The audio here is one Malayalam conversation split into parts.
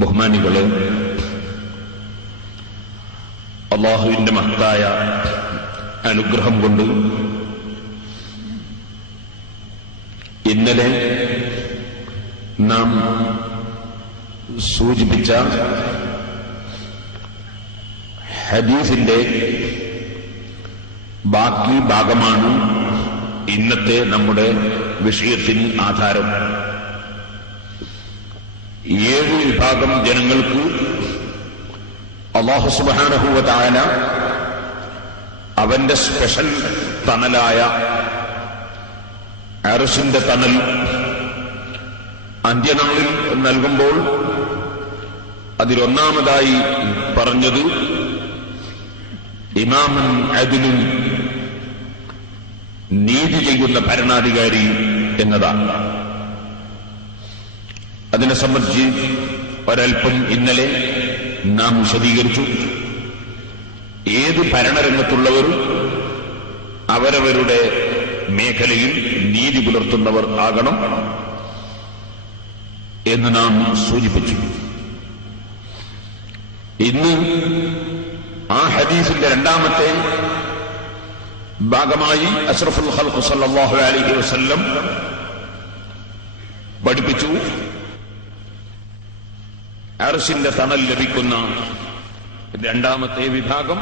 ബഹുമാനികളെ, അല്ലാഹുവിന്റെ മഹത്തായ അനുഗ്രഹം കൊണ്ട് ഇന്നലെ നാം സൂചിപ്പിച്ച ഹദീസിന്റെ ബാക്കി ഭാഗമാണ് ഇന്നത്തെ നമ്മുടെ വിഷയത്തിന് ആധാരം. 7 വിഭാഗം ജനങ്ങൾക്ക് അല്ലാഹു സുബ്ഹാനഹു വ തആല അവന്റെ സ്പെഷ്യൽ തണലായ അർശിന്റെ തണൽ അന്ത്യനാളിൽ നൽകുമ്പോൾ അതിലൊന്നാമതായി പറഞ്ഞത് ഇമാമുൻ അദ്ലുൻ, നീതി ചെയ്യുന്ന ഭരണാധികാരി എന്നതാണ്. അതിനെ സംബന്ധിച്ച് ഒരൽപ്പം ഇന്നലെ നാം വിശദീകരിച്ചു. ഏത് ഭരണരംഗത്തുള്ളവരും അവരവരുടെ മേഖലയിൽ നീതി പുലർത്തുന്നവർ ആകണം എന്ന് നാം സൂചിപ്പിച്ചു. ഇന്ന് ആ ഹദീസിന്റെ രണ്ടാമത്തെ ഭാഗമായി അഷ്റഫുൽ ഖൽഖ് സല്ലല്ലാഹു അലൈഹി വസല്ലം പഠിപ്പിച്ചു, അർശിന്റെ തണൽ ലഭിക്കുന്ന രണ്ടാമത്തെ വിഭാഗം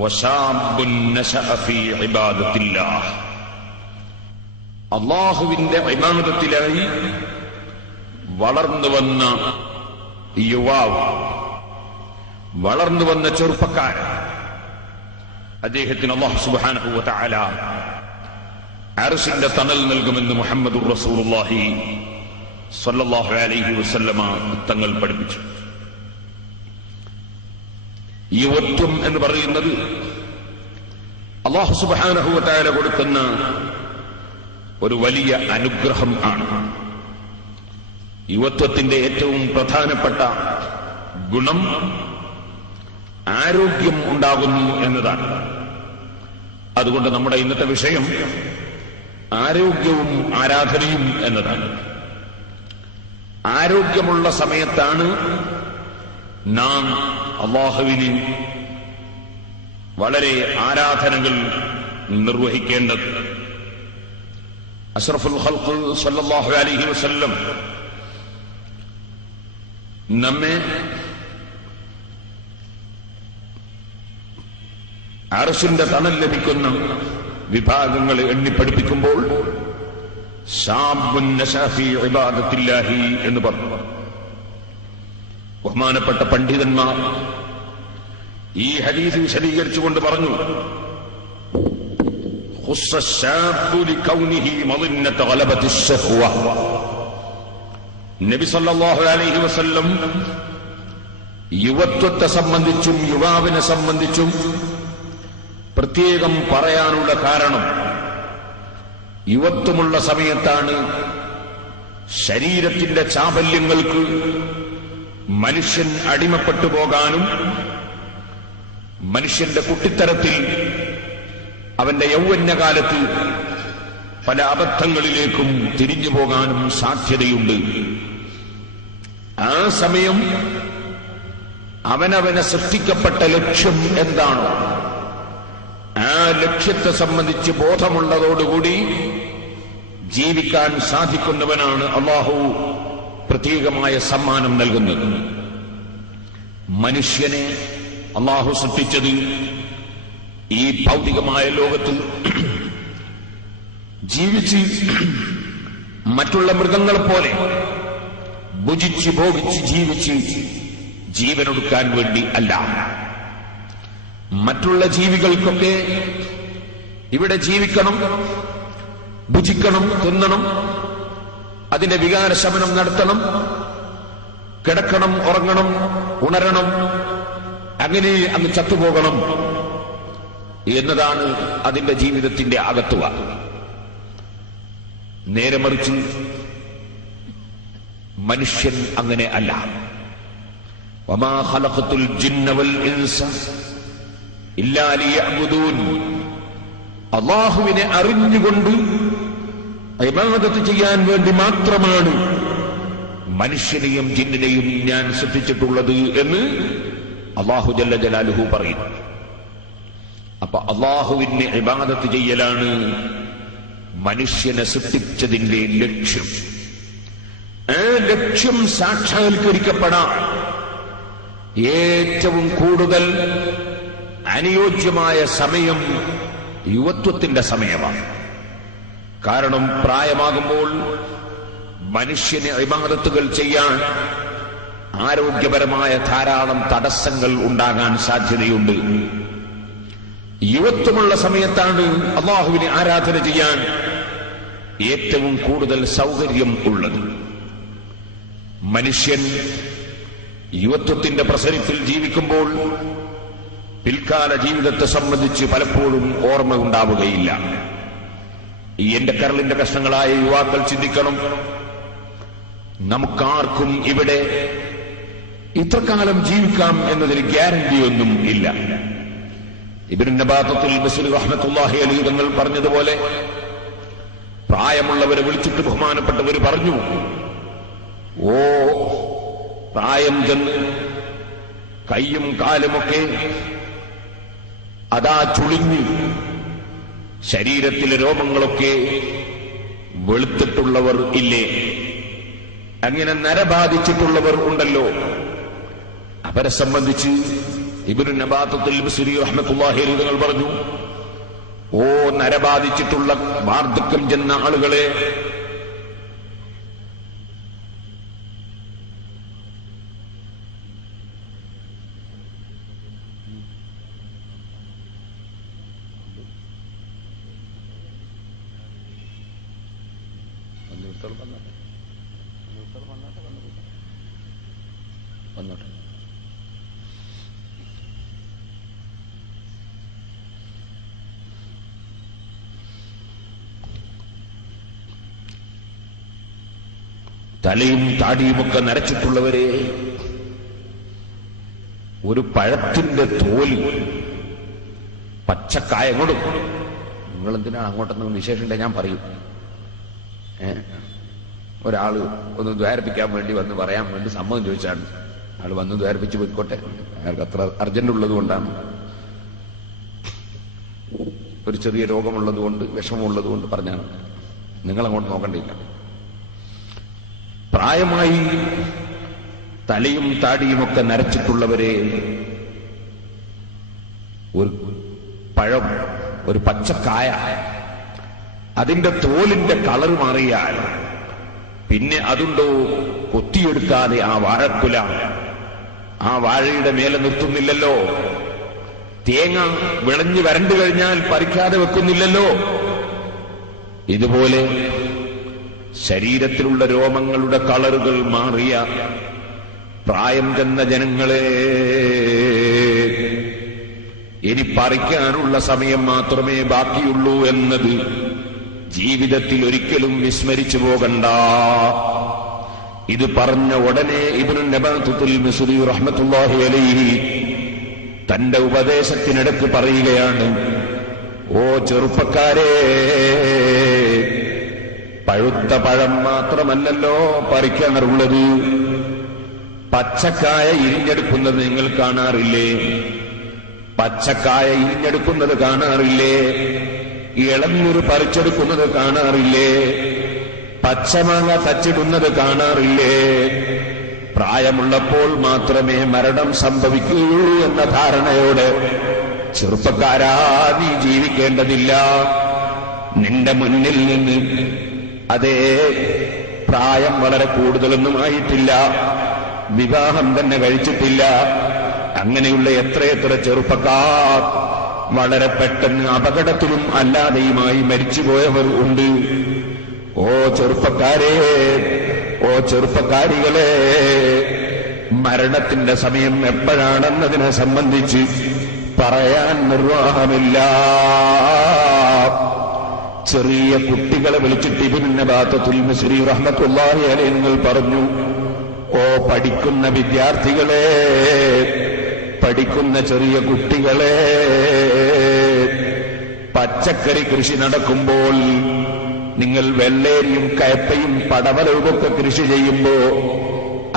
വശാബുൻ നശഅ ഫീ ഇബാദത്തില്ലാഹ്, അല്ലാഹുവിന്റെ ഇബാദത്തിലായി വളർന്നു വന്ന യുവാവ്, വളർന്നു വന്ന ചെറുപ്പക്കാരൻ, അദ്ദേഹത്തിന് അല്ലാഹു സുബ്ഹാനഹു വ തആല അർശിന്റെ തണൽ നൽകുമെന്ന് മുഹമ്മദുർ റസൂലുള്ളാഹി സ്വല്ലല്ലാഹു അലൈഹി വസല്ലമ തങ്ങൾ പഠിപ്പിച്ചു. യുവത്വം എന്ന് പറയുന്നത് അല്ലാഹു സുബ്ഹാനഹു വ തആല കൊടുക്കുന്ന ഒരു വലിയ അനുഗ്രഹം ആണ്. യുവത്വത്തിന്റെ ഏറ്റവും പ്രധാനപ്പെട്ട ഗുണം ആരോഗ്യം ഉണ്ടാകുന്നു എന്നതാണ്. അതുകൊണ്ട് നമ്മുടെ ഇന്നത്തെ വിഷയം ആരോഗ്യവും ആരാധനയും എന്നതാണ്. ആരോഗ്യമുള്ള സമയത്താണ് നാം അല്ലാഹുവിന് വളരെ ആരാധനകൾ നിർവഹിക്കേണ്ടത്. അഷ്റഫുൽ ഖൽഖ് സല്ലല്ലാഹു അലൈഹി വസല്ലം നമ്മെ അർശിന്റെ തണൽ ലഭിക്കുന്ന വിഭാഗങ്ങൾ എണ്ണി പഠിപ്പിക്കുമ്പോൾ ശാബുൻ നശഅ ഫീ ഇബാദത്തില്ലാഹി എന്ന് പറഞ്ഞു. ബഹുമാനപ്പെട്ട പണ്ഡിതന്മാർ ഈ ഹദീസ് വിശദീകരിച്ചുകൊണ്ട് പറഞ്ഞു, ഖുസ്സ ശാബു ലികൗനിഹി മദിന്നത ഗലബത്തി ശഹ്വ. നബി സല്ലല്ലാഹു അലൈഹി വസല്ലം യുവത്വത്തെ സംബന്ധിച്ചും യുവാവിനെ സംബന്ധിച്ചും പ്രത്യേകം പറയാനുള്ള കാരണം, യുവത്വമുള്ള സമയത്താണ് ശരീരത്തിന്റെ ചാബല്യങ്ങൾക്ക് മനുഷ്യൻ അടിമപ്പെട്ടു പോകാനും മനുഷ്യന്റെ കുട്ടിത്തരത്തിൽ അവന്റെ യൗവന്യകാലത്ത് പല അബദ്ധങ്ങളിലേക്കും തിരിഞ്ഞു പോകാനും സാധ്യതയുണ്ട്. ആ സമയം അവനവനെ സൃഷ്ടിക്കപ്പെട്ട ലക്ഷ്യം എന്താണോ ആ ലക്ഷ്യത്തെ സംബന്ധിച്ച് ബോധമുള്ളതോടുകൂടി ജീവിക്കാൻ സാധിക്കുന്നവനാണ് അല്ലാഹു പ്രത്യേകമായ സമ്മാനം നൽകുന്നത്. മനുഷ്യനെ അല്ലാഹു സൃഷ്ടിച്ചത് ഈ ഭൗതികമായ ലോകത്തിൽ ജീവിച്ച് മറ്റുള്ള മൃഗങ്ങളെപ്പോലെ ഭുജിച്ച് ഭോഗിച്ച് ജീവിച്ച് ജീവനൊടുക്കാൻ വേണ്ടി അല്ല. മറ്റുള്ള ജീവികൾക്കൊക്കെ ഇവിടെ ജീവിക്കണം, ഭുജിക്കണം, തിന്നണം, അതിന്റെ വികാരശമനം നടത്തണം, കിടക്കണം, ഉറങ്ങണം, ഉണരണം, അങ്ങനെ അങ്ങ് ചത്തുപോകണം എന്നതാണ് അതിന്റെ ജീവിതത്തിന്റെ അകത്തുവ. നേരെ മറിച്ച് മനുഷ്യൻ അങ്ങനെ അല്ല. വമാ ഖലഖതുൽ ജിന്ന വൽ ഇൻസ ഇല്ലാ ലിയഅ്ബുദൂൻ. അല്ലാഹുവിനെ അറിഞ്ഞുകൊണ്ട് ഇബാദത്ത് ചെയ്യാൻ വേണ്ടി മാത്രമാണ് മനുഷ്യനെയും ജിന്നിനെയും ഞാൻ സൃഷ്ടിച്ചിട്ടുള്ളത് എന്ന് അല്ലാഹു ജല്ല ജലാലുഹു പറയുന്നു. അപ്പൊ അല്ലാഹുവിനെ ഇബാദത്ത് ചെയ്യലാണ് മനുഷ്യനെ സൃഷ്ടിച്ചതിന്റെ ലക്ഷ്യം. ആ ലക്ഷ്യം സാക്ഷാത്കരിക്കപ്പെടാൻ ഏറ്റവും കൂടുതൽ അനുയോജ്യമായ സമയം യുവത്വത്തിന്റെ സമയമാണ്. കാരണം പ്രായമാകുമ്പോൾ മനുഷ്യന് ഇബാദത്തുകൾ ചെയ്യാൻ ആരോഗ്യപരമായ ധാരാളം തടസ്സങ്ങൾ ഉണ്ടാകാൻ സാധ്യതയുണ്ട്. യുവത്വമുള്ള സമയത്താണ് അല്ലാഹുവിനെ ആരാധന ചെയ്യാൻ ഏറ്റവും കൂടുതൽ സൗകര്യം ഉള്ളത്. മനുഷ്യൻ യുവത്വത്തിന്റെ പ്രസരിപ്പിൽ ജീവിക്കുമ്പോൾ പിൽക്കാല ജീവിതത്തെ സംബന്ധിച്ച് പലപ്പോഴും ഓർമ്മ ഉണ്ടാവുകയില്ല. എന്റെ കരളിന്റെ കഷ്ണങ്ങളായ യുവാക്കൾ ചിന്തിക്കണം, നമുക്കാർക്കും ഇവിടെ ഇത്രകാലം ജീവിക്കാം എന്നതിന് ഗ്യാരണ്ടിയൊന്നും ഇല്ല. ഇബ്നു നബാത്തുൽ ബസ്രി റഹ്മത്തുള്ളാഹി അലൈഹി തങ്ങൾ പറഞ്ഞതുപോലെ പ്രായമുള്ളവരെ വിളിച്ചിട്ട് ബഹുമാനപ്പെട്ടവർ പറഞ്ഞു, ഓ പ്രായം ചെന്ന് കൈയും കാലുമൊക്കെ അതാ ചുളിഞ്ഞ് ശരീരത്തിലെ രോമങ്ങളൊക്കെ വെളുത്തിട്ടുള്ളവർ ഇല്ലേ, അങ്ങനെ നരബാധിച്ചിട്ടുള്ളവർ ഉണ്ടല്ലോ, അവരെ സംബന്ധിച്ച് ഇബ്നു നബാത്തുൽ ബസ്രി റഹ്മത്തുള്ളാഹി അലൈഹി തങ്ങൾ പറഞ്ഞു, ഓ നരബാധിച്ചിട്ടുള്ള വാർദ്ധക്യം ചെന്ന ആളുകളെ, തലയും താടിയുമൊക്കെ നരച്ചിട്ടുള്ളവരെ, ഒരു പഴത്തിന്റെ തോൽ പച്ചക്കായ കൊടുക്കും. നിങ്ങൾ എന്തിനാണ് അങ്ങോട്ടൊന്നും വിശേഷമുണ്ടെ ഞാൻ പറയും. ഒരാള് ഒന്ന് ദ്വാരിപ്പിക്കാൻ വേണ്ടി വന്ന് പറയാൻ വേണ്ടി സമ്മതം ചോദിച്ചാണ്. ആള് വന്ന് ദ്വാരിപ്പിച്ച് പോയിക്കോട്ടെ, അയാൾക്ക് അത്ര അർജന്റ് ഉള്ളത് കൊണ്ടാണ്, ഒരു ചെറിയ രോഗമുള്ളത് കൊണ്ട് വിഷമമുള്ളത് കൊണ്ട് പറഞ്ഞാണ്. നിങ്ങളങ്ങോട്ട് നോക്കണ്ടില്ല. പ്രായമായി തലയും താടിയുമൊക്കെ നരച്ചിട്ടുള്ളവരെ, ഒരു പഴം, ഒരു പച്ചക്കായ, അതിന്റെ തോലിന്റെ കളർ മാറിയാൽ പിന്നെ അതുണ്ടോ കൊത്തിയെടുക്കാതെ ആ വാഴക്കുല ആ വാഴയുടെ മേലെ നിർത്തുന്നില്ലല്ലോ, തേങ്ങ വിളഞ്ഞു വരണ്ടു കഴിഞ്ഞാൽ പറിക്കാതെ വെക്കുന്നില്ലല്ലോ. ഇതുപോലെ ശരീരത്തിലുള്ള രോമങ്ങളുടെ കളറുകൾ മാറിയ പ്രായം ചെന്ന ജനങ്ങളെ, ഇനി പറിക്കാനുള്ള സമയം മാത്രമേ ബാക്കിയുള്ളൂ എന്നത് ജീവിതത്തിൽ ഒരിക്കലും വിസ്മരിച്ചു പോകണ്ട. ഇത് പറഞ്ഞ ഉടനെ ഇബ്നു നബാത്തുൽ ബസ്രി റഹ്മത്തുള്ളാഹി അലൈഹി തന്റെ ഉപദേശത്തിനിടക്ക് പറയുകയാണ്, ഓ ചെറുപ്പക്കാരെ, പഴുത്ത പഴം മാത്രമല്ലല്ലോ പറിക്കാറുള്ളത്, പച്ചക്കായ ഇരിഞ്ഞെടുക്കുന്നത് നിങ്ങൾ കാണാറില്ലേ? പച്ചക്കായ ഇരിഞ്ഞെടുക്കുന്നത് കാണാറില്ലേ? ഇളനീര് പറിച്ചെടുക്കുന്നത് കാണാറില്ലേ? പച്ചമാങ്ങ തച്ചിടുന്നത് കാണാറില്ലേ? പ്രായമുള്ളപ്പോൾ മാത്രമേ മരണം സംഭവിക്കുകയുള്ളൂ എന്ന ധാരണയോടെ ചെറുപ്പക്കാരാ നീ ജീവിക്കേണ്ടതില്ല. നിന്റെ മുന്നിൽ നിന്ന് അതേ പ്രായം വളരെ കൂടുതലൊന്നും ആയിട്ടില്ല, വിവാഹം തന്നെ കഴിച്ചിട്ടില്ല, അങ്ങനെയുള്ള എത്രയെത്ര ചെറുപ്പക്കാർ വളരെ പെട്ടെന്ന് അപകടത്തിലും അല്ലാതെയുമായി മരിച്ചുപോയവർ ഉണ്ട്. ഓ ചെറുപ്പക്കാരെ, ഓ ചെറുപ്പക്കാരികളെ, മരണത്തിന്റെ സമയം എപ്പോഴാണെന്നതിനെ സംബന്ധിച്ച് പറയാൻ നിർവാഹമില്ല. ചെറിയ കുട്ടികളെ വിളിച്ചിട്ട് ഇബ്നു നബാത്തുൽ ബസ്രി റഹ്മത്തുള്ളാഹി അലൈഹി നിങ്ങൾ പറഞ്ഞു, ഓ പഠിക്കുന്ന വിദ്യാർത്ഥികളെ, പഠിക്കുന്ന ചെറിയ കുട്ടികളെ, പച്ചക്കറി കൃഷി നടക്കുമ്പോൾ നിങ്ങൾ വെള്ളേരിയും കയപ്പയും പടവലവുമൊക്കെ കൃഷി ചെയ്യുമ്പോ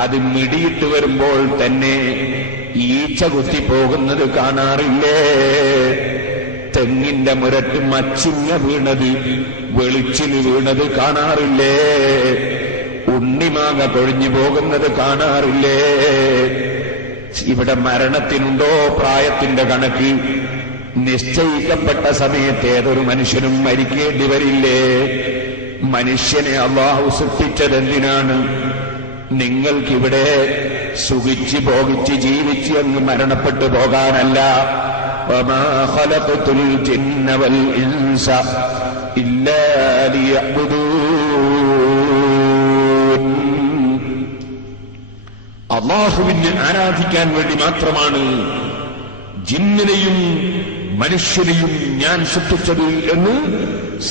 അത് മിടിയിട്ട് വരുമ്പോൾ തന്നെ ഈച്ച കുത്തിപ്പോകുന്നത് കാണാറില്ലേ? തെങ്ങിന്റെ മുരട്ട് മച്ചിങ്ങ വീണത്, വെളിച്ചിൽ വീണത് കാണാറില്ലേ? ഉണ്ണിമാങ്ങ കൊഴിഞ്ഞു പോകുന്നത് കാണാറില്ലേ? ഇവിടെ മരണത്തിനുണ്ടോ പ്രായത്തിന്റെ കണക്ക്? നിശ്ചയിക്കപ്പെട്ട സമയത്ത് ഏതൊരു മനുഷ്യനും മരിക്കേണ്ടി വരില്ലേ? മനുഷ്യനെ അല്ലാഹു സൃഷ്ടിച്ചതെന്തിനാണ്? നിങ്ങൾക്കിവിടെ സുഖിച്ച് ഭോഗിച്ച് ജീവിച്ച് അങ്ങ് മരണപ്പെട്ടു പോകാനല്ല. വമാ ഖലഖതുൽ ജിന്ന വൽ ഇൻസ ഇല്ലാ ലിയഅ്ബുദൂൻ. അല്ലാഹുവിനെ ആരാധിക്കാൻ വേണ്ടി മാത്രമാണ് ജിന്നിനെയും മനുഷ്യനെയും ഞാൻ സൃഷ്ടിച്ചത് എന്ന്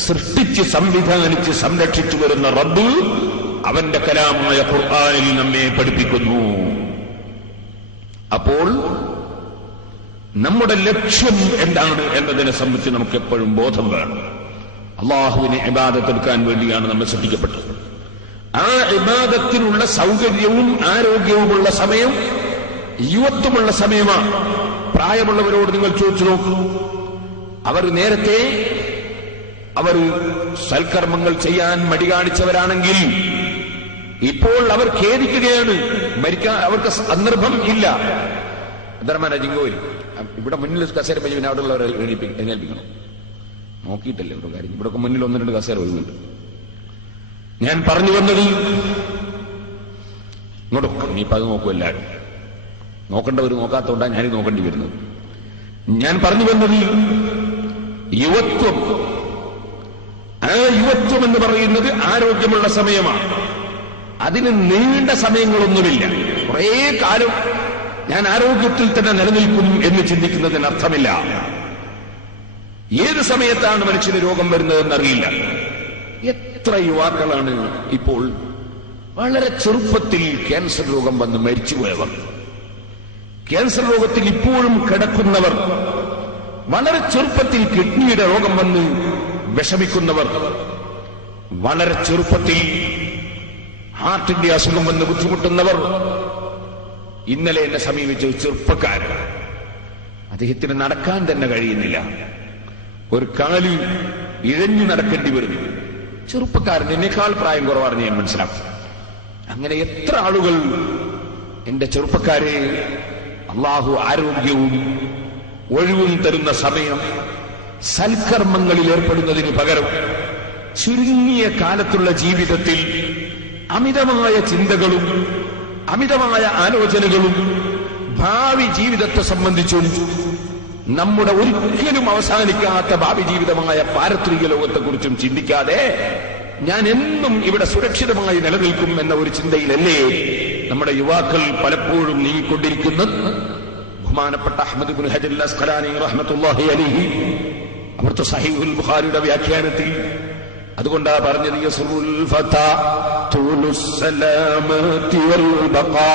സൃഷ്ടിച്ച് സംവിധാനിച്ച് സംരക്ഷിച്ചു വരുന്ന റബ്ബ് അവന്റെ കലാമായ ഖുർആനിൽ നമ്മെ പഠിപ്പിക്കുന്നു. അപ്പോൾ നമ്മുടെ ലക്ഷ്യം എന്താണ് എന്നതിനെ സംബന്ധിച്ച് നമുക്ക് എപ്പോഴും ബോധം വേണം. അള്ളാഹുവിനെ ഇബാദത്തെടുക്കാൻ വേണ്ടിയാണ് നമ്മൾ സൃഷ്ടിക്കപ്പെട്ടത്. ആ ഇബാദത്തിനുള്ള സൗകര്യവും ആരോഗ്യവുമുള്ള സമയം യുവത്വമുള്ള സമയമാണ്. പ്രായമുള്ളവരോട് നിങ്ങൾ ചോദിച്ചു നോക്കൂ. അവർ നേരത്തെ സൽക്കർമ്മങ്ങൾ ചെയ്യാൻ മടി കാണിച്ചവരാണെങ്കിൽ ഇപ്പോൾ അവർ ഖേദിക്കുകയാണ്. മരിക്കാൻ അവർക്ക് സന്ദർഭം ഇല്ല. ധർമ്മന ജിങ്കോയിൽ ഇവിടെ മുന്നിൽ കസേര പിന്നെ അവിടെ ഉള്ളവരെ എഴുന്നേൽപ്പിക്കണം. നോക്കിയിട്ടല്ലേ ഒരു കാര്യം. ഇവിടെ മുന്നിൽ 1-2 കസേര ഒഴിവുണ്ട്. ഞാൻ പറഞ്ഞു വന്നത് ഇങ്ങോട്ട് ഇനിയിപ്പോ അത് നോക്കൂ. എല്ലാവരും നോക്കേണ്ടവർ നോക്കാത്തോണ്ടാണ് ഞാനിത് നോക്കേണ്ടി വരുന്നത്. ഞാൻ പറഞ്ഞു വന്നത് യുവത്വം. ആ യുവത്വം എന്ന് പറയുന്നത് ആരോഗ്യമുള്ള സമയമാണ്. അതിന് നീണ്ട സമയങ്ങളൊന്നുമില്ല. കുറേ കാലം ഞാൻ ആരോഗ്യത്തിൽ തന്നെ നിലനിൽക്കും എന്ന് ചിന്തിക്കുന്നതിന് അർത്ഥമില്ല. ഏത് സമയത്താണ് മനുഷ്യന് രോഗം വരുന്നതെന്നറിയില്ല. എത്ര യുവാക്കളാണ് ഇപ്പോൾ വളരെ ചെറുപ്പത്തിൽ ക്യാൻസർ രോഗം വന്ന് മരിച്ചുപോയവർ, ക്യാൻസർ രോഗത്തിൽ ഇപ്പോഴും കിടക്കുന്നവർ, വളരെ ചെറുപ്പത്തിൽ കിഡ്നിയുടെ രോഗം വന്ന് വിഷമിക്കുന്നവർ, വളരെ ചെറുപ്പത്തിൽ ഹാർട്ടിന്റെ അസുഖം വന്ന് ബുദ്ധിമുട്ടുന്നവർ. ഇന്നലെ എന്നെ സമീപിച്ച ഒരു ചെറുപ്പക്കാരൻ, അദ്ദേഹത്തിന് നടക്കാൻ തന്നെ കഴിയുന്നില്ല. ഒരു കാലിൽ ഇഴഞ്ഞു നടക്കേണ്ടി വരുന്നു. ചെറുപ്പക്കാരൻ, എന്നേക്കാൾ പ്രായം കുറവാണെന്ന് ഞാൻ മനസ്സിലാക്കും. അങ്ങനെ എത്ര ആളുകൾ. എന്റെ ചെറുപ്പക്കാരെ, അള്ളാഹു ആരോഗ്യവും ഒഴിവും തരുന്ന സമയം സൽക്കർമ്മങ്ങളിൽ ഏർപ്പെടുന്നതിന് പകരം ചുരുങ്ങിയ കാലത്തുള്ള ജീവിതത്തിൽ അമിതമായ ചിന്തകളും അമിതമായ ആലോചനകളും ഭാവി ജീവിതത്തെ സംബന്ധിച്ചും നമ്മുടെ ഒരിക്കലും അവസാനിക്കാത്ത ഭാവി ജീവിതമായ പാരത്രിക ലോകത്തെക്കുറിച്ചും ചിന്തിക്കാതെ ഞാൻ എന്നും ഇവിടെ സുരക്ഷിതമായി നിലനിൽക്കും എന്ന ഒരു ചിന്തയിലല്ലേ നമ്മുടെ യുവാക്കൾ പലപ്പോഴും നീങ്ങിക്കൊണ്ടിരിക്കുന്നത്. ബഹുമാനപ്പെട്ട അഹ്മദ് ഇബ്നു ഹജർ അസ്ഖലാനി റഹ്മത്തുള്ളാഹി അലൈഹി അവിടുത്തെ സഹീഹുൽ ബുഖാരിയുടെ വ്യാഖ്യാനത്തിൽ അതുകൊണ്ടാ പറഞ്ഞത്, യസ്റുൽ ഫതാ തൂലുസ് സലാമതി വൽ ബഖാ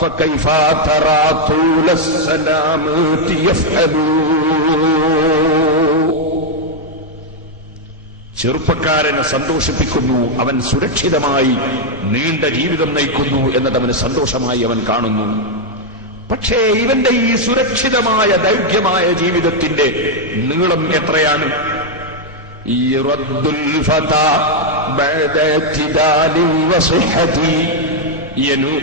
ഫകൈഫ തറാ തൂലസ് സലാമതി യഫ്അലൂ. ചെറുപ്പക്കാരനെ സന്തോഷിപ്പിക്കുന്നു, അവൻ സുരക്ഷിതമായി നീണ്ട ജീവിതം നയിക്കുന്നു എന്നത് അവന് സന്തോഷമായി അവൻ കാണുന്നു. പക്ഷേ ഇവന്റെ ഈ സുരക്ഷിതമായ ദൈർഘ്യമായ ജീവിതത്തിന്റെ നീളം എത്രയാണ്? യറദ്ദുൽ ഫതാ ബഅദ ഇത്തിദാലി വസിഹതി യനൂ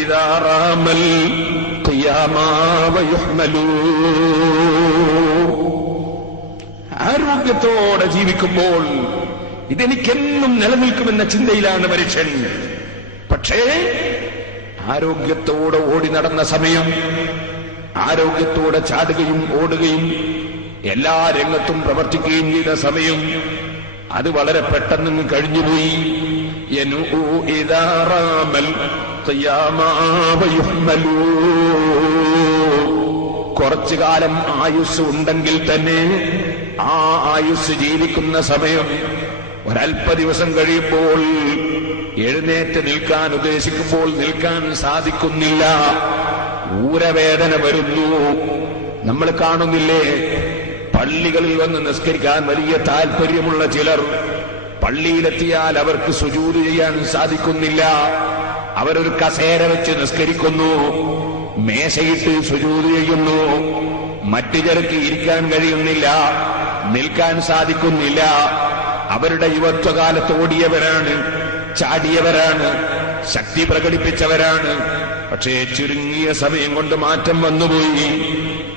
ഇദാ റാമൽ ഖിയാമ വയുഹ്മലൂ. ആരോഗ്യത്തോടെ ജീവിക്കുമ്പോൾ ഇതെനിക്കെന്നും നിലനിൽക്കുമെന്ന ചിന്തയിലാണ് മനുഷ്യൻ. പക്ഷേ ആരോഗ്യത്തോടെ ഓടി നടന്ന സമയം, ആരോഗ്യത്തോടെ ചാടുകയും ഓടുകയും എല്ലാ രംഗത്തും പ്രവർത്തിക്കുകയും ചെയ്ത സമയം അത് വളരെ പെട്ടെന്ന് കഴിഞ്ഞുപോയി. കുറച്ചു കാലം ആയുസ് ഉണ്ടെങ്കിൽ തന്നെ ആ ആയുസ് ജീവിക്കുന്ന സമയം ഒരല്പ ദിവസം കഴിയുമ്പോൾ എഴുന്നേറ്റ് നിൽക്കാൻ ഉദ്ദേശിക്കുമ്പോൾ നിൽക്കാൻ സാധിക്കുന്നില്ല. ഊരവേദന വരുന്നു. നമ്മൾ കാണുന്നില്ലേ, പള്ളികളിൽ വന്ന് നിസ്കരിക്കാൻ വലിയ താല്പര്യമുള്ള ചിലർ പള്ളിയിലെത്തിയാൽ അവർക്ക് സുജൂദ് ചെയ്യാൻ സാധിക്കുന്നില്ല. അവരൊരു കസേര വെച്ച് നിസ്കരിക്കുന്നു, മേശയിട്ട് സുജൂദ് ചെയ്യുന്നു. മറ്റു ചിലർക്ക് ഇരിക്കാൻ കഴിയുന്നില്ല, നിൽക്കാൻ സാധിക്കുന്നില്ല. അവരുടെ യുവത്വകാലത്ത് ഓടിയവരാണ്, ചാടിയവരാണ്, ശക്തി പ്രകടിപ്പിച്ചവരാണ്. പക്ഷേ ചുരുങ്ങിയ സമയം കൊണ്ട് മാറ്റം വന്നുപോയി.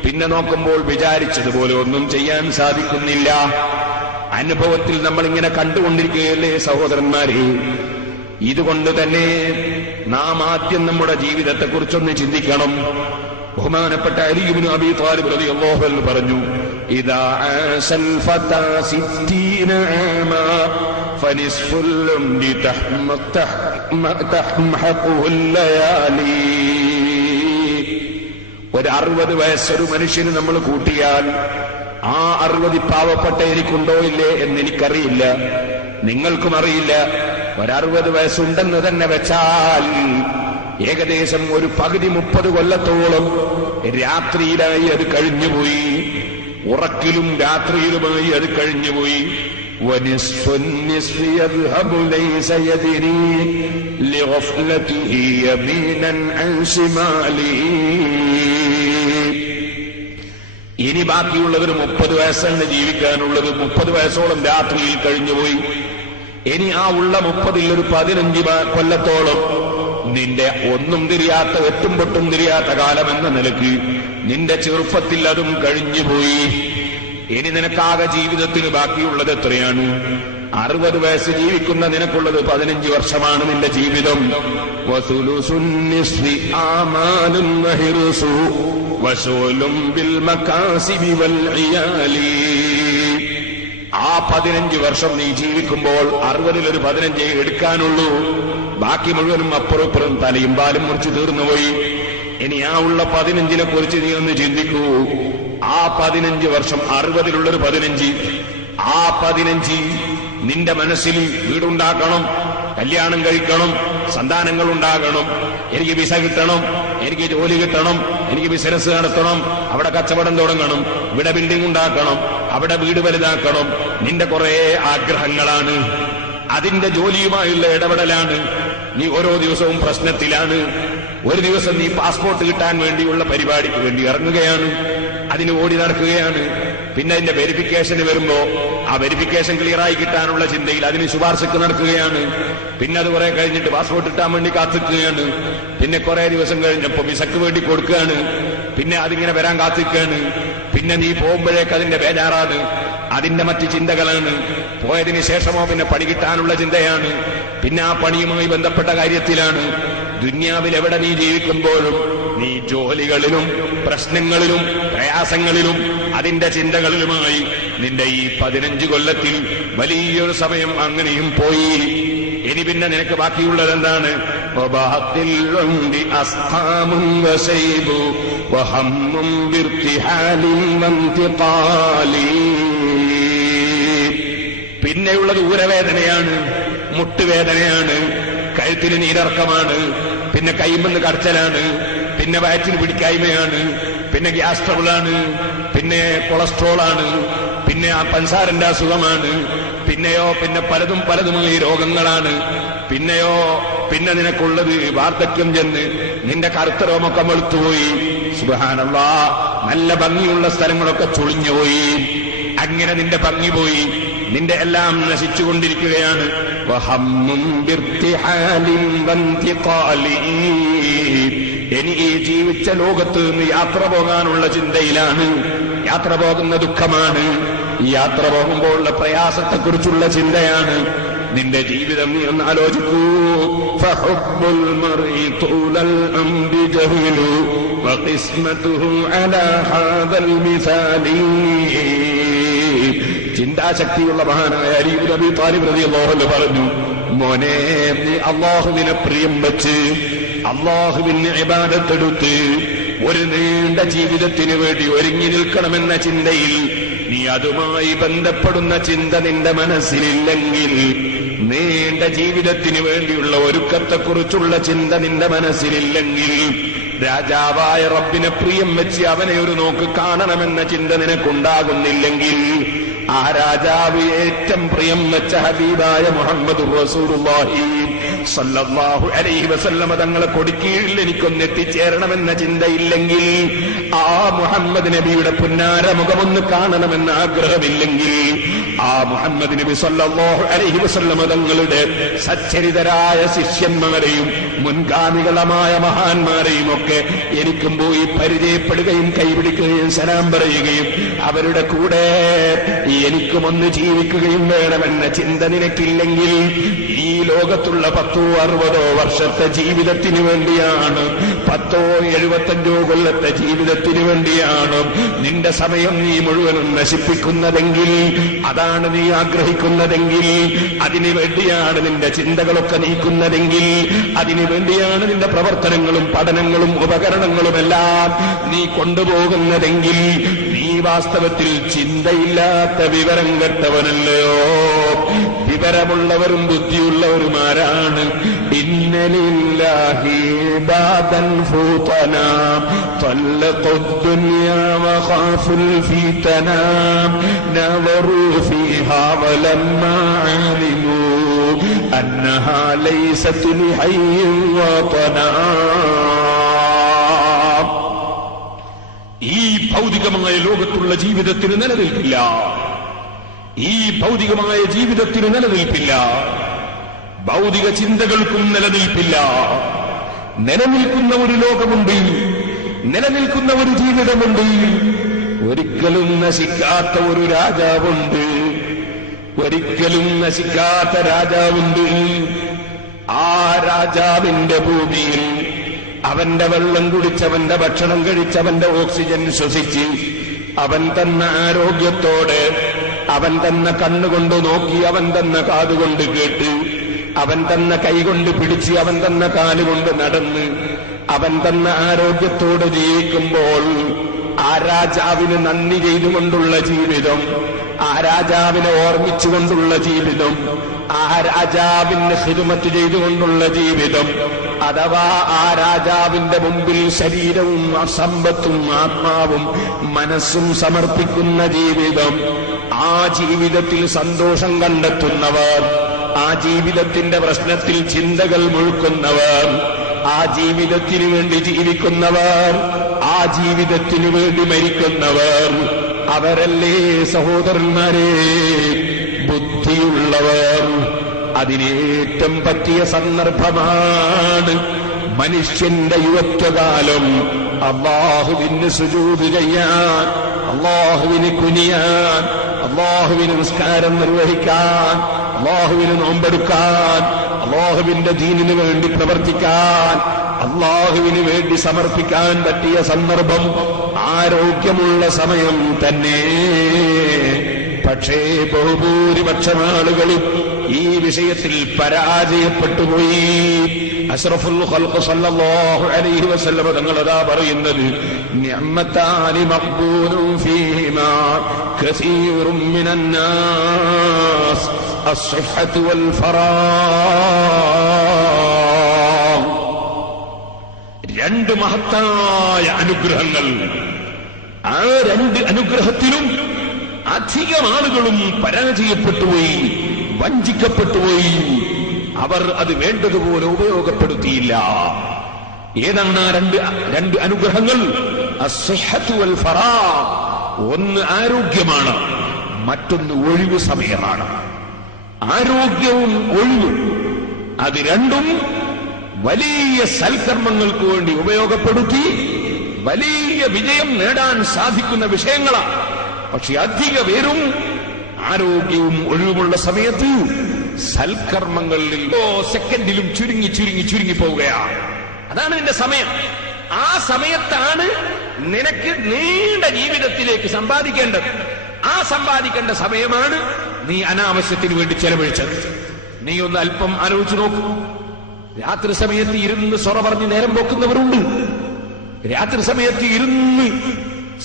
പിന്നെ നോക്കുമ്പോൾ വിചാരിച്ചതുപോലെ ഒന്നും ചെയ്യാൻ സാധിക്കുന്നില്ല. അനുഭവത്തിൽ നമ്മളിങ്ങനെ കണ്ടുകൊണ്ടിരിക്കുകയല്ലേ സഹോദരന്മാരെ. ഇതുകൊണ്ട് തന്നെ നാം ആദ്യം നമ്മുടെ ജീവിതത്തെക്കുറിച്ചൊന്ന് ചിന്തിക്കണം. ബഹുമാനപ്പെട്ട അലി ഇബ്നു അബീ ത്വാലിബ് റളിയല്ലാഹു അൻഹു പറഞ്ഞു, ഇദാ ആസൽ ഫതാ 60 ആമാ ഫനിസ്ഫുൽ ഉംരി തഹ്മഖുൽ ലയാലി. ഒരു 60 വയസ്സൊരു മനുഷ്യന് നമ്മൾ കൂട്ടിയാൽ ആ 60 പാവപ്പെട്ട എനിക്കുണ്ടോ ഇല്ലേ എന്നെനിക്കറിയില്ല, നിങ്ങൾക്കും അറിയില്ല. ഒരു 60 വയസ്സുണ്ടെന്ന് തന്നെ വെച്ചാൽ ഏകദേശം ഒരു പകുതി 30 കൊല്ലത്തോളം രാത്രിയിലായി അത് കഴിഞ്ഞുപോയി. ഉറക്കിലും രാത്രിയിലുമായി അത് കഴിഞ്ഞുപോയി. ഇനി ബാക്കിയുള്ളവർ 30 വയസ്സാണ് ജീവിക്കാനുള്ളത്. 30 വയസ്സോളം രാത്രിയിൽ കഴിഞ്ഞുപോയി. ഇനി ആ ഉള്ള 30-ൽ ഒരു 15 കൊല്ലത്തോളം നിന്റെ ഒന്നും തിരിയാത്ത എട്ടും പൊട്ടും തിരിയാത്ത കാലമെന്ന നിലയ്ക്ക് നിന്റെ ചെറുപ്പത്തിൽ അതും കഴിഞ്ഞുപോയി. ഇനി നിനക്കാകെ ജീവിതത്തിന് ബാക്കിയുള്ളത് എത്രയാണ്? 60 വയസ്സ് ജീവിക്കുന്ന നിനക്കുള്ളത് 15 വർഷമാണ് നിന്റെ ജീവിതം. ആ 15 വർഷം നീ ജീവിക്കുമ്പോൾ 60-ൽ ഒരു 15 എടുക്കാനുള്ളൂ. ബാക്കി മുഴുവനും അപ്പുറപ്പുറം തലയും പാലും മുറിച്ച് തീർന്നുപോയി. ഇനി ആ ഉള്ള 15-നെ കുറിച്ച് നീ ഒന്ന് ചിന്തിക്കൂ. ആ 15 വർഷം 60-ലുള്ളൊരു 15, ആ 15 നിന്റെ മനസ്സിൽ വീടുണ്ടാക്കണം, കല്യാണം കഴിക്കണം, സന്താനങ്ങൾ ഉണ്ടാകണം, എനിക്ക് വിസ കിട്ടണം, എനിക്ക് ജോലി കിട്ടണം, എനിക്ക് ബിസിനസ് നടത്തണം, അവിടെ കച്ചവടം തുടങ്ങണം, ഇവിടെ ബിൽഡിംഗ് ഉണ്ടാക്കണം, അവിടെ വീട് വലുതാക്കണം. നിന്റെ കുറെ ആഗ്രഹങ്ങളാണ്. അതിന്റെ ജോലിയുമായുള്ള ഇടപെടലാണ്. നീ ഓരോ ദിവസവും പ്രശ്നത്തിലാണ്. ഒരു ദിവസം നീ പാസ്പോർട്ട് കിട്ടാൻ വേണ്ടിയുള്ള പരിപാടിക്ക് വേണ്ടി ഇറങ്ങുകയാണ്, അതിന് ഓടി നടക്കുകയാണ്. പിന്നെ അതിന്റെ വെരിഫിക്കേഷന് വരുമ്പോ ആ വെരിഫിക്കേഷൻ ക്ലിയറായി കിട്ടാനുള്ള ചിന്തയിൽ അതിന് ശുപാർശക്ക് നടക്കുകയാണ്. പിന്നെ അത് കുറെ കഴിഞ്ഞിട്ട് പാസ്പോർട്ട് കിട്ടാൻ വേണ്ടി കാത്തിക്കുകയാണ്. പിന്നെ കുറെ ദിവസം കഴിഞ്ഞപ്പോ വിസക്ക് വേണ്ടി കൊടുക്കുകയാണ്. പിന്നെ അതിങ്ങനെ വരാൻ കാത്തിക്കുകയാണ്. പിന്നെ നീ പോകുമ്പോഴേക്ക് അതിന്റെ ബേജാറാണ്, അതിന്റെ മറ്റ് ചിന്തകളാണ്. പോയതിനു ശേഷമോ പിന്നെ പണി കിട്ടാനുള്ള ചിന്തയാണ്. പിന്നെ ആ പണിയുമായി ബന്ധപ്പെട്ട കാര്യത്തിലാണ്. ദുന്യാവിൽ എവിടെ നീ ജീവിക്കുമ്പോഴും നീ ജോലികളിലും പ്രശ്നങ്ങളിലും പ്രയാസങ്ങളിലും അതിന്റെ ചിന്തകളിലുമായി നിന്റെ ഈ 15 കൊല്ലത്തിൽ വലിയൊരു സമയം അങ്ങനെയും പോയി. ഇനി പിന്നെ നിനക്ക് ബാക്കിയുള്ളത് എന്താണ്? പിന്നെയുള്ളത് ഊരവേദനയാണ്, മുട്ടുവേദനയാണ്, കഴുത്തിന് നീരിറക്കമാണ്, പിന്നെ കൈമെന്ന് കടച്ചലാണ്, പിന്നെ വയറ്റിന് പിടിക്കായ്മയാണ്, പിന്നെ ഗ്യാസ് ട്രബിളാണ്, പിന്നെ കൊളസ്ട്രോളാണ്, പിന്നെ ആ പഞ്ചസാരന്റെ അസുഖമാണ്, പിന്നെയോ പിന്നെ പലതുമായി രോഗങ്ങളാണ്. പിന്നെ നിനക്കുള്ളത് വാർദ്ധക്യം ചെന്ന് നിന്റെ കറുത്ത രോമൊക്കെ വെളുത്തുപോയി. സുബ്ഹാനല്ലാഹ്, നല്ല ഭംഗിയുള്ള സ്ഥലങ്ങളൊക്കെ ചുളിഞ്ഞുപോയി. അങ്ങനെ നിന്റെ ഭംഗി പോയി, നിന്റെ എല്ലാം നശിച്ചുകൊണ്ടിരിക്കുകയാണ്. ഇനി ഈ ജീവിച്ച ലോകത്ത് നിന്ന് യാത്ര പോകാനുള്ള ചിന്തയിലാണ്. യാത്ര പോകുന്ന ദുഃഖമാണ്. യാത്ര പോകുമ്പോഴുള്ള പ്രയാസത്തെക്കുറിച്ചുള്ള ചിന്തയാണ്. നിന്റെ ജീവിതം നീ ഒന്ന് ആലോചിക്കൂ. ഫഹുബ്ബുൽ മർഇ തൂലൽ അംരി ജഹ്ലു വഖിസ്മതുഹു അലാ ഹാദൽ മിസാലി. ചിന്താശക്തിയുള്ള മഹാനായ അലി ഇബ്നു അബീ ത്വാലിബ് റളിയല്ലാഹു അൻഹു പറഞ്ഞു, മോനെ, നീ അല്ലാഹുവിനെ പ്രിയം വെച്ച് അല്ലാഹുവിന് ഇബാദത്തെടുത്ത് ഒരു നീണ്ട ജീവിതത്തിന് വേണ്ടി ഒരുങ്ങി നിൽക്കണമെന്ന ചിന്തയിൽ നീ അതുമായി ബന്ധപ്പെടുന്ന ചിന്ത നിന്റെ മനസ്സിലില്ലെങ്കിൽ, നീണ്ട ജീവിതത്തിന് വേണ്ടിയുള്ള ഒരുക്കത്തെക്കുറിച്ചുള്ള ചിന്ത നിന്റെ മനസ്സിലില്ലെങ്കിൽ, രാജാവായ റബ്ബിനെ പ്രിയം വെച്ച് അവനെ ഒരു നോക്ക് കാണണമെന്ന ചിന്ത നിനക്കുണ്ടാകുന്നില്ലെങ്കിൽ, ആ രാജാവ് ഏറ്റവും പ്രിയം വെച്ച ഹബീബായ മുഹമ്മദ് റസൂലുള്ളാഹി സ്വല്ലല്ലാഹു അലൈഹി വസല്ലം തങ്ങളെ കൊടിക്കീഴിൽ എനിക്കൊന്ന് എത്തിച്ചേരണമെന്ന ചിന്തയില്ലെങ്കിൽ, ആ മുഹമ്മദ് നബിയുടെ പുന്നാര മുഖമൊന്ന് കാണണമെന്ന ആഗ്രഹമില്ലെങ്കിൽ, ആ മുഹമ്മദ് നബി സ്വല്ലല്ലാഹു അലൈഹി വസല്ലം തങ്ങളുടെ സച്ചരിതരായ ശിഷ്യന്മാരെയും മുൻഗാമികളമായ മഹാന്മാരെയും ഒക്കെ എനിക്കും പോയി പരിചയപ്പെടുകയും കൈപിടിക്കുകയും സലാം പറയുകയും അവരുടെ കൂടെ എനിക്കുമൊന്ന് ജീവിക്കുകയും വേണമെന്ന ചിന്ത നിനക്കില്ലെങ്കിൽ, ഈ ലോകത്തുള്ള 10-60 വർഷത്തെ ജീവിതത്തിന് വേണ്ടിയാണ്, 10-75 കൊല്ലത്തെ ജീവിതത്തിന് വേണ്ടിയാണ് നിന്റെ സമയം നീ മുഴുവനും നശിപ്പിക്കുന്നതെങ്കിൽ, അതാണ് നീ ആഗ്രഹിക്കുന്നതെങ്കിൽ, അതിനു വേണ്ടിയാണ് നിന്റെ ചിന്തകളൊക്കെ നീക്കുന്നതെങ്കിൽ, അതിനു വേണ്ടിയാണ് നിന്റെ പ്രവർത്തനങ്ങളും പഠനങ്ങളും ഉപകരണങ്ങളുമെല്ലാം നീ കൊണ്ടുപോകുന്നതെങ്കിൽ, നീ വാസ്തവത്തിൽ ചിന്തയില്ലാത്ത വിവരം കെട്ടവനല്ലയോ. വിവരമുള്ളവരും ബുദ്ധിയുള്ളവരുമാരാണ്. ഇന്നലില്ലാഹി ഇബാദൻ ഫൂതനാ തല്ലഖു ദുനിയാ വഖാഫുൽ ഫിതനാ നവറു ഫീഹാ വലമ്മാ അലിമു അന്നഹാ ലൈസത് ലിഹയ്യിൻ വതനാ. ഈ ഭൗതികമായ ലോകത്തുള്ള ജീവിതത്തിന് നിലനിൽപ്പില്ല. ഈ ഭൗതികമായ ജീവിതത്തിന് നിലനിൽപ്പില്ല. ഭൗതിക ചിന്തകൾക്കും നിലനിൽപ്പില്ല. നിലനിൽക്കുന്ന ഒരു ലോകമുണ്ട്, നിലനിൽക്കുന്ന ഒരു ജീവിതമുണ്ട്. ഒരിക്കലും നശിക്കാത്ത ഒരു രാജാവുണ്ട്, ഒരിക്കലും നശിക്കാത്ത രാജാവുണ്ട്. ആ രാജാവിന്റെ ഭൂമിയിൽ അവന്റെ വെള്ളം കുടിച്ചവന്റെ ഭക്ഷണം കഴിച്ചവന്റെ ഓക്സിജൻ ശ്വസിച്ച് അവൻ തന്ന ആരോഗ്യത്തോടെ, അവൻ തന്ന കണ്ണുകൊണ്ട് നോക്കി, അവൻ തന്ന കാതുകൊണ്ട് കേട്ട്, അവൻ തന്ന കൈകൊണ്ട് പിടിച്ച്, അവൻ തന്ന കാലുകൊണ്ട് നടന്ന്, അവൻ തന്ന ആരോഗ്യത്തോടെ ജീവിക്കുമ്പോൾ ആ രാജാവിന് നന്ദി ചെയ്തുകൊണ്ടുള്ള ജീവിതം, ആ രാജാവിനെ ഓർമ്മിച്ചുകൊണ്ടുള്ള ജീവിതം, ആ രാജാവിന് ഖിദ്മത്ത് ചെയ്തുകൊണ്ടുള്ള ജീവിതം, അഥവാ ആ രാജാവിന്റെ മുമ്പിൽ ശരീരവും സമ്പത്തും ആത്മാവും മനസ്സും സമർപ്പിക്കുന്ന ജീവിതം, ആ ജീവിതത്തിൽ സന്തോഷം കണ്ടെത്തുന്നവർ, ആ ജീവിതത്തിന്റെ പ്രശ്നത്തിൽ ചിന്തകൾ മുഴുക്കുന്നവർ, ആ ജീവിതത്തിനു വേണ്ടി ജീവിക്കുന്നവർ, ആ ജീവിതത്തിനു വേണ്ടി മരിക്കുന്നവർ, അവരല്ലേ സഹോദരന്മാരെ ബുദ്ധിയുള്ളവർ. അതിനേറ്റം പറ്റിയ സന്ദർഭമാണ് മനുഷ്യന്റെ യുവത്വകാലം. അല്ലാഹുവിന് സുജൂദ് ചെയ്യാൻ, അല്ലാഹുവിന് കുനിയാൻ, അല്ലാഹുവിന് നിസ്കാരം നിർവഹിക്കാൻ, അല്ലാഹുവിന് നോമ്പെടുക്കാൻ, അല്ലാഹുവിന്റെ ദീനിനു വേണ്ടി പ്രവർത്തിക്കാൻ, അല്ലാഹുവിന് വേണ്ടി സമർപ്പിക്കാൻ പറ്റിയ സന്ദർഭം, ആരോഗ്യമുള്ള സമയം തന്നെ. പക്ഷേ ബഹുഭൂരിപക്ഷം ആളുകളും ഈ വിഷയത്തിൽ പരാജയപ്പെട്ടുപോയി. അഷ്റഫുൽ ഖൽഖ് സല്ലല്ലാഹു അലൈഹി വസല്ലം തങ്ങളതാ പറയുന്നത്, നിഅമതാനി മഖ്ബൂലുൻ ഫീഹിമാ കസീറുൻ മിനന്നാസ് അസ്സിഹ്ഹതു വൽ ഫറാഗ്. രണ്ട് മഹത്തായ അനുഗ്രഹങ്ങൾ. ആ രണ്ട് അനുഗ്രഹത്തിലും അധികം ആളുകളും പരാജയപ്പെട്ടുപോയി, വഞ്ചിക്കപ്പെട്ടുപോയി. അവർ അത് വേണ്ടതുപോലെ ഉപയോഗപ്പെടുത്തിയില്ല. ഏതാണ് ആ രണ്ട് അനുഗ്രഹങ്ങൾ? അസ്സിഹ്ഹതു വൽ ഫറാഗ്. ഒന്ന് ആരോഗ്യമാണ്, മറ്റൊന്ന് ഒഴിവ് സമയമാണ്. ആരോഗ്യവും ഒഴിവും, അത് രണ്ടും വലിയ സൽക്കർമ്മങ്ങൾക്ക് വേണ്ടി ഉപയോഗപ്പെടുത്തി വലിയ വിജയം നേടാൻ സാധിക്കുന്ന വിഷയങ്ങളാണ്. പക്ഷെ അധിക പേരും ആരോഗ്യവും ഒഴിവുമുള്ള സമയത്ത് സൽക്കർമ്മങ്ങളിൽ സെക്കൻഡിലും ചുരുങ്ങി ചുരുങ്ങി ചുരുങ്ങി പോവുകയാണ്. അതാണ് നിന്റെ സമയം. ആ സമയത്താണ് നിനക്ക് നീണ്ട ജീവിതത്തിലേക്ക് സമ്പാദിക്കേണ്ടത്. ആ സമ്പാദിക്കേണ്ട സമയമാണ് നീ അനാവശ്യത്തിന് വേണ്ടി ചെലവഴിച്ചത്. നീ ഒന്ന് അല്പം ആലോചിച്ചു നോക്കൂ. രാത്രി സമയത്ത് ഇരുന്ന് സൊറ പറഞ്ഞ് നേരം പോക്കുന്നവരുണ്ട്. രാത്രി സമയത്ത് ഇരുന്ന്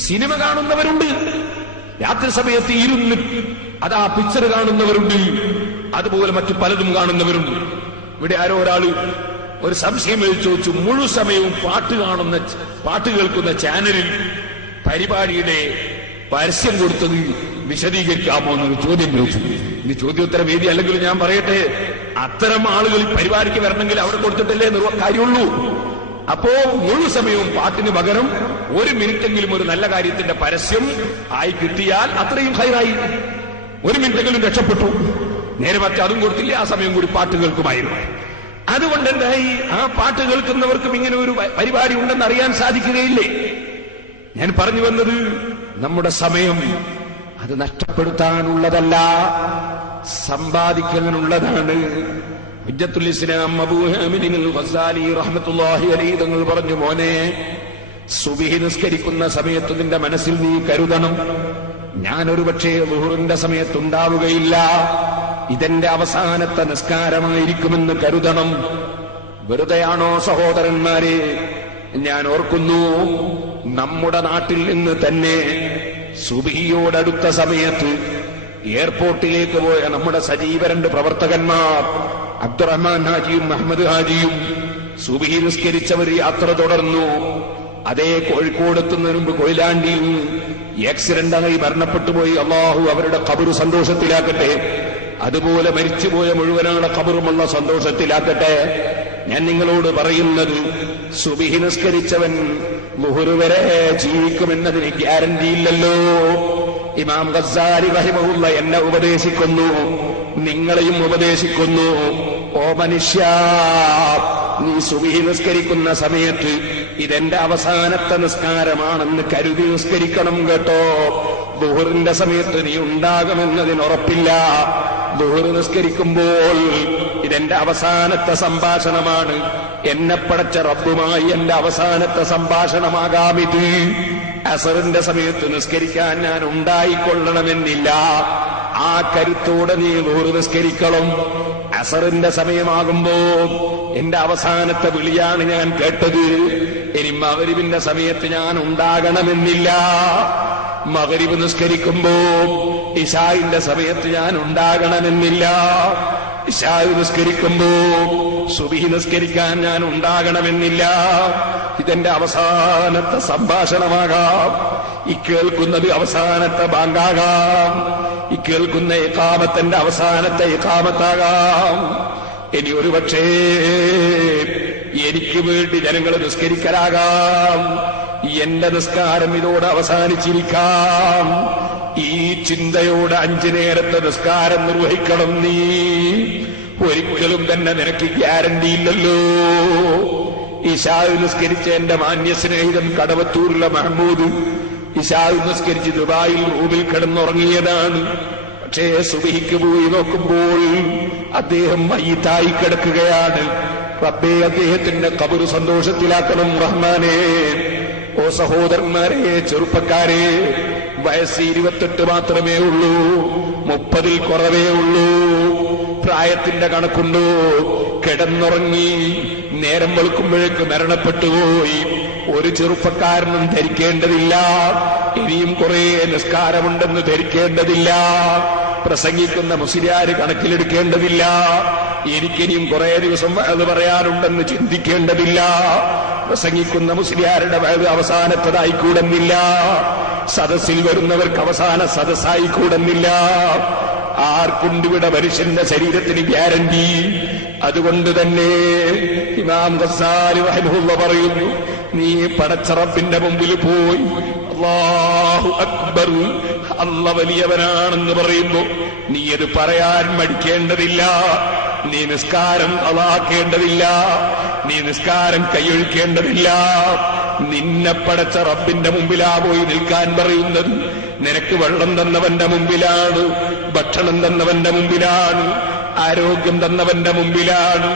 സിനിമ കാണുന്നവരുണ്ട്. രാത്രി സമയത്ത് ഇരുന്ന് അതാ പിക്ചർ കാണുന്നവരുണ്ട്. അതുപോലെ മറ്റു പലതും കാണുന്നവരുണ്ട്. ഇവിടെ ആരോ ഒരാള് ഒരു സംശയം ചോദിച്ചു, മുഴുവൻ സമയവും പാട്ട് കേൾക്കുന്ന ചാനലിൽ പരിപാടിയുടെ പരസ്യം കൊടുത്തത് വിശദീകരിക്കാമോ എന്നൊരു ചോദ്യം ചോദിച്ചു. ഇനി ചോദ്യോത്തര വേദി അല്ലെങ്കിൽ ഞാൻ പറയട്ടെ, അത്തരം ആളുകൾ പരിപാടിക്ക് വരണമെങ്കിൽ അവിടെ കൊടുത്തിട്ടല്ലേ കാര്യമുള്ളൂ. അപ്പോ മുഴു സമയവും പാട്ടിന് പകരം 1 മിനിറ്റെങ്കിലും ഒരു നല്ല കാര്യത്തിന്റെ പരസ്യം ആയി കിട്ടിയാൽ അത്രയും ഹൈറായി. 1 മിനിറ്റെങ്കിലും രക്ഷപ്പെട്ടു. നേരെ മറ്റേ അതും കൊടുത്തില്ല, ആ സമയം കൂടി പാട്ട് കേൾക്കുമായിരുന്നു. അതുകൊണ്ട് എന്തായി, ആ പാട്ട് കേൾക്കുന്നവർക്കും ഇങ്ങനെ ഒരു പരിപാടി ഉണ്ടെന്ന് അറിയാൻ സാധിക്കുകയില്ലേ? ഞാൻ പറഞ്ഞു വന്നത്, നമ്മുടെ സമയം അത് നഷ്ടപ്പെടുത്താനുള്ളതല്ല, സമ്പാദിക്കാനുള്ളതാണ്. ഹുജ്ജത്തുൽ ഇസ്ലാം അബൂ ഹാമിദ് അൽ ഗസാലി റഹ്മത്തുള്ളാഹി അലൈഹി തങ്ങൾ പറഞ്ഞു, മോനെ, സുബ്ഹി നിസ്കരിക്കുന്ന സമയത്ത് നിന്റെ മനസ്സിൽ നീ കരുതണം, ഞാനൊരു പക്ഷേ ളുഹറിന്റെ സമയത്തുണ്ടാവുകയില്ല, ഇതെന്റെ അവസാനത്തെ നിസ്കാരമായിരിക്കുമെന്ന് കരുതണം. വെറുതെയാണോ സഹോദരന്മാരെ? ഞാൻ ഓർക്കുന്നു, നമ്മുടെ നാട്ടിൽ നിന്ന് തന്നെ സുബ്ഹിയോടടുത്ത സമയത്ത് എയർപോർട്ടിലേക്ക് പോയ നമ്മുടെ സജീവ 2 പ്രവർത്തകന്മാർ, അബ്ദുറഹ്മാൻ ഹാജിയും അഹമ്മദ് ഹാജിയും, സുബ്ഹി നിസ്കരിച്ചവർ യാത്ര തുടർന്നു. അതേ കോഴിക്കോടെത്തുന്നതിന് മുമ്പ് കൊയിലാണ്ടിയിൽ ആക്സിഡന്റായി മരണപ്പെട്ടുപോയി. അള്ളാഹു അവരുടെ ഖബർ സന്തോഷത്തിലാക്കട്ടെ. അതുപോലെ മരിച്ചുപോയ മുഴുവനാളെ ഖബറുമുള്ള സന്തോഷത്തിലാക്കട്ടെ. ഞാൻ നിങ്ങളോട് പറയുന്നത്, സുബ്ഹി നിസ്കരിച്ചവൻ ളുഹർ വരെ ജീവിക്കുമെന്നതിന് ഗ്യാരണ്ടിയില്ലല്ലോ. ഇമാം ഗസാലി റഹിമഹുള്ള എന്നെ ഉപദേശിക്കുന്നു, നിങ്ങളെയും ഉപദേശിക്കുന്നു. ഓ മനുഷ്യ, നീ സുബ്ഹി നിസ്കരിക്കുന്ന സമയത്ത് ഇതെന്റെ അവസാനത്തെ നിസ്കാരമാണെന്ന് കരുതി നിസ്കരിക്കണം കേട്ടോ. ളുഹറിന്റെ സമയത്ത് നീ ഉണ്ടാകുമെന്നതിന് ഉറപ്പില്ല. ളുഹർ നിസ്കരിക്കുമ്പോൾ ഇതെന്റെ അവസാനത്തെ സംഭാഷണമാണ്, എന്നെ പടച്ച റബ്ബുമായി എന്റെ അവസാനത്തെ സംഭാഷണമാകാമിത്. അസറിന്റെ സമയത്ത് നിസ്കരിക്കാൻ ഞാൻ ഉണ്ടായിക്കൊള്ളണമെന്നില്ല. ആ കരുത്തോടെ നീ ളുഹർ നിസ്കരിക്കണം. അസറിന്റെ സമയമാകുമ്പോ എന്റെ അവസാനത്തെ വിളിയാണ് ഞാൻ കേട്ടത്, ഇനി മഗ്‌രിബിന്റെ സമയത്ത് ഞാൻ ഉണ്ടാകണമെന്നില്ല. മഗ്‌രിബ് നിസ്കരിക്കുമ്പോ ഇശാഇന്റെ സമയത്ത് ഞാൻ ഉണ്ടാകണമെന്നില്ല. ഇശാ നിസ്കരിക്കുമ്പോ സുബ്ഹി നിസ്കരിക്കാൻ ഞാൻ ഉണ്ടാകണമെന്നില്ല. ഇതെന്റെ അവസാനത്തെ സംഭാഷണമാകാം. ഇക്കേൾക്കുന്നത് അവസാനത്തെ ബാങ്കാകാം. ഇക്കേൾക്കുന്ന ഇഖാമത്തിന്റെ അവസാനത്തെ ഇഖാമത്താകാം. ഇനി ഒരു പക്ഷേ എനിക്ക് വേണ്ടി ജനങ്ങൾ നിസ്കരിക്കലാകാം. എന്റെ നിസ്കാരം ഇതോടെ അവസാനിച്ചിരിക്കാം. ഈ ചിന്തയോടെ 5 നേരത്തെ നിസ്കാരം നിർവഹിക്കണം നീ. ഒരിക്കലും തന്നെ നിനക്ക് ഗ്യാരണ്ടിയില്ലല്ലോ. ഇശാ നിസ്കരിച്ച എന്റെ മാന്യ സ്നേഹിതൻ കടവത്തൂരിലെ മഹമ്മൂദ് ഇശാ നിസ്കരിച്ച് ദുബായിൽ റൂമിൽ കിടന്നുറങ്ങിയതാണ്. പക്ഷേ സുബ്ഹിക്ക് പോയി നോക്കുമ്പോൾ അദ്ദേഹം മയ്യിത്തായി കിടക്കുകയാണ്. റബ്ബേ, അദ്ദേഹത്തിന്റെ ഖബർ സന്തോഷത്തിലാക്കണം റഹ്മാനേ. ഓ സഹോദരന്മാരെ, ചെറുപ്പക്കാരെ, വയസ്സ് 28 മാത്രമേ ഉള്ളൂ, 30-ൽ കുറവേ ഉള്ളൂ. പ്രായത്തിന്റെ കണക്കുണ്ടോ? കിടന്നുറങ്ങി നേരം വെളുക്കുമ്പോഴേക്ക് മരണപ്പെട്ടുപോയി. ഒരു ചെറുപ്പക്കാരനും ധരിക്കേണ്ടതില്ല ഇനിയും കുറെ നിസ്കാരമുണ്ടെന്ന് ധരിക്കേണ്ടതില്ല. പ്രസംഗിക്കുന്ന മുസ്ലിയാര് കണക്കിലെടുക്കേണ്ടതില്ല. എനിക്കിനിയും കുറെ ദിവസം അത് പറയാനുണ്ടെന്ന് ചിന്തിക്കേണ്ടതില്ല. പ്രസംഗിക്കുന്ന മുസ്ലിയാരുടെ വയത് അവസാനത്തതായിക്കൂടുന്നില്ല. സദസ്സിൽ വരുന്നവർക്ക് അവസാന സദസ്സായിക്കൂടുന്നില്ല. ആർക്കുണ്ടിവിടെ മനുഷ്യന്റെ ശരീരത്തിന് ഗ്യാരണ്ടി? അതുകൊണ്ട് തന്നെ ഇമാം ഗസാലി റഹിമഹുല്ലാഹ് പറയുന്നു, നീ പടച്ച റബ്ബിന്റെ മുമ്പിൽ പോയി അല്ലാഹു അക്ബർ, അല്ലാഹ് വലിയവനാണെന്ന് പറയുമ്പോ നീ അത് പറയാൻ മടിക്കേണ്ടതില്ല. നീ നിസ്കാരം അളാക്കേണ്ടതില്ല. നീ നിസ്കാരം കൈയൊഴിക്കേണ്ടതില്ല. നിന്നെ പടച്ച റബ്ബിന്റെ മുമ്പിലാ പോയി നിൽക്കാൻ പറയുന്നത്. നിനക്ക് വെള്ളം തന്നവന്റെ മുമ്പിലാണ്, ഭക്ഷണം തന്നവന്റെ മുമ്പിലാണ്, ആരോഗ്യം തന്നവന്റെ മുമ്പിലാണ്.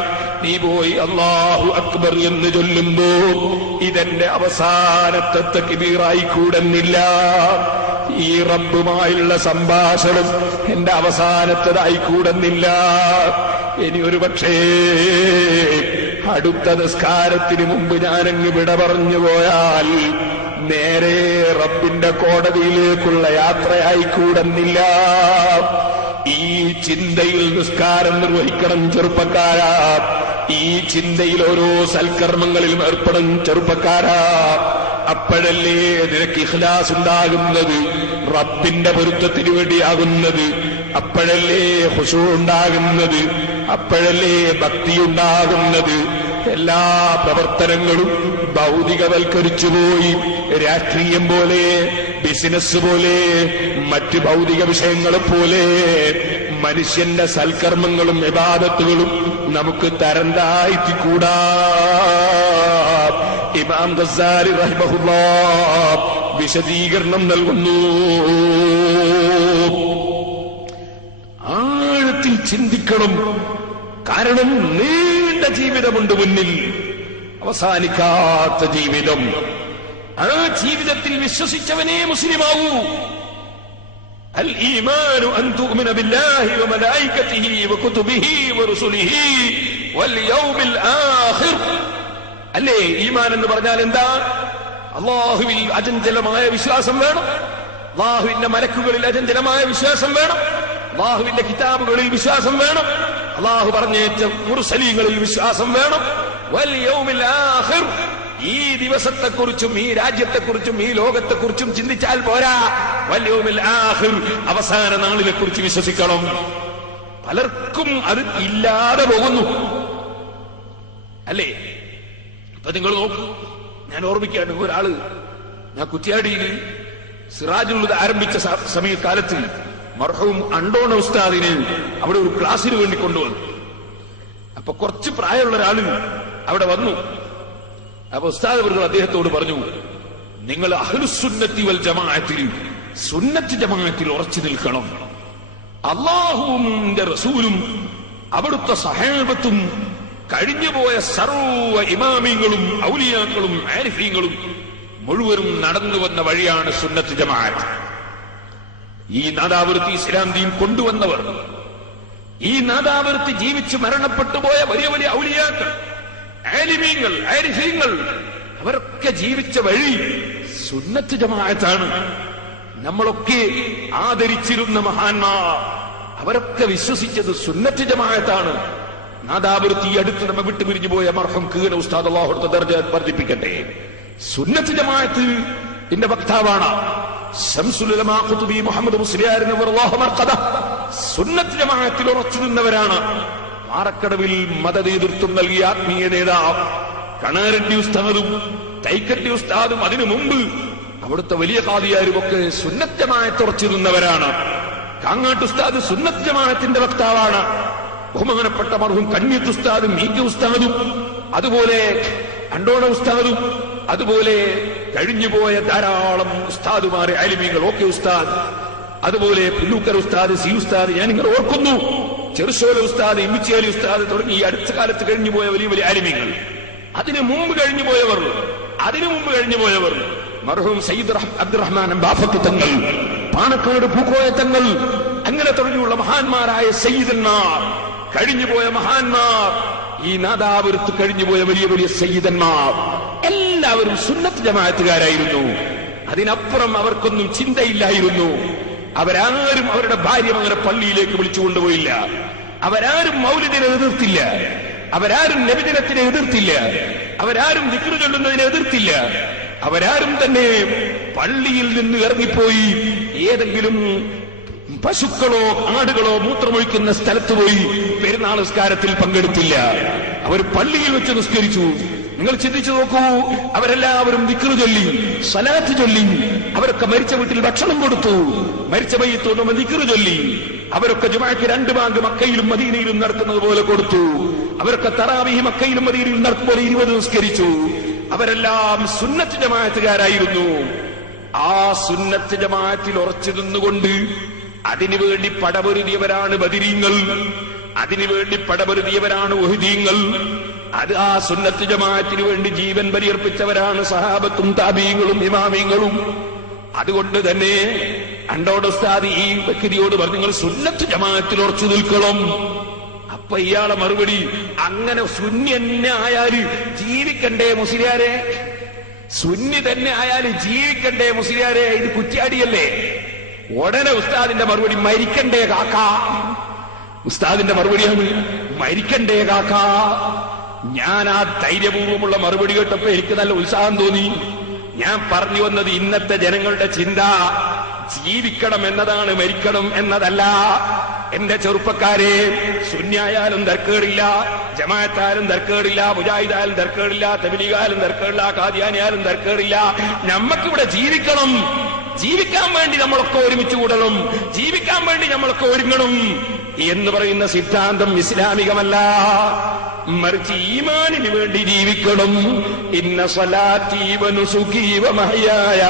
നീ പോയി അല്ലാഹു അക്ബർ എന്ന് ചൊല്ലുമ്പോ ഇതെന്റെ അവസാനത്തെ തക്ബീറായി കൂടുന്നില്ല. ഈ റബ്ബുമായുള്ള സംഭാഷണം എന്റെ അവസാനത്തേതായി കൂടുന്നില്ല. ഇനി ഒരു പക്ഷേ അടുത്ത നിസ്കാരത്തിന് മുമ്പ് ഞാനങ്ങ് വിട പറഞ്ഞു പോയാൽ നേരെ റബ്ബിന്റെ കോടതിയിലേക്കുള്ള യാത്രയായി കൂടുന്നില്ല. ഈ ചിന്തയിൽ നിസ്കാരം നിർവഹിക്കണം ചെറുപ്പക്കാരാ. ഈ ചിന്തയിൽ ഓരോ സൽക്കർമ്മങ്ങളിലും ഏർപ്പെടണം ചെറുപ്പക്കാരാ. അപ്പോഴല്ലേ നിനക്ക് ഇഖ്ലാസ് ഉണ്ടാകുന്നത്, റബ്ബിന്റെ പൊരുത്തത്തിന് വേണ്ടിയാകുന്നത്. അപ്പോഴല്ലേ ഖുശൂ ഉണ്ടാകുന്നത്, അപ്പോഴല്ലേ ഭക്തി ഉണ്ടാകുന്നത്. എല്ലാ പ്രവർത്തനങ്ങളും ഭൗതികവൽക്കരിച്ചുപോയി. രാഷ്ട്രീയം പോലെ, ബിസിനസ് പോലെ, മറ്റ് ഭൗതിക വിഷയങ്ങളെ പോലെ മനുഷ്യന്റെ സൽക്കർമ്മങ്ങളും ഇബാദത്തുകളും നമുക്ക് തരം താഴ്ത്തിക്കൂടാ. ഇമാം ഗസ്സാലി റഹിമഹുല്ലാഹ് വിശദീകരണം നൽകുന്നു. ആഴത്തിൽ ചിന്തിക്കണം. കാരണം നീണ്ട ജീവിതമുണ്ട് മുന്നിൽ, അവസാനിക്കാത്ത ജീവിതം. ആ ജീവിതത്തിൽ വിശ്വസിച്ചവനേ മുസ്ലിമാവൂ. അൽ ഈമാനു അൻ തുഅ്മിന ബില്ലാഹി വമലായികതിഹി വകുതുബിഹി വറുസുലിഹി വൽ യൗമിൽ ആഖിർ. അല്ലേ ഈമാൻ എന്ന് പറഞ്ഞാൽ എന്താ? അല്ലാഹുവിൽ അചഞ്ചലമായ വിശ്വാസം വേണം, അല്ലാഹുവിന്റെ മലക്കുകളിൽ അചഞ്ചലമായ വിശ്വാസം വേണം, അല്ലാഹുവിന്റെ കിതാബുകളിൽ വിശ്വാസം വേണം, അല്ലാഹു പറഞ്ഞേറ്റ മുർസലീങ്ങളിൽ വിശ്വാസം വേണം. വൽ യൗമിൽ ആഖിർ, ഈ ദിവസത്തെക്കുറിച്ചും ഈ രാജ്യത്തെക്കുറിച്ചും ഈ ലോകത്തെക്കുറിച്ചും ചിന്തിച്ചാൽ പോരാ. വൽ യൗമിൽ ആഖിർ, അവസാന നാളിനെ കുറിച്ച് വിശ്വസിക്കണം. പലർക്കും അത് ഇല്ലാതെ പോകുന്നു, അല്ലേ? ഇപ്പൊ നിങ്ങൾ നോക്കൂ, ഞാൻ ഓർമ്മിക്കാണ് ഒരാള്, ഞാൻ കുറ്റ്യാടിയിൽ സിറാജുൽ ഹുദ ആരംഭിച്ച സമയകാലത്ത് മർഹൂം അണ്ടോണ ഉസ്താദിന് അവിടെ ഒരു ക്ലാസ്സിന് വേണ്ടി കൊണ്ടുവന്നു. അപ്പൊ കുറച്ച് പ്രായമുള്ള ഒരാള് അവിടെ വന്നു. അപ്പൊ ഉസ്താദ് അവர்கள் അദ്ദേഹത്തോട് പറഞ്ഞു, നിങ്ങൾ അഹ്ലുസുന്നത്തി വൽ ജമാഅത്തിൽ, സുന്നത്ത് ജമാഅത്തിൽ ഉറച്ചു നിൽക്കണം. അല്ലാഹുവിന്റെ റസൂലും അവിടുത്തെ സഹാബത്തും കഴിഞ്ഞുപോയ സർവ്വ ഇമാമിങ്ങളും ഔലിയാക്കളും ആരിഫീങ്ങളും മുഴുവനും നടന്നു വന്ന വഴിയാണ് സുന്നത്ത് ജമാഅത്ത്. ഈ നാദാവൃത്തി ഇസ്ലാം ദീൻ കൊണ്ടുവന്നവർ, ഈ നാദാവൃത്തി ജീവിച്ച് മരണപ്പെട്ടു പോയ വലിയ വലിയ ഔലിയാക്കൾ, ആലിമീങ്ങൾ, ആരിഫീങ്ങൾ, അവരൊക്കെ ജീവിച്ച വഴി സുന്നത്ത് ജമാഅത്താണ്. നമ്മളൊക്കെ ആദരിച്ചിരുന്ന മഹാന്മാർ, അവരൊക്കെ വിശ്വസിച്ചത് സുന്നത്ത് ജമാഅത്താണ്. നാദാവൃത്തി അടുത്ത് നമ്മെ വിട്ടുപിരിഞ്ഞു പോയ മർഹൂം കീന ഉസ്താദ് അല്ലാഹു ദർജ വർദ്ധിപ്പിക്കട്ടെ, സുന്നത്ത് ജമാഅത്തിന്റെ വക്താവാണ്. ശംസുൽ ഉലമാ ഖുതുബി മുഹമ്മദ് മുസ്ലിയാർ റളിയല്ലാഹു മർഖദ സുന്നത്ത് ജമാഅത്തിൽ ഉറച്ചു നിന്നവരാണ്. പാറക്കടവിൽ മതനേതൃത്വം നൽകിയ ആത്മീയ നേതാവ് കണാരണ്ടി ഉസ്താദും തൈക്കട്ടി ഉസ്താദും അതിനു മുമ്പ് അവിടുത്തെ വലിയ ഖാദിയാരും ഒക്കെ സുന്നത്ത് ജമാഅത്ത് ഉറച്ചു നിന്നവരാണ്. കാങ്ങാട്ട് ഉസ്താദ് സുന്നത്ത് ജമാഅത്തിന്റെ വക്താവാണ്. ബഹുമാനപ്പെട്ട മർഹൂം കണ്ണിയത്ത് ഉസ്താദും മീക്ക ഉസ്താദും അതുപോലെ അണ്ടോണ ഉസ്താദും അതുപോലെ കഴിഞ്ഞുപോയ ധാരാളം ഉസ്താദുമാരെ ആലിമീങ്ങൾ, ഓക്കെ ഉസ്താദ്, അതുപോലെ പുല്ലൂക്കർ ഉസ്താദ്, സി ഉസ്താദ്, ഞാൻ നിങ്ങൾ ഓർക്കുന്നു, ചെറുശോല ഉസ്താദ്, ഇമ്മിച്ചേലി ഉസ്താദ് തുടങ്ങി ഈ അടുത്ത കാലത്ത് കഴിഞ്ഞുപോയ വലിയ വലിയ ആലിമീങ്ങൾ. അതിനു മുമ്പ് കഴിഞ്ഞുപോയവർ മർഹൂം സയ്യിദ് അബ്ദുറഹ്മാൻ ബാഫത്ത് തങ്ങൾ, പാണക്കാട് പൂക്കോയ തങ്ങൾ, അങ്ങനെ തുടങ്ങിയുള്ള മഹാന്മാരായ സയ്യിദന്മാർ, കഴിഞ്ഞുപോയ മഹാന്മാർ, ഈ നാദാവൃത്ത് കഴിഞ്ഞുപോയ വലിയ വലിയ സയ്യിദന്മാർ എല്ലാവരും സുന്നത്ത് ജമാഅത്തുകാരായിരുന്നു. അതിനപ്പുറം അവർക്കൊന്നും ചിന്തയില്ലായിരുന്നു. അവരാരും അവരുടെ ഭാര്യ അങ്ങനെ പള്ളിയിലേക്ക് വിളിച്ചു കൊണ്ടുപോയില്ല. അവരാരും മൗലിദിനെ എതിർത്തില്ല. അവരാരും നബിദിനത്തിനെ എതിർത്തില്ല. അവരാരും ദിക്ർ ചൊല്ലുന്നതിനെ എതിർത്തില്ല. അവരാരും തന്നെ പള്ളിയിൽ നിന്ന് ഇറങ്ങിപ്പോയി ഏതെങ്കിലും പശുക്കളോ ആടുകളോ മൂത്രമൊഴിക്കുന്ന സ്ഥലത്ത് പോയി പെരുന്നാൾ നിസ്കാരത്തിൽ പങ്കെടുത്തില്ല. അവർ പള്ളിയിൽ വെച്ച് നിസ്കരിച്ചു. നിങ്ങൾ ചിന്തിച്ചു നോക്കൂ, അവരെല്ലാവരും ദിക്ർ ചൊല്ലി, സ്വലാത്ത് ചൊല്ലി, അവരൊക്കെ മരിച്ച വീട്ടിൽ ഭക്ഷണം കൊടുത്തു, മരിച്ച മയ്യിത്തോടും ദിക്ർ ചൊല്ലി, അവരൊക്കെ ജുമാക്ക് 2 ബാങ്ക് മക്കയിലും മദീനയിലും നടക്കുന്നത് പോലെ കൊടുത്തു, അവരൊക്കെ തറാവീഹ് മക്കയിലും മദീനയിലും നടത്തും പോലെ 20 നിസ്കരിച്ചു. അവരെല്ലാം സുന്നത്ത് ജമാഅത്തുകാരായിരുന്നു. ആ സുന്നത്ത് ജമാഅത്തിൽ ഉറച്ചു നിന്നുകൊണ്ട് അതിനുവേണ്ടി പടപൊരുതിയവരാണ് ബദരീങ്ങൾ, അതിനുവേണ്ടി പടപൊരുതിയവരാണ് ഉഹദീങ്ങൾ. അത് ആ സുന്നത്ത് ജമാഅത്തിന് വേണ്ടി ജീവൻ ബലിയർപ്പിച്ചവരാണ് സഹാബത്തും താബീങ്ങളും ഇമാമീങ്ങളും. അതുകൊണ്ട് തന്നെ അണ്ടോട് ഉസ്താദ് ഈ വ്യക്തിയോട് പറഞ്ഞു, നിങ്ങൾ സുന്നത്ത് ജമാഅത്തിൽ ഉറച്ചു നിൽക്കണം. അപ്പൊ ഇയാളെ മറുപടി, അങ്ങനെ സുന്നി തന്നെ ആയാല് ജീവിക്കണ്ടേ മുസ്ലിയാരെ? സുന്നി തന്നെ ആയാല് ജീവിക്കണ്ടേ മുസ്ലിയാരെ? ഇത് കുറ്റ്യാടിയല്ലേ? ഉടനെ ഉസ്താദിന്റെ മറുപടി, മരിക്കണ്ടേ കാക്ക. ഉസ്താദിന്റെ മറുപടിയാണ്, മരിക്കണ്ടേ കാക്ക. ഞാൻ ആ ധൈര്യപൂർവ്വമുള്ള മറുപടി കേട്ടപ്പോ എനിക്ക് നല്ല ഉത്സാഹം തോന്നി. ഞാൻ പറഞ്ഞു വന്നത് ഇന്നത്തെ ജനങ്ങളുടെ ചിന്ത ജീവിക്കണം എന്നതാണ്, മരിക്കണം എന്നതല്ല. എന്റെ ചെറുപ്പക്കാരെ, സുന്നിയായാലും തർക്കേടില്ല, ജമാഅത്തായാലും തർക്കേടില്ല, മുജാഹിദായാലും തർക്കേടില്ല, തബ്ലീഗായാലും തർക്കേടില്ല, ഖാദിയാനിയായാലും തർക്കേടില്ല. നമ്മക്കിവിടെ ജീവിക്കണം. ജീവിക്കാൻ വേണ്ടി നമ്മളൊക്കെ ഒരുമിച്ച് കൂടണം, ജീവിക്കാൻ വേണ്ടി നമ്മളൊക്കെ ഒരുങ്ങണം എന്ന് പറയുന്ന സിദ്ധാന്തം ഇസ്ലാമികമല്ല. മറിച്ച് ഈമാനിന് വേണ്ടി ജീവിക്കണം. ഇന്ന സ്വലാത്തി വനുസുകി വമഹയായ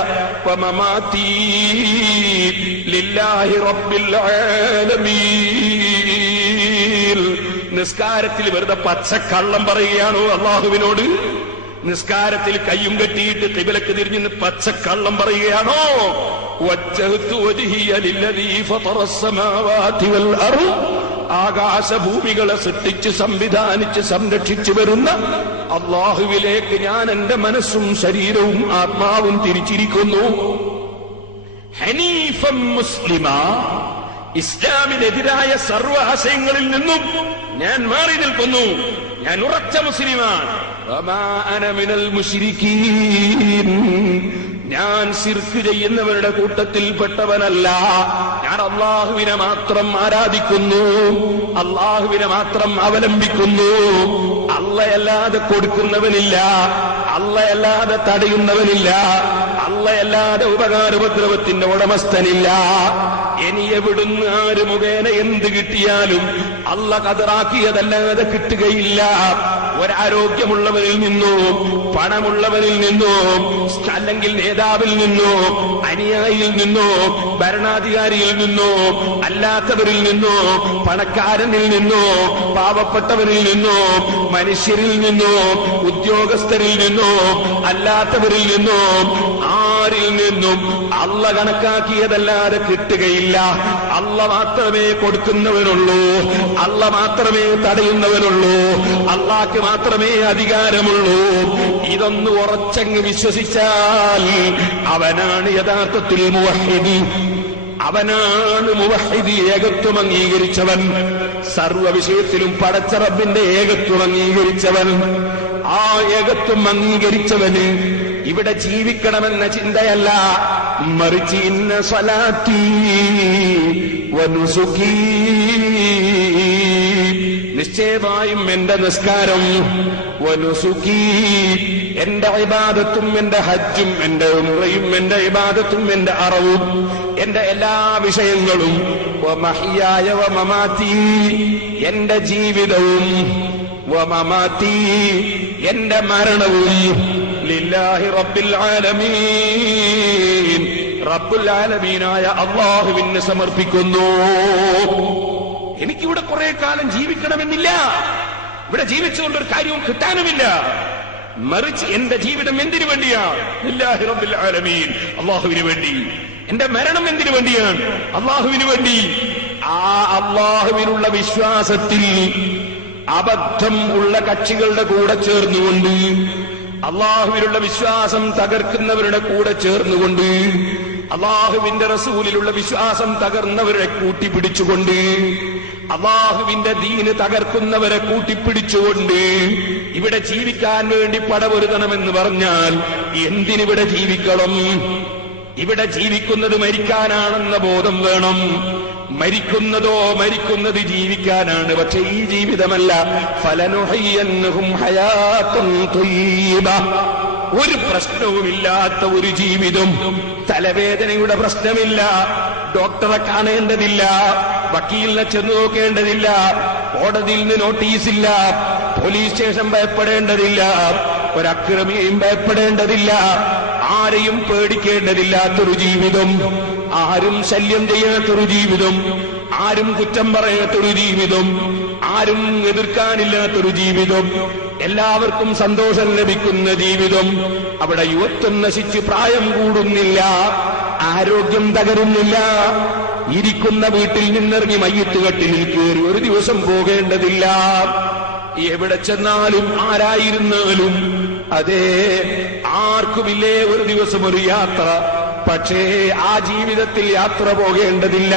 വമമാതി ലില്ലാഹി റബ്ബിൽ ആലമീൻ. നിസ്കാരത്തിൽ വെറുതെ പച്ചക്കള്ളം പറയുകയാണോ അല്ലാഹുവിനോട്? നിസ്കാരത്തിൽ കയ്യും കെട്ടിയിട്ട് ഖിബലക്ക് തിരിഞ്ഞ് പച്ചക്കള്ളം പറയുകയാണോ? വജ്ജഹ്തു വജ്ഹിയ ലില്ലദീ ഫതറസ് സമാവാതി വൽ അർദ്. ആകാശഭൂമികളെ സൃഷ്ടിച്ച് സംവിധാനിച്ച് സംരക്ഷിച്ചു വരുന്ന അല്ലാഹുവിലേക്ക് ഞാൻ എന്റെ മനസ്സും ശരീരവും ആത്മാവും തിരിച്ചിരിക്കുന്നു. ഹനീഫൻ മുസ്ലിമ, ഇസ്ലാമിനെതിരായ സർവ്വ ആശയങ്ങളിൽ നിന്നും ഞാൻ മാറി നിൽക്കുന്നു. ഞാൻ ഉറച്ച മുസ്ലിമാണ്. വമാ അന മിനൽ മുശ്രിക്കീൻ, ഞാൻ ശിർക്ക് ചെയ്യുന്നവരുടെ കൂട്ടത്തിൽപ്പെട്ടവനല്ല. ഞാൻ അല്ലാഹുവിനെ മാത്രം ആരാധിക്കുന്നു, അല്ലാഹുവിനെ മാത്രം അവലംബിക്കുന്നു. അല്ലാഹയല്ലാതെ കൊടുക്കുന്നവനില്ല, അല്ലാഹയല്ലാതെ തടയുന്നവനില്ല, അല്ലാഹയല്ലാതെ ഉപകാരോപദ്രവത്തിന്റെ ഉടമസ്ഥനില്ല. ഇനി എവിടുന്ന് ആര് മുഖേന എന്ത് കിട്ടിയാലും അല്ലാഹ് ഖദറാക്കിയതല്ലാതെ കിട്ടുകയില്ല. ഒരാരോഗ്യമുള്ളവരിൽ നിന്നോ പണമുള്ളവരിൽ നിന്നോ അല്ലെങ്കിൽ നേതാവിൽ നിന്നോ അനുയായിയിൽ നിന്നോ ഭരണാധികാരിയിൽ നിന്നോ അല്ലാത്തവരിൽ നിന്നോ പണക്കാരനിൽ നിന്നോ പാവപ്പെട്ടവരിൽ നിന്നോ മനുഷ്യരിൽ നിന്നോ ഉദ്യോഗസ്ഥരിൽ നിന്നോ അല്ലാത്തവരിൽ നിന്നോ ആരിൽ നിന്നും അല്ലാഹ് കണക്കാക്കിയതല്ലാതെ കിട്ടുകയില്ല. അല്ലാഹ് മാത്രമേ കൊടുക്കുന്നവനുള്ളൂ, അല്ലാഹ് മാത്രമേ തടയുന്നവനുള്ളൂ, അല്ലാഹ്ക്ക് മാത്രമേ അധികാരമുള്ളൂ. ഇതൊന്ന് ഉറച്ചങ്ങ് വിശ്വസിച്ചാൽ അവനാണ് യഥാർത്ഥത്തിൽ മുവഹ്ഹിദ്. അവനാണ് മുവഹ്ഹിദ്, ഏകത്വം അംഗീകരിച്ചവൻ, സർവ്വ വിഷയത്തിലും പടച്ച റബ്ബിന്റെ ഏകത്വം അംഗീകരിച്ചവൻ. ആ ഏകത്വം അംഗീകരിച്ചവന് ഇവിടെ ജീവിക്കണമെന്ന ചിന്തയല്ല, മറിച്ച് ഇന്ന സ്വലാത്തി വനുസുകി, നിശ്ചയമായും എന്റെ നിസ്കാരം, വനുസുകി എന്റെ ഇബാദത്തും എന്റെ ഹജ്ജും എന്റെ ഉംറയും എന്റെ ഇബാദത്തും എന്റെ അറവും എന്റെ എല്ലാ വിഷയങ്ങളും, വമഹ്യായ വമമാതി എന്റെ ജീവിതവും, വമമാതി എന്റെ മരണവും, ലില്ലാഹി റബ്ബിൽ ആലമീൻ റബ്ബുൽ ആലമീനായ അല്ലാഹുവിന് സമർപ്പിക്കുന്നു. എനിക്കിവിടെ കുറെ കാലം ജീവിക്കണമെന്നില്ല, ഇവിടെ ജീവിച്ചുകൊണ്ടൊരു കാര്യവും കിട്ടാനുമില്ല. മറിച്ച് എന്റെ ജീവിതം എന്തിനു വേണ്ടിയാണ്? ലില്ലാഹി റബ്ബിൽ ആലമീൻ, അല്ലാഹുവിന് വേണ്ടി. എന്റെ മരണം എന്തിനു വേണ്ടിയാണ്? അല്ലാഹുവിന് വേണ്ടി. ആ അല്ലാഹുവിനുള്ള വിശ്വാസത്തിൽ അബദ്ധം ഉള്ള കക്ഷികളുടെ കൂടെ ചേർന്നുകൊണ്ട്, അല്ലാഹുവിലുള്ള വിശ്വാസം തകർക്കുന്നവരുടെ കൂടെ ചേർന്നുകൊണ്ട്, അല്ലാഹുവിന്റെ റസൂലിലുള്ള വിശ്വാസം തകർന്നവരെ കൂട്ടിപ്പിടിച്ചുകൊണ്ട്, അല്ലാഹുവിന്റെ ദീന് തകർക്കുന്നവരെ കൂട്ടിപ്പിടിച്ചുകൊണ്ട് ഇവിടെ ജീവിക്കാൻ വേണ്ടി പടപൊരുതണമെന്ന് പറഞ്ഞാൽ എന്തിനിവിടെ ജീവിക്കണം? ഇവിടെ ജീവിക്കുന്നത് മരിക്കാനാണെന്ന ബോധം വേണം. മരിക്കുന്നത് ജീവിക്കാനാണ്. പക്ഷെ ഈ ജീവിതമല്ല. ഫലനുഹയ്യന്നഹും ഹയാത്തൻ ത്വയ്യിബ, ഒരു പ്രശ്നവുമില്ലാത്ത ഒരു ജീവിതം. തലവേദനയുടെ പ്രശ്നമില്ല, ഡോക്ടറെ കാണേണ്ടതില്ല, വക്കീലിനെ ചെന്ന് നോക്കേണ്ടതില്ല, കോടതിയിൽ നിന്ന് നോട്ടീസില്ല, പോലീസ് സ്റ്റേഷൻ ഭയപ്പെടേണ്ടതില്ല, ഒരക്രമിയെയും ഭയപ്പെടേണ്ടതില്ല, ആരെയും പേടിക്കേണ്ടതില്ലാത്തൊരു ജീവിതം, ആരും ശല്യം ചെയ്യാത്തൊരു ജീവിതം, ആരും കുറ്റം പറയാത്തൊരു ജീവിതം, ആരും എതിർക്കാനില്ലാത്തൊരു ജീവിതം, എല്ലാവർക്കും സന്തോഷം ലഭിക്കുന്ന ജീവിതം. അവിടെ യുവത്വം നശിച്ച് പ്രായം കൂടുന്നില്ല, ആരോഗ്യം തകരുന്നില്ല. ഇരിക്കുന്ന വീട്ടിൽ നിന്നിറങ്ങി മയ്യത്ത് കട്ടിലിൽ കയറി ഒരു ദിവസം പോകേണ്ടതില്ല. എവിടെ ചെന്നാലും ആരായിരുന്നാലും അതേ, ആർക്കുമില്ലേ ഒരു ദിവസം ഒരു യാത്ര. പക്ഷേ ആ ജീവിതത്തിൽ യാത്ര പോകേണ്ടതില്ല.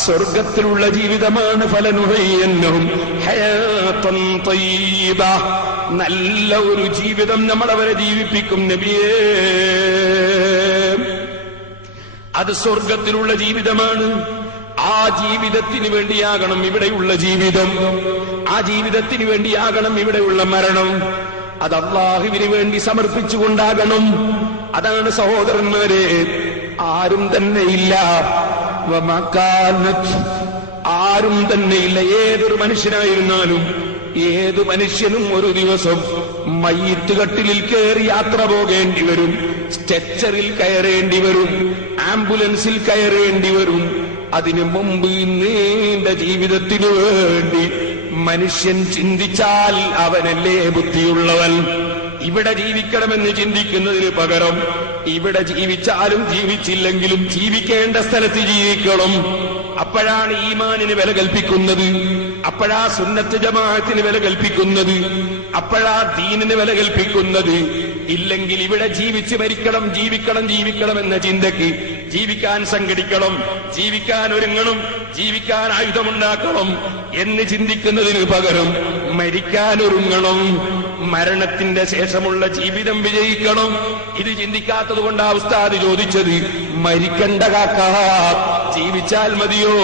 സ്വർഗത്തിലുള്ള ജീവിതമാണ്. ഫലനുഹയ്യന്നഹും ഹയാത്തൻ ത്വയ്യിബ, നല്ല ഒരു ജീവിതം നമ്മളവരെ ജീവിപ്പിക്കും നബിയേ. അത് സ്വർഗത്തിലുള്ള ജീവിതമാണ്. ആ ജീവിതത്തിന് വേണ്ടിയാകണം ഇവിടെയുള്ള ജീവിതം. ആ ജീവിതത്തിന് വേണ്ടിയാകണം ഇവിടെയുള്ള മരണം. അത് അല്ലാഹുവിന് വേണ്ടി സമർപ്പിച്ചുകൊണ്ടാകണം. അതാണ് സഹോദരന്മാരെ, ആരും തന്നെയില്ല, ആരും തന്നെയില്ല. ഏതൊരു മനുഷ്യനായിരുന്നാലും ഏത് മനുഷ്യനും ഒരു ദിവസം മയ്യിത്ത് കട്ടിലിൽ കയറി യാത്ര പോകേണ്ടി വരും, സ്ട്രെച്ചറിൽ കയറേണ്ടി വരും, ആംബുലൻസിൽ കയറേണ്ടി വരും. അതിനു മുമ്പ് നീണ്ട ജീവിതത്തിനു വേണ്ടി മനുഷ്യൻ ചിന്തിച്ചാൽ അവനല്ലേ ബുദ്ധിയുള്ളവൻ. ഇവിടെ ജീവിക്കണമെന്ന് ചിന്തിക്കുന്നതിന് പകരം ഇവിടെ ജീവിച്ചാലും ജീവിച്ചില്ലെങ്കിലും ജീവിക്കേണ്ട സ്ഥലത്ത് ജീവിക്കണം. അപ്പോഴാണ് ഈമാനിന് വില കൽപ്പിക്കുന്നത്, അപ്പോഴാ സുന്നത്ത് ജമാഅത്തിന് വില കൽപ്പിക്കുന്നത്, അപ്പോഴാ ദീനിന് വില കൽപ്പിക്കുന്നത്. ഇല്ലെങ്കിൽ ഇവിടെ ജീവിച്ച് മരിക്കണം, ജീവിക്കണം, ജീവിക്കണം എന്ന ചിന്തയ്ക്ക് ജീവിക്കാൻ സംഘടിക്കണം, ജീവിക്കാൻ ഒരുങ്ങണം, ജീവിക്കാൻ ആയുധമുണ്ടാക്കണം എന്ന് ചിന്തിക്കുന്നതിന് പകരം മരിക്കാൻ ഒരുങ്ങണം. മരണത്തിന്റെ ശേഷമുള്ള ജീവിതം വിജയിക്കണം. ഇത് ചിന്തിക്കാത്തത് കൊണ്ടാ ഉസ്താദ് ചോദിച്ചത്, മരിക്കണ്ട കാക്ക, ജീവിച്ചാൽ മതിയോ?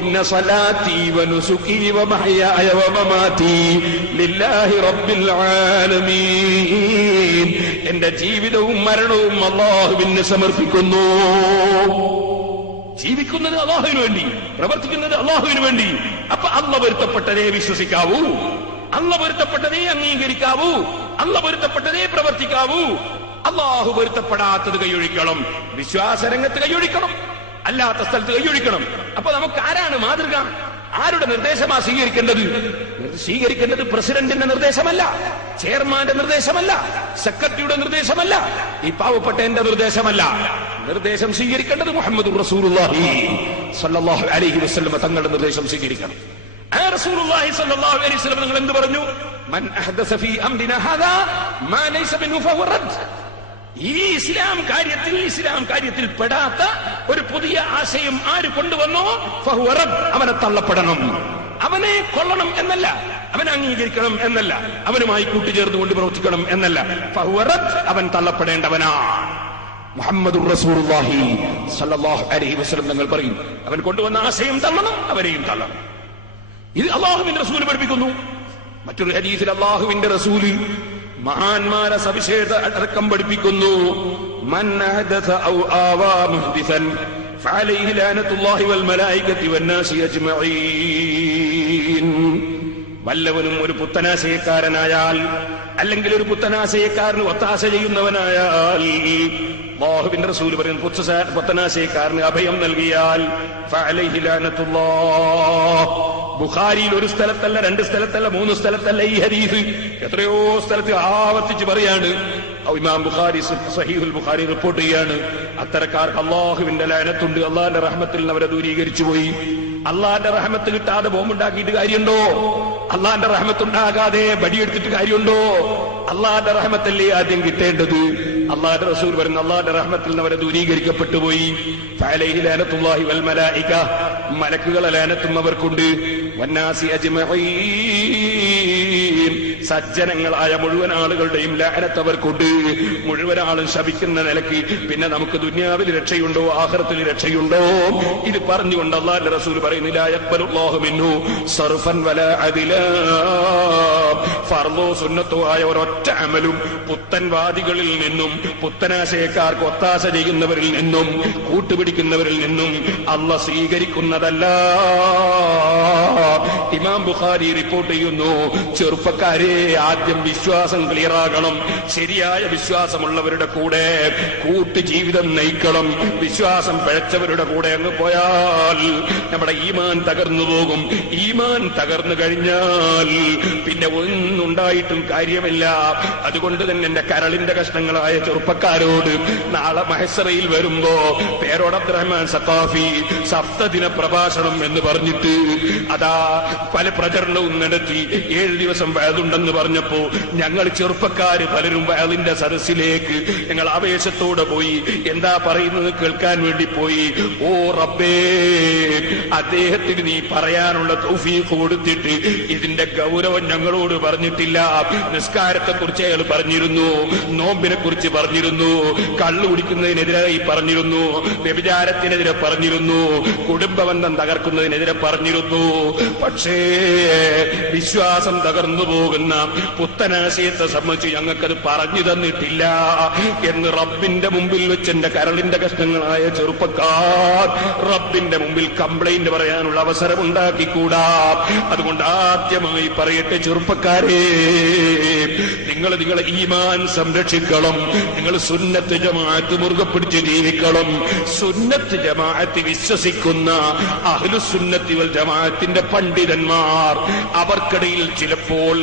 ഇന്ന സ്വലാത്തി വനുസുകി വമഹയായ വമമാതി ലില്ലാഹി റബ്ബിൽ ആലമീൻ. എന്റെ ജീവിതവും മരണവും അല്ലാഹുവിന് സമർപ്പിക്കുന്നു. ജീവിക്കുന്നത് അല്ലാഹുവിന് വേണ്ടി, പ്രവർത്തിക്കുന്നത് അല്ലാഹുവിന് വേണ്ടി. അപ്പൊ അല്ലാഹു പൊരുത്തപ്പെട്ടതേ വിശ്വസിക്കാവൂ, അല്ലാഹു പൊരുത്തപ്പെട്ടതേ അംഗീകരിക്കാവൂ, അല്ലാഹു പൊരുത്തപ്പെട്ടതേ പ്രവർത്തിക്കാവൂ. അല്ലാഹു പൊരുത്തപ്പെടാത്തത് കൈയൊഴിക്കണം, വിശ്വാസരംഗത്ത് കൈയൊഴിക്കണം, അല്ലാത്ത സ്ഥലത്ത് കൈയൊഴിക്കണം. അപ്പൊ നമുക്ക് ആരാണ് മാതൃക? ആരുടെ നിർദ്ദേശമാ സ്വീകരിക്കേണ്ടത്? സ്വീകരിക്കേണ്ടത് പ്രസിഡന്റിന്റെ നിർദ്ദേശമല്ല, ചെയർമാന്റെ നിർദ്ദേശമല്ല, സെക്രട്ടറിയുടെ നിർദ്ദേശമല്ല, ഈ പാവപ്പെട്ട എന്റെ നിർദ്ദേശമല്ല. നിർദ്ദേശം സ്വീകരിക്കേണ്ടത് മുഹമ്മദ് റസൂലുള്ളാഹി സ്വല്ലല്ലാഹു അലൈഹി വസല്ലം തങ്ങളുടെ നിർദ്ദേശം സ്വീകരിക്കണം. ആ റസൂലുള്ളാഹി സ്വല്ലല്ലാഹു അലൈഹി വസല്ലം നിങ്ങൾ എന്ത് പറഞ്ഞു? മൻ അഹ്ദസ ഫീ അംരിനാ ഹാദാ മാ ലൈസ മിൻഹു ഫഹുവ റദ്ദ്. ഈ ഇസ്ലാം കാര്യത്തിൽ പെടാത്ത ഒരു പുതിയ ആശയം ആര് കൊണ്ടുവന്നോ ഫഹുവ റദ്ദ്, അവനെ തള്ളപ്പെടണം. അവനെ കൊള്ളണം എന്നല്ല, അവനെ അംഗീകരിക്കണം എന്നല്ല, അവനുമായി കൂട്ടിച്ചേർന്നുകൊണ്ട് പ്രവർത്തിക്കണം എന്നല്ല. ഫഹുവ റദ്ദ്, അവൻ തള്ളപ്പെടേണ്ടവനാണ്. മുഹമ്മദുർ റസൂലുള്ളാഹി സ്വല്ലല്ലാഹു അലൈഹി വസല്ലം തങ്ങൾ പറയും, അവൻ കൊണ്ടുവന്ന ആശയം തള്ളണം, അവനെയും തള്ളണം. ഇത് അല്ലാഹുവിന്റെ റസൂൽ പഠിപ്പിക്കുന്നു. മറ്റൊരു ഹദീസിൽ അല്ലാഹുവിന്റെ റസൂൽ മഹാന്മാരെ സവിശേഷത അടക്കം പഠിപ്പിക്കുന്നു. മൻ അഹദസ ഔ ആവാ മുഹ്ദിസൻ ഫഅലൈഹി ലഅനത്തുല്ലാഹി വൽ മലായികതി വന്നാസി അജ്മഈൻ. വല്ലവനും ഒരു പുത്തനാശയക്കാരനായാൽ, അല്ലെങ്കിൽ ഒരു പുത്തനാശയക്കാരന് ഒത്താശ ചെയ്യുന്നവനായാൽ, അല്ലാഹുവിന്റെ റസൂൽ പറയുന്നു, പുത്തനാശയക്കാരന് അഭയം നൽകിയാൽ ഫഅലൈഹി ലഅനത്തുല്ലാഹ്. ബുഖാരിയിൽ ഒരു സ്ഥലത്തല്ല, രണ്ട് സ്ഥലത്തല്ല, മൂന്ന് സ്ഥലത്തല്ല, ഈ ഹദീസ് എത്രയോ സ്ഥലത്ത് ആവർത്തിച്ച് പറയാണ്. ഇമാം ബുഖാരി സഹീഹുൽ ബുഖാരി റിപ്പോർട്ട് ചെയ്യാണ്, അത്തരക്കാർക്ക് അല്ലാഹുവിന്റെ ലഅനത്തുണ്ട്, അല്ലാഹുവിന്റെ റഹ്മത്തിൽ നിന്ന് അവരെ ദൂരീകരിച്ചു പോയി. അല്ലാഹുവിന്റെ റഹ്മത്ത് കിട്ടാതെ ബോംബുണ്ടാക്കിയിട്ട് കാര്യമുണ്ടോ? അല്ലാഹുവിന്റെ റഹ്മത്തുണ്ടാകാതെ വടിയെടുത്തിട്ട് കാര്യമുണ്ടോ? അല്ലാഹുവിന്റെ റഹ്മത്തല്ലേ ആദ്യം കിട്ടേണ്ടത്. അല്ലാഹുവിന്റെ റസൂൽ പറയുന്നു, അല്ലാഹുവിന്റെ റഹ്മത്തിൽ നിന്ന് അവരെ ദൂരീകരിക്കപ്പെട്ടു പോയി. ഫഅലൈഹി ലഅനത്തുല്ലാഹി വൽ മലായിക, മലക്കുകളെ ലഅനത്തും അവർക്കുണ്ട്. വന്നാസി അജ്മഈൻ, സജ്ജനങ്ങളായ മുഴുവൻ ആളുകളുടെയും ലഅനത്ത് അവർക്കുണ്ട്. മുഴുവൻ ആളും ശപിക്കുന്ന നിലയ്ക്ക് പിന്നെ നമുക്ക് ദുനിയാവിൽ രക്ഷയുണ്ടോ ആഖിറത്തിൽ രക്ഷയുണ്ടോ? ഇത് പറഞ്ഞുകൊണ്ട് അല്ലാഹുവിന്റെ റസൂൽ പറയുന്നു, ലാ യഖ്ബലുല്ലാഹു മിൻഹു സർഫൻ വലാ അദിലാ. ഫർളോ സുന്നത്തോ ആയ ഒരൊറ്റ അമലും പുത്തൻവാദികളിൽ നിന്നും, പുത്തനാശയക്കാർക്ക് ഒത്താശ ചെയ്യുന്നവരിൽ നിന്നും, കൂട്ടുപിടിക്കുന്നവരിൽ നിന്നും അല്ലാഹു സ്വീകരിക്കുന്നതല്ല. ഇമാം ബുഖാരി റിപ്പോർട്ട് ചെയ്യുന്നു, ചെറുപ്പക്കാരെ, ആദ്യം വിശ്വാസം ക്ലിയറാകണം. ശരിയായ വിശ്വാസമുള്ളവരുടെ കൂടെ കൂട്ടു ജീവിതം നയിക്കണം. വിശ്വാസം പിഴച്ചവരുടെ കൂടെ അങ്ങ് പോയാൽ നമ്മുടെ ഈമാൻ തകർന്നു പോകും. ഈമാൻ തകർന്നു കഴിഞ്ഞാൽ പിന്നെ ഒന്നുണ്ടായിട്ടും കാര്യമില്ല. അതുകൊണ്ട് തന്നെ എന്റെ കരളിന്റെ കഷ്ണങ്ങളായ ചെറുപ്പക്കാരോട് നാളെ മഹ്ശറയിൽ വരുമ്പോ പേരോട് അബ്ദുറഹ്മാൻ സഖാഫി സപ്തദിന പ്രഭാഷണം എന്ന് പറഞ്ഞിട്ട് അതാ പല പ്രചരണവും നടത്തി 7 ദിവസം വയലുണ്ടെന്ന് പറഞ്ഞപ്പോ ഞങ്ങൾ ചെറുപ്പക്കാര് പലരും വയലിന്റെ സദസ്സിലേക്ക് ഞങ്ങൾ ആവേശത്തോടെ പോയി. എന്താ പറയുന്നത് കേൾക്കാൻ വേണ്ടി പോയി. ഓ റബ്ബേ, അദ്ദേഹത്തിന് നീ പറയാനുള്ള തൗഫീഖ് കൊടുത്തിട്ട് ഇതിന്റെ ഗൗരവം ഞങ്ങളോട് പറഞ്ഞിട്ടില്ല. നിസ്കാരത്തെ കുറിച്ച് അയാൾ പറഞ്ഞിരുന്നു, നോമ്പിനെ കുറിച്ച് പറഞ്ഞിരുന്നു, കള്ളു കുടിക്കുന്നതിനെതിരായി പറഞ്ഞിരുന്നു, വ്യഭിചാരത്തിനെതിരെ പറഞ്ഞിരുന്നു, കുടുംബബന്ധം തകർക്കുന്നതിനെതിരെ പറഞ്ഞിരുന്നു. പക്ഷേ വിശ്വാസം തകർന്നു പോകുന്ന പുത്തനാശയത്തെ സംബന്ധിച്ച് ഞങ്ങൾക്കത് പറഞ്ഞു തന്നിട്ടില്ല എന്ന് റബ്ബിന്റെ മുമ്പിൽ വെച്ച് എന്റെ കരളിന്റെ കഷ്ണങ്ങളായ ചെറുപ്പക്കാർ റബ്ബിന്റെ മുമ്പിൽ കംപ്ലൈന്റ് പറയാനുള്ള അവസരം ഉണ്ടാക്കിക്കൂടാ. അതുകൊണ്ട് ആദ്യമായി പറയട്ടെ, ചെറുപ്പക്കാരെ, നിങ്ങൾ നിങ്ങളെ ഈമാൻ സംരക്ഷിക്കണം. നിങ്ങൾ സുന്നത്ത് ജമാഅത്ത് മുറുകെ പിടിച്ച് ജീവിക്കണം. സുന്നത്ത് ജമാഅത്ത് വിശ്വസിക്കുന്ന അഹ്ലുസുന്നത്തി വൽ ജമാഅത്തിന്റെ പണ്ഡിതന്മാർ അവർക്കിടയിൽ ചിലപ്പോൾ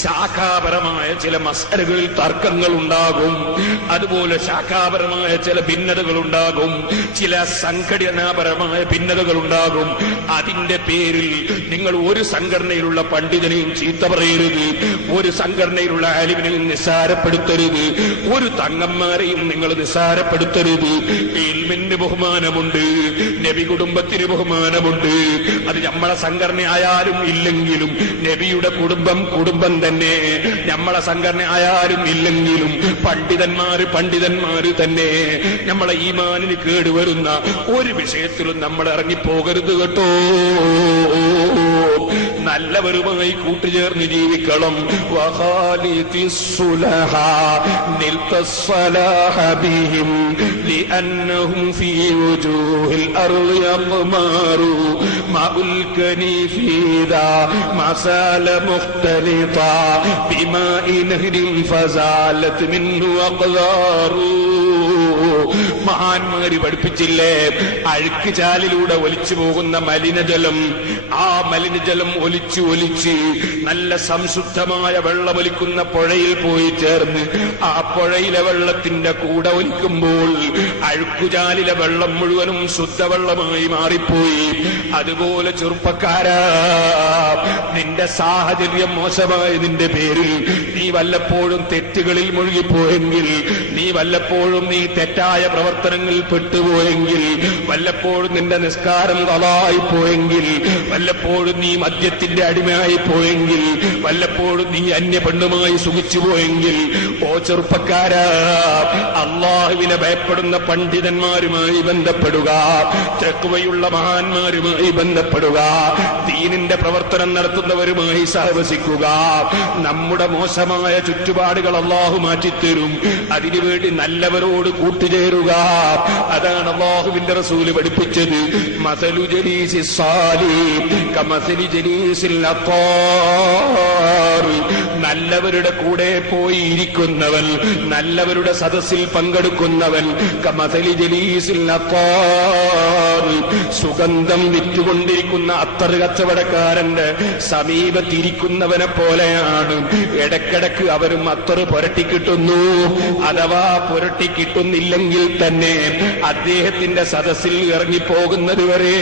ശാഖാപരമായ ചില മസ്അലകളിൽ തർക്കങ്ങൾ ഉണ്ടാകും. അതുപോലെ ശാഖാപരമായ ചില ഭിന്നതകൾ ഉണ്ടാകും, ചില സംഘടനാപരമായ ഭിന്നതകൾ ഉണ്ടാകും. അതിന്റെ പേരിൽ നിങ്ങൾ ഒരു സംഘടനയിലുള്ള പണ്ഡിതനെയും ചീത്ത പറയരുത്, ഒരു സംഘടനയിലുള്ള ആലിമിനെയും നിസ്സാരപ്പെടുത്തരുത്, ഒരു തങ്ങന്മാരെയും നിങ്ങൾ നിസ്സാരപ്പെടുത്തരുത്. ഇൽമിന് ബഹുമാനമുണ്ട്, നബി കുടുംബത്തിന് ബഹുമാനമുണ്ട്. അത് നമ്മളെ സംഘടന ആയാലും ഇല്ലെങ്കിലും നബിയുടെ കുടുംബം കുടുംബം തന്നെ. നമ്മളെ സംഘടന ആയാലും ഇല്ലെങ്കിലും പണ്ഡിതന്മാര് തന്നെ. നമ്മളെ ഈമാനിന് കേടുവരുന്ന ഒരു വിഷയത്തിലും നമ്മൾ ഇറങ്ങിപ്പോകരുത് കേട്ടോ. നല്ലവരുമായി കൂട്ടുചേർന്ന് ജീവിക്കണം. മഹാന്മാര് പഠിപ്പിച്ചില്ലേ, അഴുക്ക് ചാലിലൂടെ ഒലിച്ചു പോകുന്ന മലിനജലം, ആ മലിനജലം ഒലിച്ച് നല്ല സംശുദ്ധമായ വെള്ളമൊലിക്കുന്ന പുഴയിൽ പോയി ചേർന്ന് ആ പുഴയിലെ വെള്ളത്തിന്റെ കൂടെ ഒലിക്കുമ്പോൾ അഴുക്കുചാലിലെ വെള്ളം മുഴുവനും ശുദ്ധവെള്ളമായി മാറിപ്പോയി. അതുപോലെ ചെറുപ്പക്കാരാ, നിന്റെ സാഹചര്യം മോശമായതിന്റെ പേരിൽ നീ വല്ലപ്പോഴും തെറ്റുകളിൽ മുഴുകിപ്പോയെങ്കിൽ, നീ വല്ലപ്പോഴും നീ തെറ്റായ പ്രവർത്തനങ്ങളിൽ പെട്ടുപോയെങ്കിൽ, വല്ലപ്പോഴും നിന്റെ നിസ്കാരം കളായി പോയെങ്കിൽ, വല്ലപ്പോഴും നീ മദ്യത്തിന്റെ അടിമയായി പോയെങ്കിൽ, വല്ലപ്പോഴും നീ അന്യ പെണ്ണുമായി സുഖിച്ചു പോയെങ്കിൽ, ഓ ചെറുപ്പക്കാരാ, അള്ളാഹുവിനെ ഭയപ്പെടുന്ന പണ്ഡിതന്മാരുമായി ബന്ധപ്പെടുക, തഖ്വയുള്ള മഹാന്മാരുമായി ബന്ധപ്പെടുക, ദീനിന്റെ പ്രവർത്തനം നടത്തുന്നവരുമായി സഹവസിക്കുക. നമ്മുടെ മോശമായ ചുറ്റുപാടുകൾ അള്ളാഹു മാറ്റിത്തരും. അതിനുവേണ്ടി നല്ലവരോട് കൂട്ടുചേരുക. അതാണ് അള്ളാഹുവിന്റെ റസൂല് പഠിപ്പിച്ചത്. മസലു ജലീസി സാലിഹ് കമസലി ജലീസിൽ അത്വാർ. നല്ലവരുടെ കൂടെ പോയി ഇരിക്കുന്നവൻ, നല്ലവരുടെ സദസ്സിൽ പങ്കെടുക്കുന്നവൻ, കമസലി ജലീസിൽ അത്വാർ. സുഗന്ധം വിറ്റുകൊണ്ടിരിക്കുന്ന അത്തർ കച്ചവടക്കാരന്റെ സമീപത്തിരിക്കുന്നവനെ പോലെയാണ്. ഇടക്കിടക്ക് അവരും അത്തർ പുരട്ടിക്കിട്ടുന്നു. അഥവാ പുരട്ടിക്കിട്ടുന്നില്ലെങ്കിൽ തന്നെ അദ്ദേഹത്തിന്റെ സദസ്സിൽ ഇറങ്ങിപ്പോകുന്നത് വരെ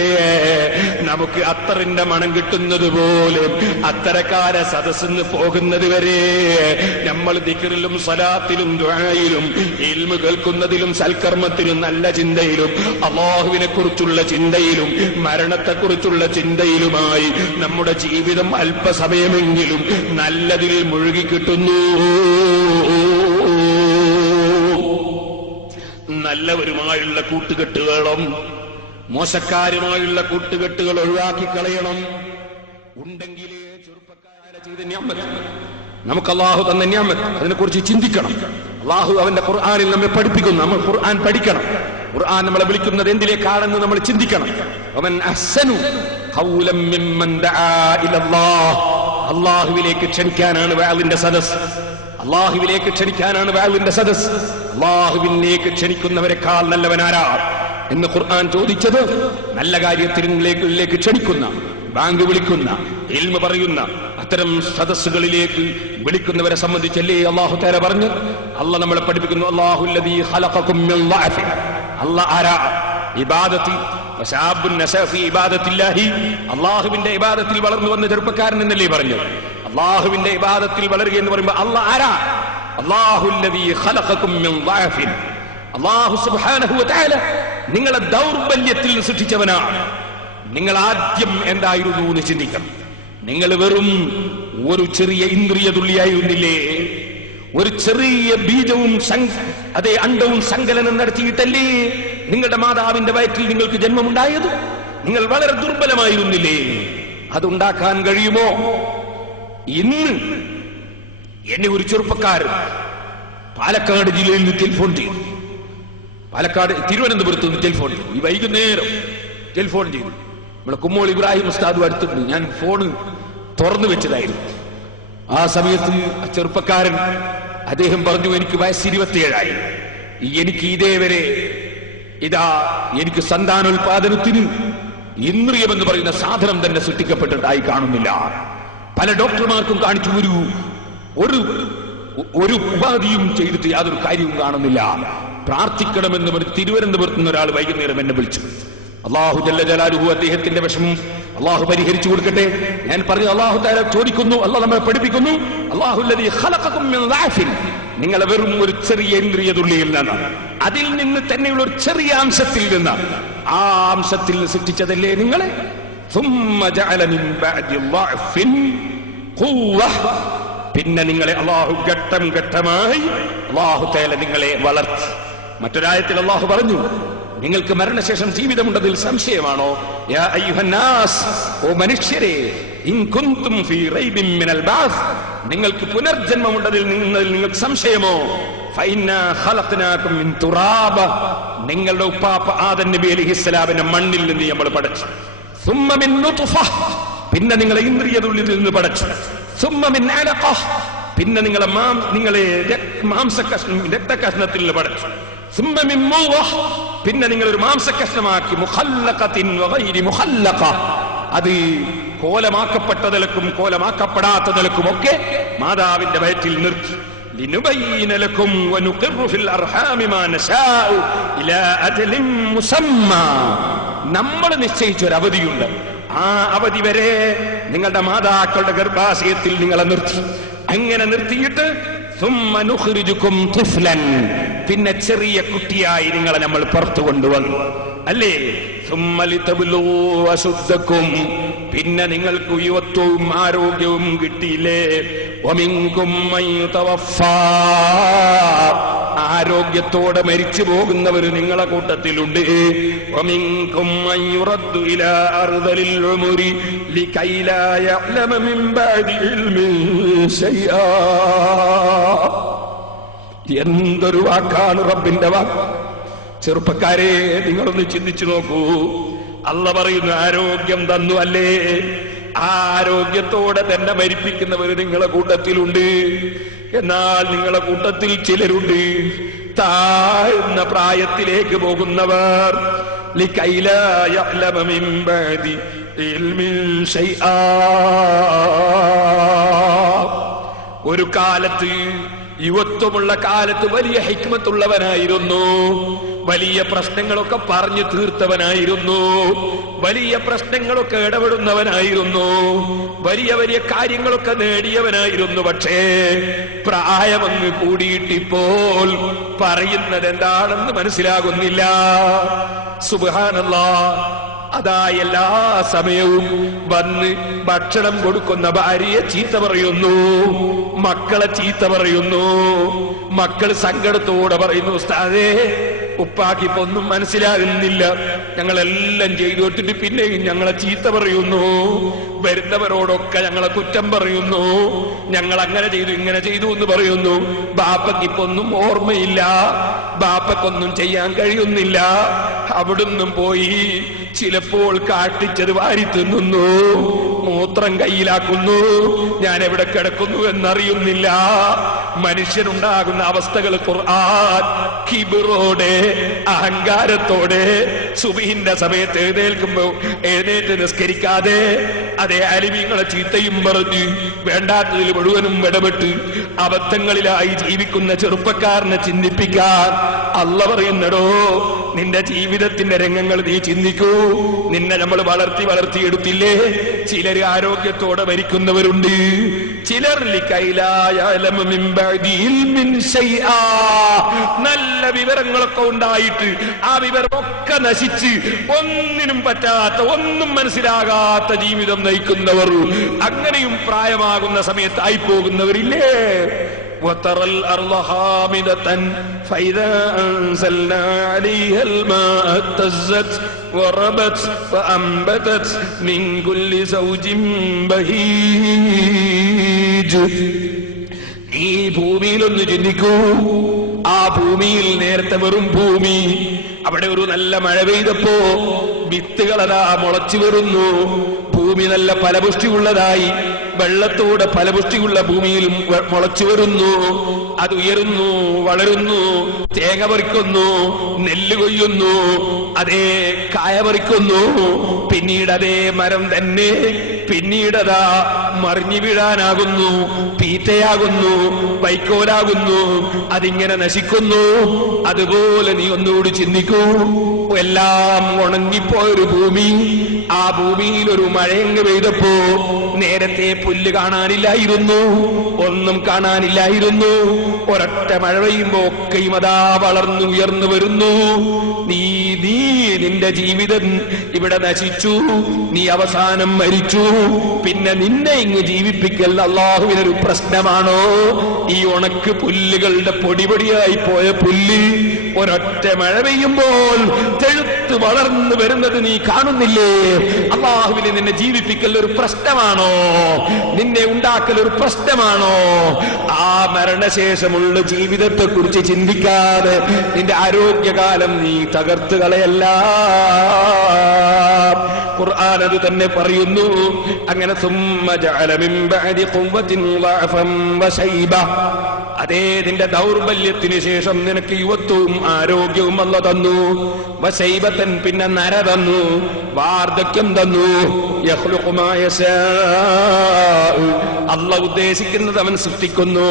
നമുക്ക് അത്തറിന്റെ മണം കിട്ടുന്നത് പോലെ അത്തരക്കാരെ സദസ്സിന്ന് പോകുന്നത് വരെ നമ്മൾ ദിക്റിലും സ്വലാത്തിലും ദുആയിലും ഇൽമു കേൾക്കുന്നതിലും സൽക്കർമ്മത്തിലും നല്ല ചിന്തയിലും അല്ലാഹുവിനെ കുറിച്ചുള്ള ചിന്തയിലും മരണത്തെക്കുറിച്ചുള്ള ചിന്തയിലുമായി നമ്മുടെ ജീവിതം അല്പസമയമെങ്കിലും നല്ലതിൽ മുഴുകി കിട്ടുന്നു. നല്ലവരുമായുള്ള കൂട്ടുകെട്ടുകളും മോശക്കാരുമായുള്ള കൂട്ടുകെട്ടുകൾ ഒഴിവാക്കി കളയണം. ഉണ്ടെങ്കിലേ ചെറുപ്പക്കാരെ ചെയ്ത നിഅമത്ത്, നമുക്ക് അല്ലാഹു തന്ന നിഅമത്ത്, അതിനെക്കുറിച്ച് ചിന്തിക്കണം. അല്ലാഹു അവന്റെ ഖുർആനിൽ നമ്മെ പഠിപ്പിക്കുന്നു. നമ്മൾ ഖുർആൻ പഠിക്കണം. ഖുർആൻ നമ്മളെ വിളിക്കുന്നത് എന്തിലേക്കാണെന്ന് നമ്മൾ ചിന്തിക്കണം. വമൻ അഹ്സനു ഖൗലൻ മിമ്മൻ ദആ ഇലല്ലാഹ്. അല്ലാഹുവിലേക്ക് ക്ഷണിക്കാനാണ് വഅലിന്റെ സദസ്. അല്ലാഹുവിലേക്ക് ക്ഷണിക്കാനാണ് വഅലിന്റെ സദസ്. അല്ലാഹുവിലേക്ക് ക്ഷണിക്കുന്നവരെക്കാൾ നല്ലവനാരാ എന്ന് ഖുർആൻ ചോദിച്ചത്. നല്ല കാര്യത്തിലേക്ക് ക്ഷണിക്കുന്ന, ബാങ്ക് വിളിക്കുന്ന, ഇൽമ പറയുന്ന, അത്തരം സദസ്സുകളിലേക്ക് വിളിക്കുന്നവരെ സംബന്ധിച്ചല്ലേ അല്ലാഹു തആല പറഞ്ഞു. അല്ലാഹ് നമ്മളെ പഠിപ്പിക്കുന്നു, അല്ലാഹുല്ലദീ ഖലഖകും മിൻ ളഅഫ്. അല്ലാഹ് ആരാ? ഇബാദത്തി വശാബുൻ നശഅ ഫീ ഇബാദത്തില്ലാഹി. അല്ലാഹുവിന്റെ ഇബാദത്തിൽ വളർന്നു വന്ന ചെറുപ്പക്കാരൻ എന്നല്ലേ പറഞ്ഞു. അല്ലാഹുവിന്റെ ഇബാദത്തിൽ വളരുക എന്ന് പറയുമ്പോൾ അല്ലാഹ് ആരാ? അല്ലാഹുല്ലദീ ഖലഖകും മിൻ ളഅഫ്. അല്ലാഹു സുബ്ഹാനഹു വ തആല നിങ്ങളെ ദൗർബല്യത്തിൽ സൃഷ്ടിച്ചവനാണ്. നിങ്ങൾ ആദ്യം എന്തായിരുന്നു എന്ന് ചിന്തിക്കണം. നിങ്ങൾ വെറും ഒരു ചെറിയ ഇന്ദ്രിയ തുള്ളിയായിരുന്നില്ലേ? ഒരു ചെറിയ ബീജവും അതേ അണ്ടവും സങ്കലനം നടത്തിയിട്ടല്ലേ നിങ്ങളുടെ മാതാവിന്റെ വയറ്റിൽ നിങ്ങൾക്ക് ജന്മമുണ്ടായത്? നിങ്ങൾ വളരെ ദുർബലമായിരുന്നില്ലേ? അതുണ്ടാക്കാൻ കഴിയുമോ? ഇന്ന് എന്നെ ഒരു ചെറുപ്പക്കാരൻ പാലക്കാട് ജില്ലയിൽ നിന്ന് ടെലിഫോൺ ചെയ്തു. തിരുവനന്തപുരത്ത് നിന്ന് ടെലിഫോൺ ചെയ്തു. ഈ വൈകുന്നേരം ടെലിഫോൺ ചെയ്തു. നമ്മളെ കുമ്മോൾ ഇബ്രാഹിം ഉസ്താദ് അടുത്തുണ്ട്. ഞാൻ ഫോണ് തുറന്നു വെച്ചതായിരുന്നു. ആ സമയത്ത് ചെറുപ്പക്കാരൻ അദ്ദേഹം പറഞ്ഞു, എനിക്ക് വയസ്സ് 27ആയി. എനിക്ക് ഇതേവരെ എനിക്ക് സന്താനോൽപാദനത്തിന് ഇന്ദ്രിയം എന്ന് പറയുന്ന സാധനം തന്നെ സൃഷ്ടിക്കപ്പെട്ടിട്ടായി കാണുന്നില്ല. പല ഡോക്ടർമാർക്കും കാണിച്ചു, ഒരു ഉപാധിയും ചെയ്തിട്ട് യാതൊരു കാര്യവും കാണുന്നില്ല. പ്രാർത്ഥിക്കണമെന്ന് പറഞ്ഞ് തിരുവനന്തപുരത്ത് നിന്ന് ഒരാൾ വൈകുന്നേരം എന്നെ വിളിച്ചു. അല്ലാഹു ജല്ല ജലാലുഹു അദ്ദേഹത്തിന്റെ വിഷമം അല്ലാഹു പരിഹരിച്ചു കൊടുക്കട്ടെ. ഞാൻ പറഞ്ഞു, അല്ലാഹു തആല ചോദിക്കുന്നു, അല്ലാഹു നമ്മളെ പഠിപ്പിക്കുന്നു, അല്ലാഹുല്ലദീ ഖലഖകും മിൻ ളഅഫിൻ. നിങ്ങളെ വെറും ഒരു ചെറിയ ഇന്ദ്രിയ തുള്ളിയിൽ നിന്ന്, അതിൽ നിന്ന് തന്നെയുള്ള ഒരു ചെറിയ അംശത്തിൽ നിന്ന്, ആ അംശത്തിൽ സൃഷ്ടിച്ചതല്ലേ നിങ്ങളെ. ثم جعل من بعد ضعف قوة. പിന്നെ നിങ്ങളെ അല്ലാഹു ഘട്ടം ഘട്ടമായി അല്ലാഹു തആല നിങ്ങളെ വളർത്തി. മറ്റൊരായത്തിൽ അല്ലാഹു പറഞ്ഞു, നിങ്ങൾക്ക് മരണശേഷം ജീവിതമുണ്ടതിൽ സംശയമാണോ? യാ അയ്യുഹന്നാസ്, ഓ മനുഷ്യരെ, ഇൻ കുൻതും ഫീ റൈബിൻ മിനൽ ബഅസ്, നിങ്ങൾക്ക് പുനർജന്മമുണ്ടതിൽ നിങ്ങൾക്ക് സംശയമോ? ഫഇന്നാ ഖലഖനാകും മിൻ തുറാബ, നിങ്ങളുടെ ഉപ്പാപ്പ ആദം നബി അലൈഹിസ്സലാമിനെ മണ്ണിൽ നിന്ന് നമ്മൾ പടച്ചു. സുമ്മ മിൻ നുത്ഫ, പിന്നെ നിങ്ങളെ ഇന്ദ്രിയതുള്ളിൽ നിന്ന് പടച്ചു. സുമ്മ മിൻ അലഖ, പിന്നെ നിങ്ങളെ രക്തകഷ്ണത്തിൽ നിന്ന് പടച്ചു. സുമ്മ മിൻ മുളഖ, പിന്നെ നിങ്ങൾ ഒരു മാംസകഷ്ണമാക്കി. മുഖല്ലഖത്തിൻ വഗൈരി മുഖല്ലഖ, അത് കോലമാക്കപ്പെട്ടതിലക്കും കോലമാക്കപ്പെടാത്ത നിലക്കും ഒക്കെ മാതാവിന്റെ വയറ്റിൽ നിർത്തി. ലിനുബയ്യിന ലക്കും വനുഖിറു ഫിൽ അർഹാമി മാ നശാഉ ഇലാ അജലിൻ മുസമ്മാ, നമ്മൾ നിശ്ചയിച്ച ഒരു അവധിയുണ്ട്. ആ അവധി വരെ നിങ്ങളുടെ മാതാക്കളുടെ ഗർഭാശയത്തിൽ നിങ്ങളെ നിർത്തി. അങ്ങനെ നിർത്തിയിട്ട് ثم نخرجكم طفلا, പിന്നെ ചെറിയ കുട്ടിയായി നിങ്ങളെ നമ്മൾ പുറത്തു കൊണ്ടുവന്നു അല്ലേ. ثم لتبلغوا أشدكم, പിന്നെ നിങ്ങൾക്ക് യുവത്വവും ആരോഗ്യവും കിട്ടിയില്ലേ. ومنكم من يتوفى, ആരോഗ്യത്തോടെ മരിച്ചു പോകുന്നവർ നിങ്ങളെ കൂട്ടത്തിലുണ്ട്. ومنكم من يرد إلى أرذل العمر لكي لا يعلم من بعد علم شيئا. എന്തൊരു വാക്കാണ് റബ്ബിന്റെ വാക്ക്. ചെറുപ്പക്കാരെ, നിങ്ങളൊന്ന് ചിന്തിച്ചു നോക്കൂ. അല്ലാഹു പറയുന്നു, ആരോഗ്യം തന്നു അല്ലേ, ആ ആരോഗ്യത്തോടെ തന്നെ മരിപ്പിക്കുന്നവർ നിങ്ങളെ കൂട്ടത്തിലുണ്ട്. എന്നാൽ നിങ്ങളെ കൂട്ടത്തിൽ ചിലരുണ്ട് താഴ്ന്ന പ്രായത്തിലേക്ക് പോകുന്നവർ. لكي لا يعلم من بعد علم شيئا. ഒരു കാലത്ത്, യുവത്വമുള്ള കാലത്ത് വലിയ ഹിക്മത്തുള്ളവനായിരുന്നു, വലിയ പ്രശ്നങ്ങളൊക്കെ പറഞ്ഞു തീർത്തവനായിരുന്നു, വലിയ പ്രശ്നങ്ങളൊക്കെ ഇടപെടുന്നവനായിരുന്നു, വലിയ വലിയ കാര്യങ്ങളൊക്കെ നേടിയവനായിരുന്നു. പക്ഷേ പ്രായമങ്ങ് കൂടിയിട്ടിപ്പോൾ പറയുന്നത് എന്താണെന്ന് മനസ്സിലാകുന്നില്ല. സുബ്ഹാനല്ലാഹ്. അതാ എല്ലാ സമയവും വന്ന് ഭക്ഷണം കൊടുക്കുന്ന ഭാര്യയെ ചീത്ത പറയുന്നു, മക്കളെ ചീത്ത പറയുന്നു. മക്കൾ സങ്കടത്തോടെ പറയുന്നു, ഉസ്താദേ, ഉപ്പാക്കിപ്പോ ഒന്നും മനസ്സിലാകുന്നില്ല, ഞങ്ങളെല്ലാം ചെയ്തു കൊടുത്തിട്ട് പിന്നെയും ഞങ്ങളെ ചീത്ത പറയുന്നു, വരുന്നവരോടൊക്കെ ഞങ്ങളെ കുറ്റം പറയുന്നു, ഞങ്ങൾ അങ്ങനെ ചെയ്തു ഇങ്ങനെ ചെയ്തു എന്ന് പറയുന്നു. ബാപ്പയ്ക്കിപ്പോ ഒന്നും ഓർമ്മയില്ല, ബാപ്പക്കൊന്നും ചെയ്യാൻ കഴിയുന്നില്ല. അവിടുന്ന് പോയി ചിലപ്പോൾ കാട്ടിച്ചത് വാരി തിന്നുന്നു, മൂത്രം കയ്യിലാക്കുന്നു, ഞാൻ എവിടെ കിടക്കുന്നു എന്നറിയുന്നില്ല. മനുഷ്യനുണ്ടാകുന്ന അവസ്ഥകൾ ഖുർആൻ കിബിറോടെ, അഹങ്കാരത്തോടെ, സുബഹിന്റെ സമയത്ത് എഴുന്നേൽക്കുമ്പോ എഴുന്നേറ്റ് നിസ്കരിക്കാതെ അതേ അലിമീങ്ങളെ ചീത്തയും പറഞ്ഞ് വേണ്ടാത്തതിൽ മുഴുവനും ഇടപെട്ട് അബദ്ധങ്ങളിലായി ജീവിക്കുന്ന ചെറുപ്പക്കാരനെ ചിന്തിപ്പിക്കാൻ അള്ള പറയുന്നടോ, നിന്റെ ജീവിതത്തിന്റെ രംഗങ്ങൾ നീ ചിന്തിക്കൂ. നിന്നെ നമ്മൾ വളർത്തിയെടുത്തില്ലേ? ചിലർ ആരോഗ്യത്തോടെ മരിക്കുന്നവരുണ്ട്, ചിലർ നല്ല വിവരങ്ങളൊക്കെ ഉണ്ടായിട്ട് ആ വിവരമൊക്കെ നശിച്ച് ഒന്നിനും പറ്റാത്ത, ഒന്നും മനസ്സിലാകാത്ത ജീവിതം നയിക്കുന്നവർ, അങ്ങനെയും പ്രായമാകുന്ന സമയത്തായി പോകുന്നവരില്ലേ? وترى الأرض هامدة فإذا أنزلنا عليها الماء اهتزت وربت فأنبتت من كل زوج بهيج. ഈ ഭൂമിയിലൊന്ന് ചിന്തിക്കൂ. ആ ഭൂമിയിൽ നേരത്തെ വെറും ഭൂമി, അവിടെ ഒരു നല്ല മഴ പെയ്തപ്പോ വിത്തുകളതാ മുളച്ചു വരുന്നു. ഭൂമി നല്ല ഫലപുഷ്ടിയുള്ളതായി, വെള്ളത്തോടെ ഫലപുഷ്ടിയുള്ള ഭൂമിയിൽ മുളച്ചു വരുന്നു. അത് ഉയരുന്നു, വളരുന്നു, തേങ്ങ പറിക്കുന്നു, നെല്ല് കൊയ്യുന്നു, അതേ കായ പറിക്കുന്നു. പിന്നീട് അതേ മരം തന്നെ പിന്നീടതാ മറിഞ്ഞു വീഴാനാകുന്നു, തീറ്റയാകുന്നു, വൈക്കോലാകുന്നു, അതിങ്ങനെ നശിക്കുന്നു. അതുപോലെ നീ ഒന്നുകൂടി ചിന്തിക്കൂ. എല്ലാം ഉണങ്ങിപ്പോയൊരു ഭൂമി, ആ ഭൂമിയിൽ ഒരു മഴയങ്ങ് പെയ്തപ്പോ നേരത്തെ പുല്ല് കാണാനില്ലായിരുന്നു, ഒന്നും കാണാനില്ലായിരുന്നു. ഒരൊറ്റ മഴ പെയ്യുമ്പോ ഒക്കെയും അതാ വളർന്നു ഉയർന്നു വരുന്നു. നിന്റെ ജീവിതം ഇവിടെ നശിച്ചു, നീ അവസാനം മരിച്ചു. പിന്നെ നിന്നെ ഇങ്ങ് ജീവിപ്പിക്കൽ അള്ളാഹുവിനൊരു പ്രശ്നമാണോ? ഈ ഉണക്ക് പുല്ലുകളുടെ പൊടിപൊടിയായി പോയ പുല്ല് ഒരൊറ്റ മഴ പെയ്യുമ്പോൾ തെഴുത്ത് വളർന്നു വരുന്നത് നീ കാണുന്നില്ലേ? അള്ളാഹുവിനെ നിന്നെ ജീവിപ്പിക്കൽ ഒരു പ്രശ്നമാണോ? നിന്നെ ഉണ്ടാക്കൽ ഒരു പ്രശ്നമാണോ? ആ മരണശേഷമുള്ള ജീവിതത്തെ കുറിച്ച് ചിന്തിക്കാതെ നിന്റെ ആരോഗ്യകാലം നീ തകർത്ത് കളയല്ല. ഖുർആൻ അത് തന്നെ പറയുന്നു. അങ്ങനെ സുമ്മ ജഅല മിൻ ബഅദി ഖുവ്വത്തിൻ ളഅഫൻ വശൈബ. അതേ നിന്റെ ദൗർബല്യത്തിന് ശേഷം നിനക്ക് യുവത്വവും ആരോഗ്യവും അല്ലാഹു തന്നു. വശൈബത്തൻ, പിന്നെ നര തന്നു, വാർദ്ധക്യം തന്നു. യഖ്ലുഖു മാ യശാ, അല്ലാഹു ഉദ്ദേശിക്കുന്നത് അവൻ സൃഷ്ടിക്കുന്നു.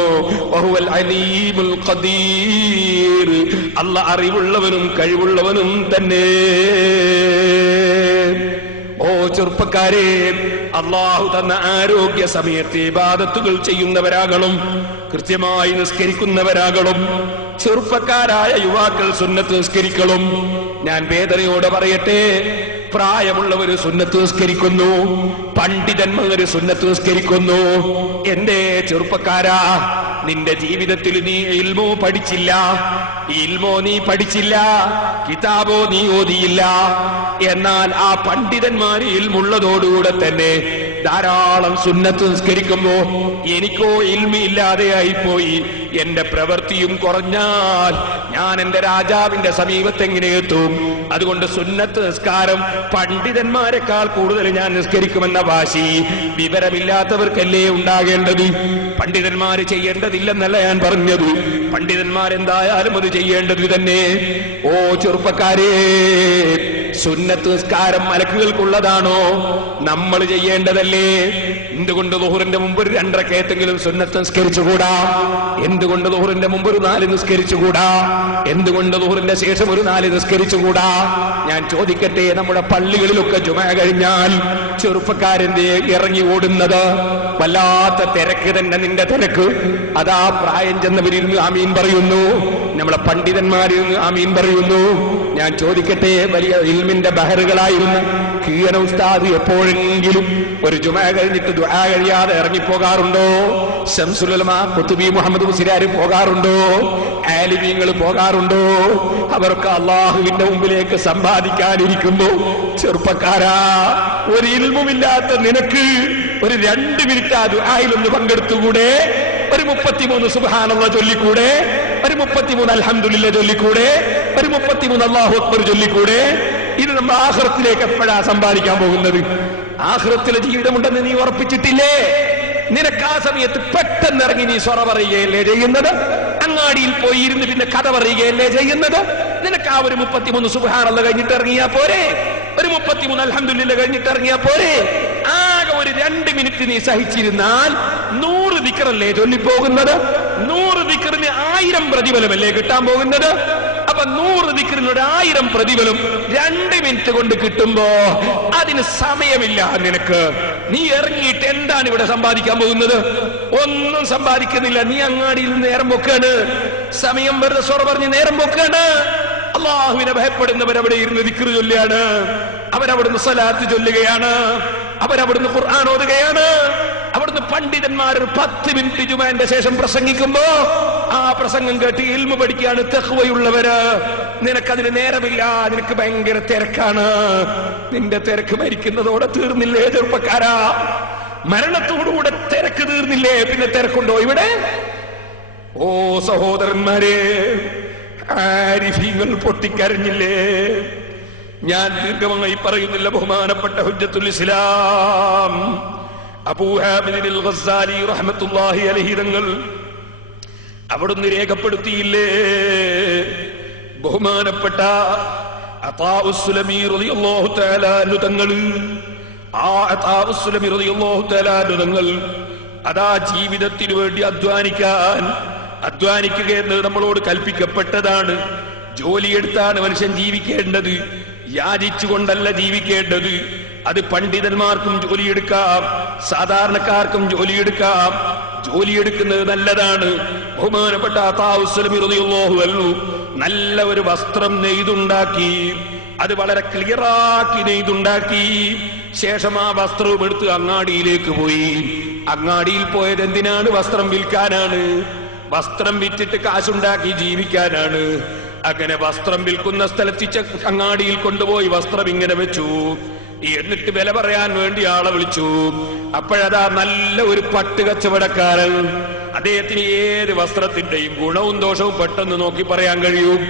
വഹുവൽ അലീമുൽ ഖദീർ, അല്ലാഹു അറിവുള്ളവനും കഴിവുള്ളവനും തന്നെ. ഓ ചെറുപ്പക്കാരെ, അള്ളാഹു തന്ന ആരോഗ്യ സമയത്ത് ഇബാദത്തുകൾ ചെയ്യുന്നവരാകണം, കൃത്യമായി നിസ്കരിക്കുന്നവരാകണം. ചെറുപ്പക്കാരായ യുവാക്കൾ സുന്നത്ത് നിസ്കരിക്കണം. ഞാൻ വേദനയോടെ പറയട്ടെ, പ്രായമുള്ളവര് സുന്നത്ത് നിസ്കരിക്കുന്നു, പണ്ഡിതന്മാര് സുന്നത്ത് നിസ്കരിക്കുന്നു. എന്റെ ചെറുപ്പക്കാരാ, നിന്റെ ജീവിതത്തിൽ നീ ഇൽമോ പഠിച്ചില്ല, ഇൽമോ നീ പഠിച്ചില്ല, കിതാബോ നീ ഓതിയില്ല. എന്നാൽ ആ പണ്ഡിതന്മാര് ഇൽമുള്ളതോടുകൂടെ തന്നെ ധാരാളം സുന്നത്ത് നിസ്കരിക്കുമ്പോ എനിക്കോ ഇൽമി ഇല്ലാതെയായിപ്പോയി, എന്റെ പ്രവൃത്തിയും കുറഞ്ഞാൽ ഞാൻ എന്റെ രാജാവിന്റെ സമീപത്ത് എങ്ങനെ എത്തും? അതുകൊണ്ട് സുന്നത്ത് നിസ്കാരം പണ്ഡിതന്മാരെക്കാൾ കൂടുതൽ ഞാൻ നിസ്കരിക്കുമെന്ന വാശി വിവരമില്ലാത്തവർക്കല്ലേ ഉണ്ടാകേണ്ടത്? പണ്ഡിതന്മാര് ചെയ്യേണ്ടതില്ലെന്നല്ല ഞാൻ പറഞ്ഞത്, പണ്ഡിതന്മാരെന്തായാലും അത് ചെയ്യേണ്ടത് തന്നെ. ഓ ചെറുപ്പക്കാരെ, സുന്നത്ത് നിസ്കാരം മലക്കുകൾക്കുള്ളതാണോ? നമ്മൾ ചെയ്യേണ്ടതല്ലേ? എന്തുകൊണ്ട് ദുഹറിന്റെ മുമ്പ് ഒരു 2 റക്അത്തെങ്കിലും സുന്നത്ത് നിസ്കരിച്ചുകൂടാ? എന്തുകൊണ്ട് ദുഹറിന്റെ മുമ്പ് ഒരു 4 നിസ്കരിച്ചുകൂടാ? എന്തുകൊണ്ട് ദുഹറിന്റെ ശേഷം ഒരു 4 നിസ്കരിച്ചുകൂടാ? ഞാൻ ചോദിക്കട്ടെ, നമ്മുടെ പള്ളികളിലൊക്കെ ജുമഅ കഴിഞ്ഞാൽ ചെറുപ്പക്കാരന്റെ ഇറങ്ങി ഓടുന്നത് വല്ലാത്ത തിരക്ക് തന്നെ. നിന്റെ തിരക്ക് അതാ പ്രായം ചെന്നവരിരുന്ന് ആമീൻ പറയുന്നു, നമ്മളെ പണ്ഡിതന്മാരിരുന്ന് ആമീൻ പറയുന്നു. ഞാൻ ചോദിക്കട്ടെ, വലിയ ഇൽമിന്റെ ബഹറുകളായിരുന്നു കീഴ ഉസ്താദ് എപ്പോഴെങ്കിലും ഒരു ജുമഅ കഴിഞ്ഞിട്ട് ദുആ കഴിയാതെ ഇറങ്ങിപ്പോകാറുണ്ടോ? ശംസുൽ ഉലമാ ഖുതുബി മുഹമ്മദ് മുസ്ലിയാർ പോകാറുണ്ടോ? ആലിമീങ്ങൾ പോകാറുണ്ടോ? അവർക്ക് അള്ളാഹുവിന്റെ മുമ്പിലേക്ക് സമ്പാദിക്കാനിരിക്കുമ്പോ ചെറുപ്പക്കാരാ, ഒരു ഇൽമുമില്ലാത്ത നിനക്ക് ഒരു 2 മിനിറ്റ് ആ ദുആയിലൊന്ന് പങ്കെടുത്തുകൂടെ? ഒരു 33 സുബ്ഹാനല്ലാഹ് ചൊല്ലിക്കൂടെ? ഒരു 33 അൽഹംദുലില്ലാഹ് ചൊല്ലിക്കൂടെ? ഒരു 33 അല്ലാഹു അക്ബർ ചൊല്ലിക്കൂടെ? ഇത് നമ്മൾ ആഖിറത്തിലേക്ക് എപ്പോഴാ സമ്പാദിക്കാൻ പോകുന്നത്? ആഖിറത്തിലെ ജീവിതമുണ്ടെന്ന് നീ ഉറപ്പിച്ചിട്ടില്ലേ? നിനക്ക് ആ സമയത്ത് പെട്ടെന്ന് ഇറങ്ങി നീ സ്വറ പറയുകയല്ലേ ചെയ്യുന്നത്? അങ്ങാടിയിൽ പോയി ഇരുന്ന് പിന്നെ കഥ പറയുകയല്ലേ ചെയ്യുന്നത്? നിനക്ക് ആ ഒരു 33 സുബ്ഹാനല്ലാഹ് കഴിഞ്ഞിട്ട് ഇറങ്ങിയാ പോരെ? ഒരു 33 അൽഹംദുലില്ലാഹ് കഴിഞ്ഞിട്ട് ഇറങ്ങിയാ പോരെ? ആകെ ഒരു 2 മിനിറ്റ് നീ സഹിച്ചിരുന്നാൽ 100 ദിക്റല്ലേ ചൊല്ലിപ്പോകുന്നത്? 100 ദിക്റിന് 1000 പ്രതിഫലമല്ലേ കിട്ടാൻ പോകുന്നത്? അപ്പൊ 100 ദിക്റിന് 1000 പ്രതിഫലം 2 മിനിറ്റ് കൊണ്ട് കിട്ടുമ്പോ അതിന് സമയമില്ല നിനക്ക്. നീ ഇറങ്ങിയിട്ട് എന്താണ് ഇവിടെ സമ്പാദിക്കാൻ പോകുന്നത്? ഒന്നും സമ്പാദിക്കുന്നില്ല. നീ അങ്ങാടിയിൽ നിന്ന് നേരം പൊക്കാണ്, സമയം വെറുതെ സൊറ പറഞ്ഞ് നേരം പൊക്കാണ്. അള്ളാഹുവിനെ ഭയപ്പെടുന്നവരവിടെ ഇരുന്ന് ദിക്ർ ചൊല്ലുകയാണ്, അവരവിടുന്ന് സ്വലാത്ത് ചൊല്ലുകയാണ്, അവരവിടുന്ന് ഖുർആൻ ഓതുകയാണ്. അവിടുന്ന് പണ്ഡിതന്മാർ 10 മിനിറ്റ് ജുമാന്റെ ശേഷം പ്രസംഗിക്കുമ്പോ ആ പ്രസംഗം കേട്ട് ഇൽമു പഠിക്കുകയാണ് തഖ്വയുള്ളവര്. നിനക്കതിന് നേരമില്ല, നിനക്ക് ഭയങ്കര തിരക്കാണ്. നിന്റെ തിരക്ക് മരിക്കുന്നതോടെ തീർന്നില്ലേ ചെറുപ്പക്കാരാ? മരണത്തോടുകൂടെ തിരക്ക് തീർന്നില്ലേ? പിന്നെ തിരക്കുണ്ടോ ഇവിടെ? ഓ സഹോദരന്മാരെ, ആരിഫീങ്ങൾ പൊട്ടിക്കരഞ്ഞില്ലേ? ഞാൻ ദീർഘമായി പറയുന്നില്ല. ബഹുമാനപ്പെട്ട ഹുജ്ജത്തുൽ ഇസ്ലാം അബൂ ഹാമിദ് അൽ ഗസ്സാലി റഹ്മത്തുള്ളാഹി അലൈഹി തങ്ങൾ അവിടുന്ന് രേഖപ്പെടുത്തിയില്ലേ? ബഹുമാനപ്പെട്ട അതാഉസ്സുലമി റളിയല്ലാഹു തആല അൻഹു തങ്ങൾ, ആ അതാഉസ്സുലമി റളിയല്ലാഹു തആല അൻഹു തങ്ങൾ അതാ ജീവിതത്തിന് വേണ്ടി അധ്വാനിക്കുക എന്ന് നമ്മളോട് കൽപ്പിക്കപ്പെട്ടതാണ്. ജോലിയെടുത്താണ് മനുഷ്യൻ ജീവിക്കേണ്ടത്, യാചിച്ചുകൊണ്ടല്ല ജീവിക്കേണ്ടത്. അത് പണ്ഡിതന്മാർക്കും ജോലിയെടുക്കാം, സാധാരണക്കാർക്കും ജോലിയെടുക്കാം. ജോലിയെടുക്കുന്നത് നല്ലതാണ്. ബഹുമാനപ്പെട്ട അതാഉസ്സുലമി റളിയല്ലാഹു അൻഹു നല്ല ഒരു വസ്ത്രം നെയ്തുണ്ടാക്കി, അത് വളരെ ക്ലിയറാക്കി നെയ്തുണ്ടാക്കി. ശേഷം ആ വസ്ത്രവും എടുത്ത് അങ്ങാടിയിലേക്ക് പോയി. അങ്ങാടിയിൽ പോയത് എന്തിനാണ്? വസ്ത്രം വിൽക്കാനാണ്. വസ്ത്രം വിറ്റിട്ട് കാശുണ്ടാക്കി ജീവിക്കാനാണ്. അങ്ങനെ വസ്ത്രം വിൽക്കുന്ന സ്ഥലത്ത് അങ്ങാടിയിൽ കൊണ്ടുപോയി വസ്ത്രം ഇങ്ങനെ വെച്ചു. എന്നിട്ട് വില പറയാൻ വേണ്ടി ആളെ വിളിച്ചു. അപ്പോഴതാ നല്ല ഒരു പട്ട് കച്ചവടക്കാരൻ, അദ്ദേഹത്തിന് ഏത് വസ്ത്രത്തിന്റെയും ഗുണവും ദോഷവും പെട്ടെന്ന് നോക്കി പറയാൻ കഴിയും.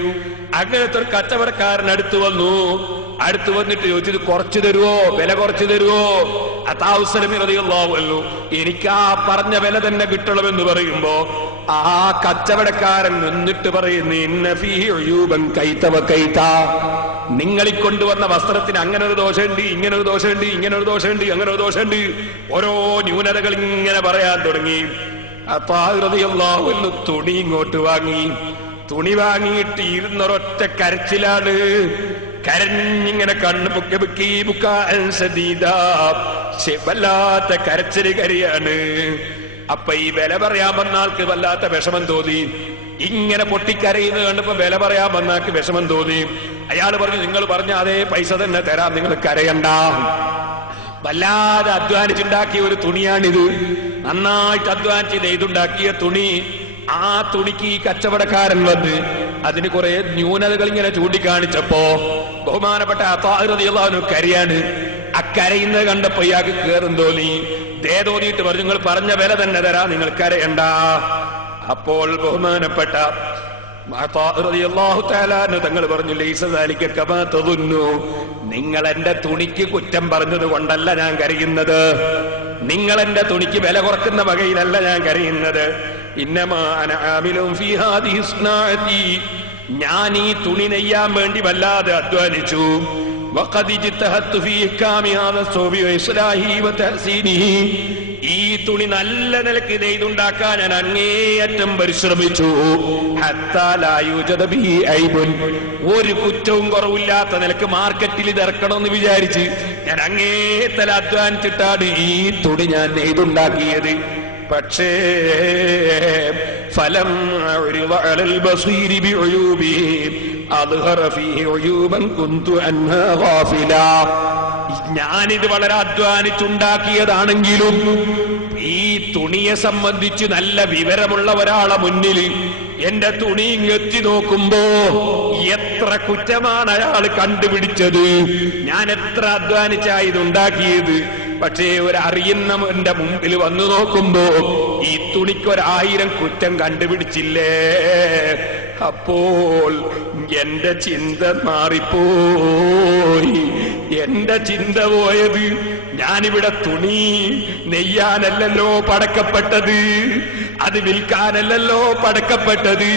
അങ്ങനത്തെ ഒരു കച്ചവടക്കാരൻ അടുത്ത് വന്നു. അടുത്ത് വന്നിട്ട് ചോദിച്ചത് കുറച്ചു തരുവോ, വില കുറച്ചു തരുവോ? അതാഉസ്സുലമി റളിയല്ലാഹു അൻഹു എനിക്ക് ആ പറഞ്ഞ വില തന്നെ കിട്ടണമെന്ന് പറയുമ്പോ ആ കച്ചവടക്കാരൻ നിന്നിട്ട് പറയുന്നു, ഇന്ന ഫീഹി ഉയൂബൻ കൈത വകൈത. നിങ്ങളീ കൊണ്ടുവന്ന വസ്ത്രത്തിന് അങ്ങനെ ഒരു ദോഷമുണ്ട്, ഇങ്ങനെ ഒരു ദോഷമുണ്ട്, ഇങ്ങനെ ഒരു ദോഷമുണ്ട്, അങ്ങനെ ഒരു ദോഷമുണ്ട്. ഓരോ ന്യൂനതകൾ ഇങ്ങനെ പറയാൻ തുടങ്ങി. അതാഉ റളിയല്ലാഹു അൻഹു തുണി ഇങ്ങോട്ട് വാങ്ങി. തുണി വാങ്ങിയിട്ട് ഇരുന്നൊരൊറ്റ കരച്ചിലാണ്. കരഞ്ഞിങ്ങനെ കണ്ണ് പൊക്കി വല്ലാത്ത കരച്ചില് കരയാണ്. അപ്പൊ ഈ വില പറയാൻ വന്ന ആൾക്ക് വല്ലാത്ത വിഷമം തോന്നി. ഇങ്ങനെ പൊട്ടിക്കരയുന്നത് കണ്ടപ്പോ വില പറയാൻ വന്ന ആൾക്ക് വിഷമം തോന്നി. അയാൾ പറഞ്ഞു, നിങ്ങൾ പറഞ്ഞ അതേ പൈസ തന്നെ തരാം, നിങ്ങൾ കരയണ്ട. വല്ലാതെ അധ്വാനിച്ചുണ്ടാക്കിയ ഒരു തുണിയാണിത്, നന്നായിട്ട് അധ്വാനിച്ച് നെയ്തുണ്ടാക്കിയ തുണി. ആ തുണിക്ക് ഈ കച്ചവടക്കാരൻ വന്ന് അതിന് കുറെ ന്യൂനതകൾ ഇങ്ങനെ ചൂണ്ടിക്കാണിച്ചപ്പോ ബഹുമാനപ്പെട്ട അതാഉ റളിയല്ലാഹു അൻഹു കരയാണ്. ആ കരയുന്നത് കണ്ടപ്പോ ഇയാൾക്ക് കേറും തോന്നി. ദേ തോന്നിയിട്ട് പറഞ്ഞു, നിങ്ങൾ പറഞ്ഞ വില തന്നെ തരാം, നിങ്ങൾ കരയണ്ട. അപ്പോൾ ബഹുമാനപ്പെട്ട അതാഉ റളിയല്ലാഹു തആല അൻഹു തങ്ങൾ പറഞ്ഞു, ലൈസ ദാലിക കമാ തദുന്നു. നിങ്ങൾ എന്റെ തുണിക്ക് കുറ്റം പറഞ്ഞത് കൊണ്ടല്ല ഞാൻ കരയുന്നത്, നിങ്ങൾ എന്റെ തുണിക്ക് വില കുറക്കുന്ന വകയിലല്ല ഞാൻ കരയുന്നത്. ഇന്നമാ അന ആമിലുൻ ഫീ ഹാദിഹി സ്നാഅതി. ഞാൻ ഈ തുണി നെയ്യാൻ വേണ്ടി വല്ലാതെ അധ്വാനിച്ചു. വഖദ് ഇജ്തഹദ്തു ഫീ ഇഹ്കാമി ഹാദാ സൗബി വഇസ്ലാഹി വതഹ്സീനിഹി. ഈ തുണി നല്ല നിലയ്ക്ക് നെയ്തുണ്ടാക്കാൻ ഞാൻ അങ്ങേയറ്റം പരിശ്രമിച്ചു. ഹത്താ ലാ യൂജദ ബിഹി ഐബുൻ. ഒരു കുറ്റവും കുറവില്ലാത്ത നിലക്ക് മാർക്കറ്റിൽ ഇത് ഇറക്കണമെന്ന് വിചാരിച്ച് ഞാൻ അങ്ങേത്തല അധ്വാനിച്ചിട്ടാണ് ഈ തുണി ഞാൻ നെയ്തുണ്ടാക്കിയത്. പക്ഷേ ഫലം അലൽ ബസീരി ബിഉയൂബിഹി അദ്ഹറ ഫീഹി ഉയൂബൻ കുന്തു അൻഹാ ഗാഫിലാ. ഞാനിത് വളരെ അധ്വാനിച്ചുണ്ടാക്കിയതാണെങ്കിലും ഈ തുണിയെ സംബന്ധിച്ച് നല്ല വിവരമുള്ള ഒരാളെ മുന്നിൽ എന്റെ തുണി എത്തി നോക്കുമ്പോ എത്ര കുറ്റമാണ് അയാൾ കണ്ടുപിടിച്ചത്. ഞാൻ എത്ര അധ്വാനിച്ചായതുണ്ടാക്കിയത്. പക്ഷേ ഒരറിയുന്നവന്റെ മുമ്പിൽ വന്നു നോക്കുമ്പോ ഈ തുണിക്കൊരായിരം കുറ്റം കണ്ടുപിടിച്ചില്ലേ. അപ്പോൾ എന്റെ ചിന്ത മാറിപ്പോയി. എന്റെ ചിന്ത പോയത്, ഞാനിവിടെ തുണി നെയ്യാനല്ലല്ലോ പടക്കപ്പെട്ടത്, അത് വിൽക്കാനല്ലല്ലോ പടക്കപ്പെട്ടത്.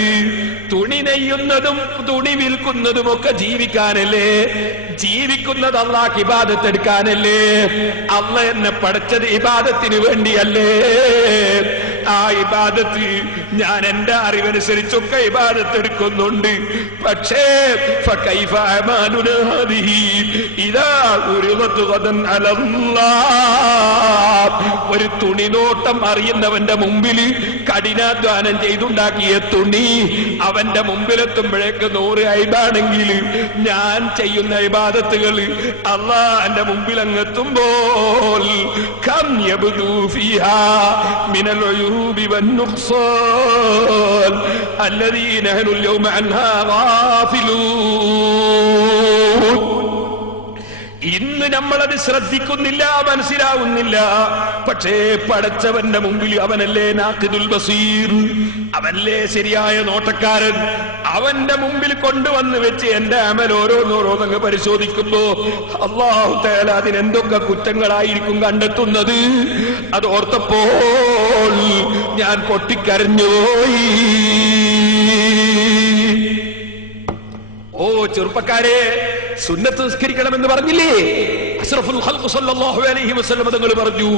തുണി നെയ്യുന്നതും തുണി വിൽക്കുന്നതുമൊക്കെ ജീവിക്കാനല്ലേ? ജീവിക്കുന്നത് അല്ലാഹ് ഇബാദത്ത് എടുക്കാനല്ലേ? അല്ലാഹ് എന്നെ പഠിച്ചത് ഇബാദത്തിന് വേണ്ടിയല്ലേ? ആ ഇബാദത്ത് ഞാൻ എന്റെ അറിവനുസരിച്ചൊക്കെ ഇബാദത്ത് എടുക്കുന്നുണ്ട്. പക്ഷേ ഫകൈഫ അമാലുനാ ഹാദിഹി ഇദാ ഉരിദത് ഗദൻ അലല്ലാഹ്. ഒരു തുണിനോട്ടം അറിയുന്നവന്റെ മുമ്പിൽ കഠിനാധ്വാനം ചെയ്തുണ്ടാക്കിയ തുണി അവന്റെ മുമ്പിലെത്തുമ്പോഴേക്ക് 100 ഐബാണെങ്കിൽ ഞാൻ ചെയ്യുന്ന ഇബാദത്തുകൾ അല്ലാഹുവിന്റെ മുമ്പിൽ അങ്ങെത്തുമ്പോൾ കം യബ്ദു ഫീഹാ മിനൽ ഉയൂബി വന്നുഖ്സാൻ അല്ലദീന നഹ്നു അൽയൗമ അൻഹാ ഗാഫിലൂൻ. ഇന്ന് നമ്മളത് ശ്രദ്ധിക്കുന്നില്ല, മനസ്സിലാവുന്നില്ല. പക്ഷേ പടച്ചവന്റെ മുമ്പിൽ അവനല്ലേ നാഖിദുൽ ബസീർ, അവനല്ലേ ശരിയായ നോട്ടക്കാരൻ. അവന്റെ മുമ്പിൽ കൊണ്ടുവന്ന് വെച്ച് എന്റെ അമൽ ഓരോന്നോരോന്നങ്ങ് പരിശോധിക്കുമ്പോ അല്ലാഹു തആല അതിനെന്തൊക്കെ കുറ്റങ്ങളായിരിക്കും കണ്ടെത്തുന്നത്. അത് ഓർത്തപ്പോൾ ഞാൻ പൊട്ടിക്കരഞ്ഞുപോയി. ഓ ചെറുപ്പക്കാരെ, സുന്നത്ത് നിസ്കരിക്കണമെന്ന് പറഞ്ഞില്ലേ? അഷ്റഫുൽ ഖൽഖ് സല്ലല്ലാഹു അലൈഹി വസല്ലം തങ്ങൾ പറഞ്ഞു,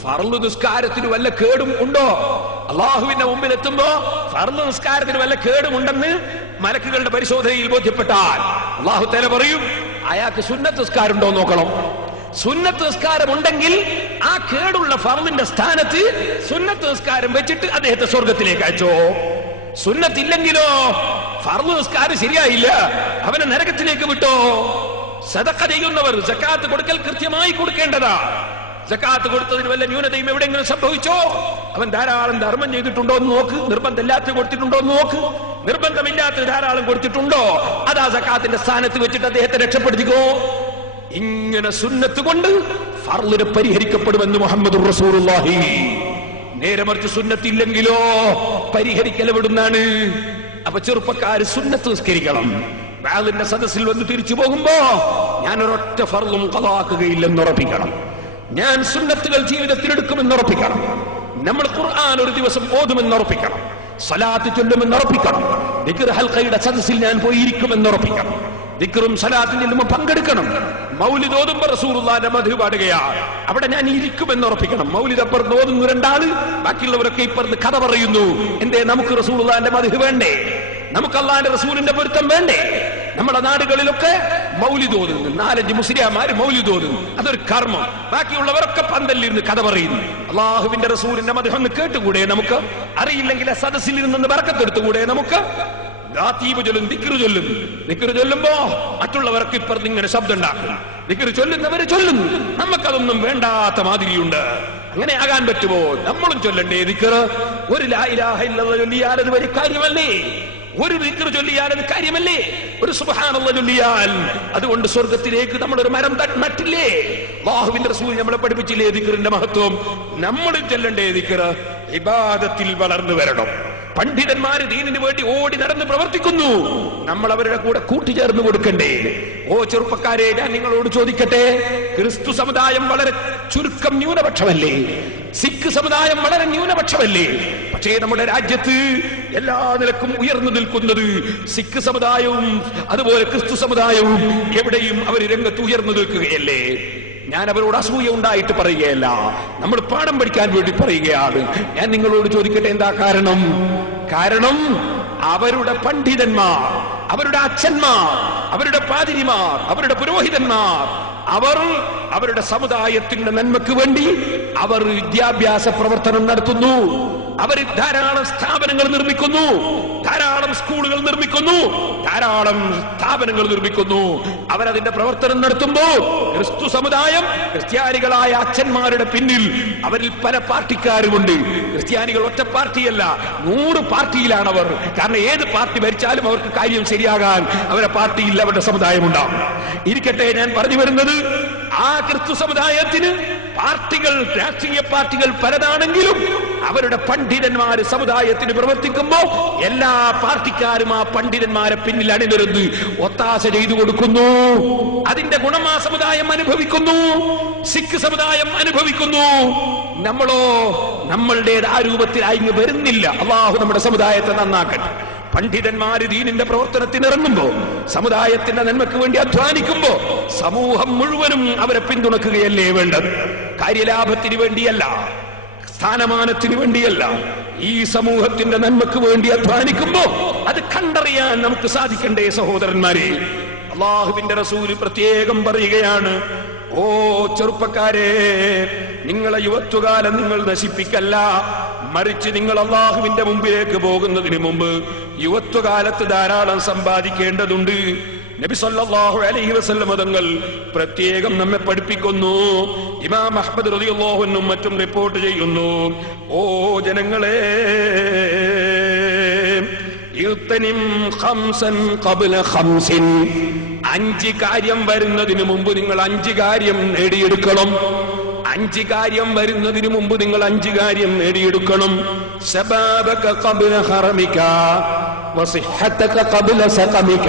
ഫർള് നിസ്കാരത്തിന് വല്ല കേടും ഉണ്ടോ? അല്ലാഹുവിന്റെ മുമ്പിൽ എത്തുമ്പോ ഫർള് നിസ്കാരത്തിന് വല്ല കേടുമുണ്ടെന്ന് മലക്കുകളുടെ പരിശോധനയിൽ ബോധ്യപ്പെട്ടാൽ അല്ലാഹു തആല പറയും, അയാൾക്ക് സുന്നത്ത് നിസ്കാരം ഉണ്ടോ നോക്കണം. സുന്നത്ത് നിസ്കാരം ഉണ്ടെങ്കിൽ ആ കേടുള്ള ഫർളിന്റെ സ്ഥാനത്ത് സുന്നത്ത് നിസ്കാരം വെച്ചിട്ട് അദ്ദേഹത്തെ സ്വർഗത്തിലേക്ക് അയച്ചോ. സുന്നത്തില്ലെങ്കിലോ ഫർള് നിസ്കാരം ശരിയായില്ല, അവനെ നരകത്തിലേക്ക് വിട്ടോ. സദഖ ചെയ്യുന്നവർ സക്കാത്ത് കൊടുക്കൽ കൃത്യമായി കൊടുക്കേണ്ടതാ. സക്കാത്ത് കൊടുത്തതിന് വല്ല ന്യൂനതയും എവിടെയെങ്കിലും സംഭവിച്ചോ? അവൻ ധാരാളം ധർമ്മം ചെയ്തിട്ടുണ്ടോ എന്ന് നോക്ക്. നിർബന്ധമില്ലാത്ത കൊടുത്തിട്ടുണ്ടോ എന്ന് നോക്ക്. നിർബന്ധമില്ലാത്ത ധാരാളം കൊടുത്തിട്ടുണ്ടോ? അതാ സക്കാത്തിന്റെ സ്ഥാനത്ത് വെച്ചിട്ട് അദ്ദേഹത്തെ രക്ഷപ്പെടുത്തിക്കോ. ഇങ്ങനെ സുന്നത്ത് കൊണ്ട് ഫർളിനെ പരിഹരിക്കപ്പെടുമെന്ന് മുഹമ്മദുർ റസൂലുള്ളാഹി. നേരെ മറിച്ച് സുന്നത്തില്ലെങ്കിലോ പരിഹരിക്കൽ എവിടുന്നാണ്? അപ്പൊ ചെറുപ്പക്കാര് സുന്നത്ത് നിസ്കരിക്കണം. വാളിന്റെ സദസ്സിൽ വന്ന് തിരിച്ചു പോകുമ്പോ ഞാൻ ഒരൊറ്റ ഫർളും ഖളാക്കുകയില്ലെന്ന് ഉറപ്പിക്കണം. ഞാൻ സുന്നത്തുകൾ ജീവിതത്തിൽ എടുക്കുമെന്ന് ഉറപ്പിക്കണം. നമ്മൾ ഖുർആൻ ഒരു ദിവസം ഓതുമെന്ന് ഉറപ്പിക്കണം. സലാത്ത് ചൊല്ലുമെന്ന് ഉറപ്പിക്കണം. ദിക്ർ ഹൽഖയുടെ സദസ്സിൽ ഞാൻ പോയിരിക്കുമെന്ന് ഉറപ്പിക്കണം. ദിക്റും സലാത്തിനും നമ്മൾ പങ്കെടുക്കണം. മൗലിദ് ഓതുമ്പോ റസൂലുള്ളാഹിന്റെ മദ്ഹ് പാടുകയാണ്, അവിടെ ഞാൻ ഇരിക്കുമെന്ന് ഉറപ്പിക്കണം. മൗലിദ് അപ്പുറത്ത് ഓതുന്നു 2 ആള്, ബാക്കിയുള്ളവരൊക്കെ ഇപ്പുറത്ത് കഥ പറയുന്നു. എന്തേ? നമുക്ക് റസൂലുള്ളാഹിന്റെ മദ്ഹ് വേണ്ടേ? നമുക്ക് അല്ലാഹുവിന്റെ റസൂലിന്റെ പൊരുത്തം വേണ്ടേ? നമ്മുടെ നാടുകളിലൊക്കെ മൗലിദ് ഓതുന്നു, 4-5 മുസ്ലിയാമാര് മൗലിദ് ഓതുന്നു, അതൊരു കർമ്മം. ബാക്കിയുള്ളവരൊക്കെ പന്തലിരുന്ന് കഥ പറയുന്നു. അല്ലാഹുവിന്റെ റസൂലിന്റെ മദ്ഹ് ഒന്ന് കേട്ടുകൂടെ നമുക്ക്? അറിയില്ലെങ്കിൽ ആ സദസ്സിൽ ഇരുന്ന് ബർക്കത്തെടുത്തുകൂടെ നമുക്ക്? ദിക്ർ ചൊല്ലുമ്പോ മറ്റുള്ളവർക്ക് ഇപ്പുറത്ത് ഇങ്ങനെ ശബ്ദം ഉണ്ടാക്കും. ദിക്ർ ചൊല്ലുന്നവര് ചൊല്ലുന്നു, നമുക്കതൊന്നും വേണ്ടാത്ത മാതിരിയുണ്ട്. അങ്ങനെ ആകാൻ പറ്റുമോ? നമ്മളും ചൊല്ലണ്ടേ ദിക്ർ? ഒരു ലാ ഇലാഹ ഇല്ലല്ലാഹ് ചൊല്ലിയാൽ അത് വലിയ കാര്യമല്ലേ? ഒരു ദിക്ർ ചൊല്ലിയാൽ അത് കാര്യമല്ലേ? ഒരു സുബ്ഹാനല്ലാഹ് ചൊല്ലിയാൽ അതുകൊണ്ട് സ്വർഗത്തിലേക്ക് നമ്മളൊരു മരം നട്ടില്ലേ? അല്ലാഹുവിന്റെ റസൂൽ നമ്മളെ പഠിപ്പിച്ചില്ലേ ദിക്റിന്റെ മഹത്വം? നമ്മളും ചൊല്ലണ്ടേ ദിക്ർ? ഇബാദത്തിൽ വളർന്നു വരണം. പണ്ഡിതന്മാര് ദീനിന് വേണ്ടി ഓടി നടന്ന് പ്രവർത്തിക്കുന്നു, നമ്മൾ അവരുടെ കൂടെ കൂട്ടിച്ചേർന്ന് കൊടുക്കണ്ടേ? ഓ ചെറുപ്പക്കാരെ, ഞാൻ നിങ്ങളോട് ചോദിക്കട്ടെ, ക്രിസ്തു സമുദായം വളരെ ചുരുക്കം ന്യൂനപക്ഷമല്ലേ? സിഖ് സമുദായം വളരെ ന്യൂനപക്ഷമല്ലേ? പക്ഷേ നമ്മുടെ രാജ്യത്ത് എല്ലാ നിലക്കും ഉയർന്നു നിൽക്കുന്നത് സിഖ് സമുദായവും അതുപോലെ ക്രിസ്തു സമുദായവും എവിടെയും അവർ രംഗത്ത് ഉയർന്നു നിൽക്കുകയല്ലേ? ഞാൻ അവരോട് അസൂയ ഉണ്ടായിട്ട് പറയുകയല്ല, നമ്മൾ പാഠം പഠിക്കാൻ വേണ്ടി പറയുകയാണ്. ഞാൻ നിങ്ങളോട് ചോദിക്കട്ടെ, എന്താ കാരണം? കാരണം അവരുടെ പണ്ഡിതന്മാർ, അവരുടെ അച്ഛന്മാർ, അവരുടെ പാതിരിമാർ, അവരുടെ പുരോഹിതന്മാർ, അവർ അവരുടെ സമുദായത്തിന്റെ നന്മയ്ക്ക് വേണ്ടി അവർ വിദ്യാഭ്യാസ പ്രവർത്തനം നടത്തുന്നു. അവർ ധാരാളം സ്ഥാപനങ്ങൾ നിർമ്മിക്കുന്നു, ധാരാളം സ്കൂളുകൾ നിർമ്മിക്കുന്നു, ധാരാളം സ്ഥാപനങ്ങൾ നിർമ്മിക്കുന്നു. അവരതിന്റെ പ്രവർത്തനം നടത്തുമ്പോൾ ക്രിസ്തു സമുദായം ക്രിസ്ത്യാനികളായ അച്ഛന്മാരുടെ പിന്നിൽ അവരിൽ പല പാർട്ടിക്കാരുമുണ്ട്. ക്രിസ്ത്യാനികൾ ഒറ്റ പാർട്ടിയല്ല, 100 പാർട്ടിയിലാണ് അവർ. കാരണം ഏത് പാർട്ടി ഭരിച്ചാലും അവർക്ക് കാര്യം ശരിയാകാൻ അവരുടെ പാർട്ടിയിൽ അവരുടെ സമുദായം ഉണ്ടാവും. ഇരിക്കട്ടെ, ഞാൻ പറഞ്ഞു വരുന്നത്, ആ ക്രിസ്തു സമുദായത്തിന് പാർട്ടികൾ, രാഷ്ട്രീയ പാർട്ടികൾ പലതാണെങ്കിലും അവരുടെ പണ്ഡിതന്മാര് സമുദായത്തിന് പ്രവർത്തിക്കുമ്പോ എല്ലാ പാർട്ടിക്കാരും ആ പണ്ഡിതന്മാരെ പിന്നിൽ അണിനിരന്ന് ഒത്താശ ചെയ്തു കൊടുക്കുന്നു. അതിന്റെ ഗുണം ആ സമുദായം അനുഭവിക്കുന്നു, സിഖ് സമുദായം അനുഭവിക്കുന്നു. നമ്മളോ നമ്മളുടേത് ആ രൂപത്തിൽ ആയി വരുന്നില്ല. അല്ലാഹു നമ്മുടെ സമുദായത്തെ നന്നാക്കട്ടെ. പണ്ഡിതന്മാര് ദീനിന്റെ പ്രവർത്തനത്തിന് ഇറങ്ങുമ്പോ, സമുദായത്തിന്റെ നന്മയ്ക്ക് വേണ്ടി അധ്വാനിക്കുമ്പോ സമൂഹം മുഴുവനും അവരെ പിന്തുണക്കുകയല്ലേ വേണ്ടത്? കാര്യലാഭത്തിന് വേണ്ടിയല്ല, സ്ഥാനമാനത്തിന് വേണ്ടിയല്ല. ഈ സമൂഹത്തിന്റെ നന്മയ്ക്ക് വേണ്ടി അധ്വാനിക്കുമ്പോ അത് കണ്ടറിയാൻ നമുക്ക് സാധിക്കണ്ടേ സഹോദരന്മാരെ? അല്ലാഹുവിന്റെ റസൂല് പ്രത്യേകം പറയുകയാണ്, ഓ ചെറുപ്പക്കാരെ, നിങ്ങളെ യുവത്വകാലം നിങ്ങൾ നശിപ്പിക്കല്ല, മറിച്ച് നിങ്ങൾ അല്ലാഹുവിന്റെ മുമ്പിലേക്ക് പോകുന്നതിന് മുമ്പ് യുവത്വകാലത്ത് ധാരാളം സമ്പാദിക്കേണ്ടതുണ്ട്. നബി സല്ലല്ലാഹു അലൈഹി വസല്ലം തങ്ങൾ പ്രത്യേകം നമ്മെ പഠിപ്പിക്കുന്നു. ഇമാം അഹ്മദ് റളിയല്ലാഹു അൻഹു മറ്റും റിപ്പോർട്ട് ചെയ്യുന്നു, ഓ ജനങ്ങളെ, യുത്തനിം ഖംസൻ ഖബ്ല ഖംസിൻ, 5 കാര്യം വരുന്നതിന് മുമ്പ് നിങ്ങൾ 5 കാര്യം നേടിയെടുക്കണം. 5 കാര്യം വരുന്നതിന് മുമ്പ് നിങ്ങൾ 5 കാര്യം നേടിയെടുക്കണം. ശബാബക ഖബ്ല ഹറമിക വസിഹ്ഹതക ഖബ്ല സഖമിക,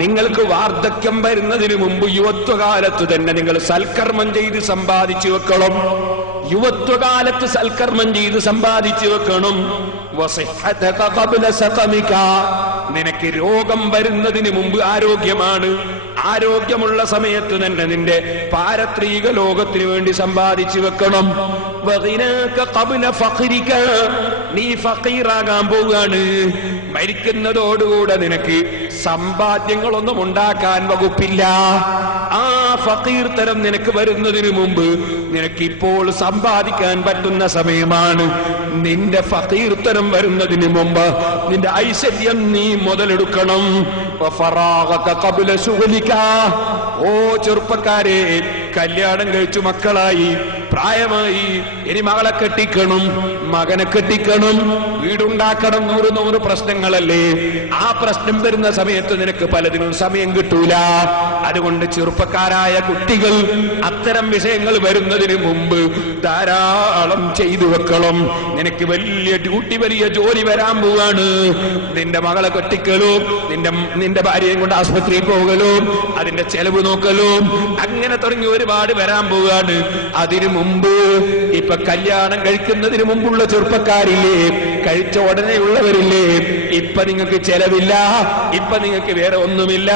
നിങ്ങൾക്ക് വാർദ്ധക്യം വരുന്നതിന് മുമ്പ് യുവത്വകാലത്ത് തന്നെ നിങ്ങൾ സൽക്കർമ്മം ചെയ്ത് സമ്പാദിച്ചു വെക്കണം. യുവത്വകാലത്ത് സൽക്കർമ്മം ചെയ്ത് സമ്പാദിച്ചു വെക്കണം. വസിഹ്ഹതക ഖബ്ല സഖമിക, നിനക്ക് രോഗം വരുന്നതിന് മുമ്പ് ആരോഗ്യമാണ്. ആരോഗ്യമുള്ള സമയത്ത് തന്നെ നിന്റെ പാരത്രിക ലോകത്തിന് വേണ്ടി സമ്പാദിച്ചു വെക്കണം. വഗിനാക ഖബ്ല ഫഖ്രിക, നീ ഫഖീറാകാൻ പോവുകയാണ്. മരിക്കുന്നതോടുകൂടെ നിനക്ക് സമ്പാദ്യങ്ങളൊന്നും ഉണ്ടാക്കാൻ വകുപ്പില്ല. ആ ഫഖീർ തരം നിനക്ക് വരുന്നതിന് മുമ്പ് നിനക്ക് ഇപ്പോൾ സമ്പാദിക്കാൻ പറ്റുന്ന സമയമാണ്. നിന്റെ ഫഖീർ തരം വരുന്നതിന് മുമ്പ് നിന്റെ ഐശ്വര്യം നീ മുതലെടുക്കണം. ഓ ചെറുപ്പക്കാരെ, കല്യാണം കഴിച്ചു മക്കളായി, പ്രായമായി, ഇനി മകളെ കെട്ടിക്കണം, മകനെ കെട്ടിക്കണം, വീടുണ്ടാക്കണം, 100 പ്രശ്നങ്ങളല്ലേ? ആ പ്രശ്നം വരുന്ന സമയത്ത് നിനക്ക് പലതിനും സമയം കിട്ടൂല. അതുകൊണ്ട് ചെറുപ്പക്കാരായ കുട്ടികൾ അത്തരം വിഷയങ്ങൾ വരുന്നതിന് മുമ്പ് ധാരാളം ചെയ്തു വെക്കണം. നിനക്ക് വലിയ ഡ്യൂട്ടി, വലിയ ജോലി വരാൻ പോവാണ്. നിന്റെ മകളെ കെട്ടിക്കലും, നിന്റെ ഭാര്യയും കൊണ്ട് ആശുപത്രിയിൽ പോകലും, അതിന്റെ ചെലവ് നോക്കലും, അങ്ങനെ തുടങ്ങി ഒരുപാട് വരാൻ പോവാണ്. അതിനു മുമ്പ് ഇപ്പൊ കല്യാണം കഴിക്കുന്നതിന് മുമ്പുള്ള ചെറുപ്പക്കാരില്ലേ, കഴിച്ച ഉടനെയുള്ളവരില്ലേ, ഇപ്പൊ നിങ്ങൾക്ക് ചെലവില്ല, ഇപ്പൊ നിങ്ങൾക്ക് വേറെ ഒന്നുമില്ല.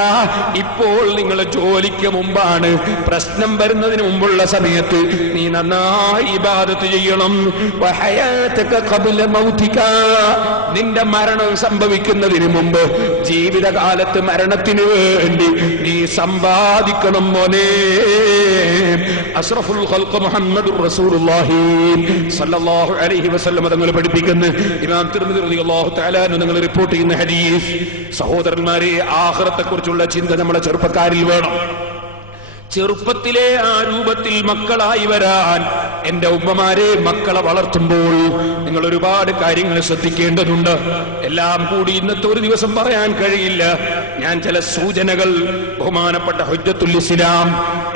ഇപ്പോൾ നിങ്ങൾ ജോലിക്ക് മുമ്പാണ്. പ്രശ്നം വരുന്നതിന് മുമ്പുള്ള സമയത്ത് നീ നന്നായി ഇബാദത്ത് ചെയ്യണം. വഹയാതക ഖബ്ല മൗതിക, നിന്റെ മരണം സംഭവിക്കുന്നതിന് മുമ്പ് ജീവിതകാലത്ത് മരണത്തിന് വേണ്ടി നീ സമ്പാദിക്കണം മോനെ. അഷ്റഫുൽ ഖൽഖ് മുഹമ്മദുർ റസൂലുള്ളാഹി സ്വല്ലല്ലാഹു അലൈഹി വസല്ലം തങ്ങൾ പഠിപ്പിക്കുന്ന, ഇമാം തിർമിദി റളിയല്ലാഹു തആല നിങ്ങൾ റിപ്പോർട്ട് ചെയ്യുന്ന ഹദീസ്. സഹോദരന്മാരെ, ആഖിറത്തെ കുറിച്ചുള്ള ചിന്ത നമ്മുടെ ചെറുപ്പക്കാരിൽ വേണം. ചെറുപ്പത്തിലെ ആ രൂപത്തിൽ മക്കളായി വരാൻ എന്റെ ഉമ്മമാരെ, മക്കളെ വളർത്തുമ്പോൾ നിങ്ങൾ ഒരുപാട് കാര്യങ്ങൾ ശ്രദ്ധിക്കേണ്ടതുണ്ട്. എല്ലാം കൂടി ഇന്നത്തെ ഒരു ദിവസം പറയാൻ കഴിയില്ല. ഞാൻ ചില സൂചനകൾ ബഹുമാനപ്പെട്ട ഹുജ്ജത്തുൽ ഇസ്ലാം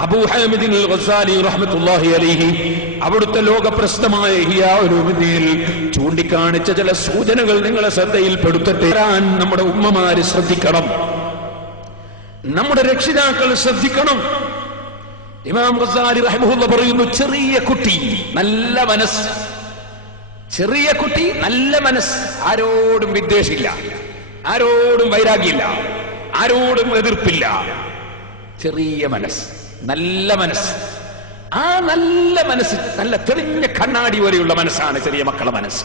അബൂ ഹാമിദ് അൽ ഗസാലി റഹ്മത്തുള്ളാഹി അലൈഹി അവിടുത്തെ ലോക പ്രസിദ്ധമായ ഇഹ്യാ ഉലൂമുദ്ദീൻ ചൂണ്ടിക്കാണിച്ച ചില സൂചനകൾ നിങ്ങളെ ശ്രദ്ധയിൽപ്പെടുത്തട്ടെ. നമ്മുടെ ഉമ്മമാര് ശ്രദ്ധിക്കണം, നമ്മുടെ രക്ഷിതാക്കൾ ശ്രദ്ധിക്കണം. ഇമാം ഗസാലി റഹിമഹുല്ലാഹ് പറയുന്നു, ചെറിയ കുട്ടി നല്ല മനസ്സ്, ചെറിയ കുട്ടി നല്ല മനസ്സ്, ആരോടും വിദ്വേഷമില്ല, ആരോടും വൈരാഗ്യമില്ല, ആരോടും എതിർപ്പില്ല. ചെറിയ മനസ്സ്, നല്ല മനസ്സ്. ആ നല്ല മനസ്സ് നല്ല തെളിഞ്ഞ കണ്ണാടി പോലെയുള്ള മനസ്സാണ് ചെറിയ മക്കളുടെ മനസ്സ്.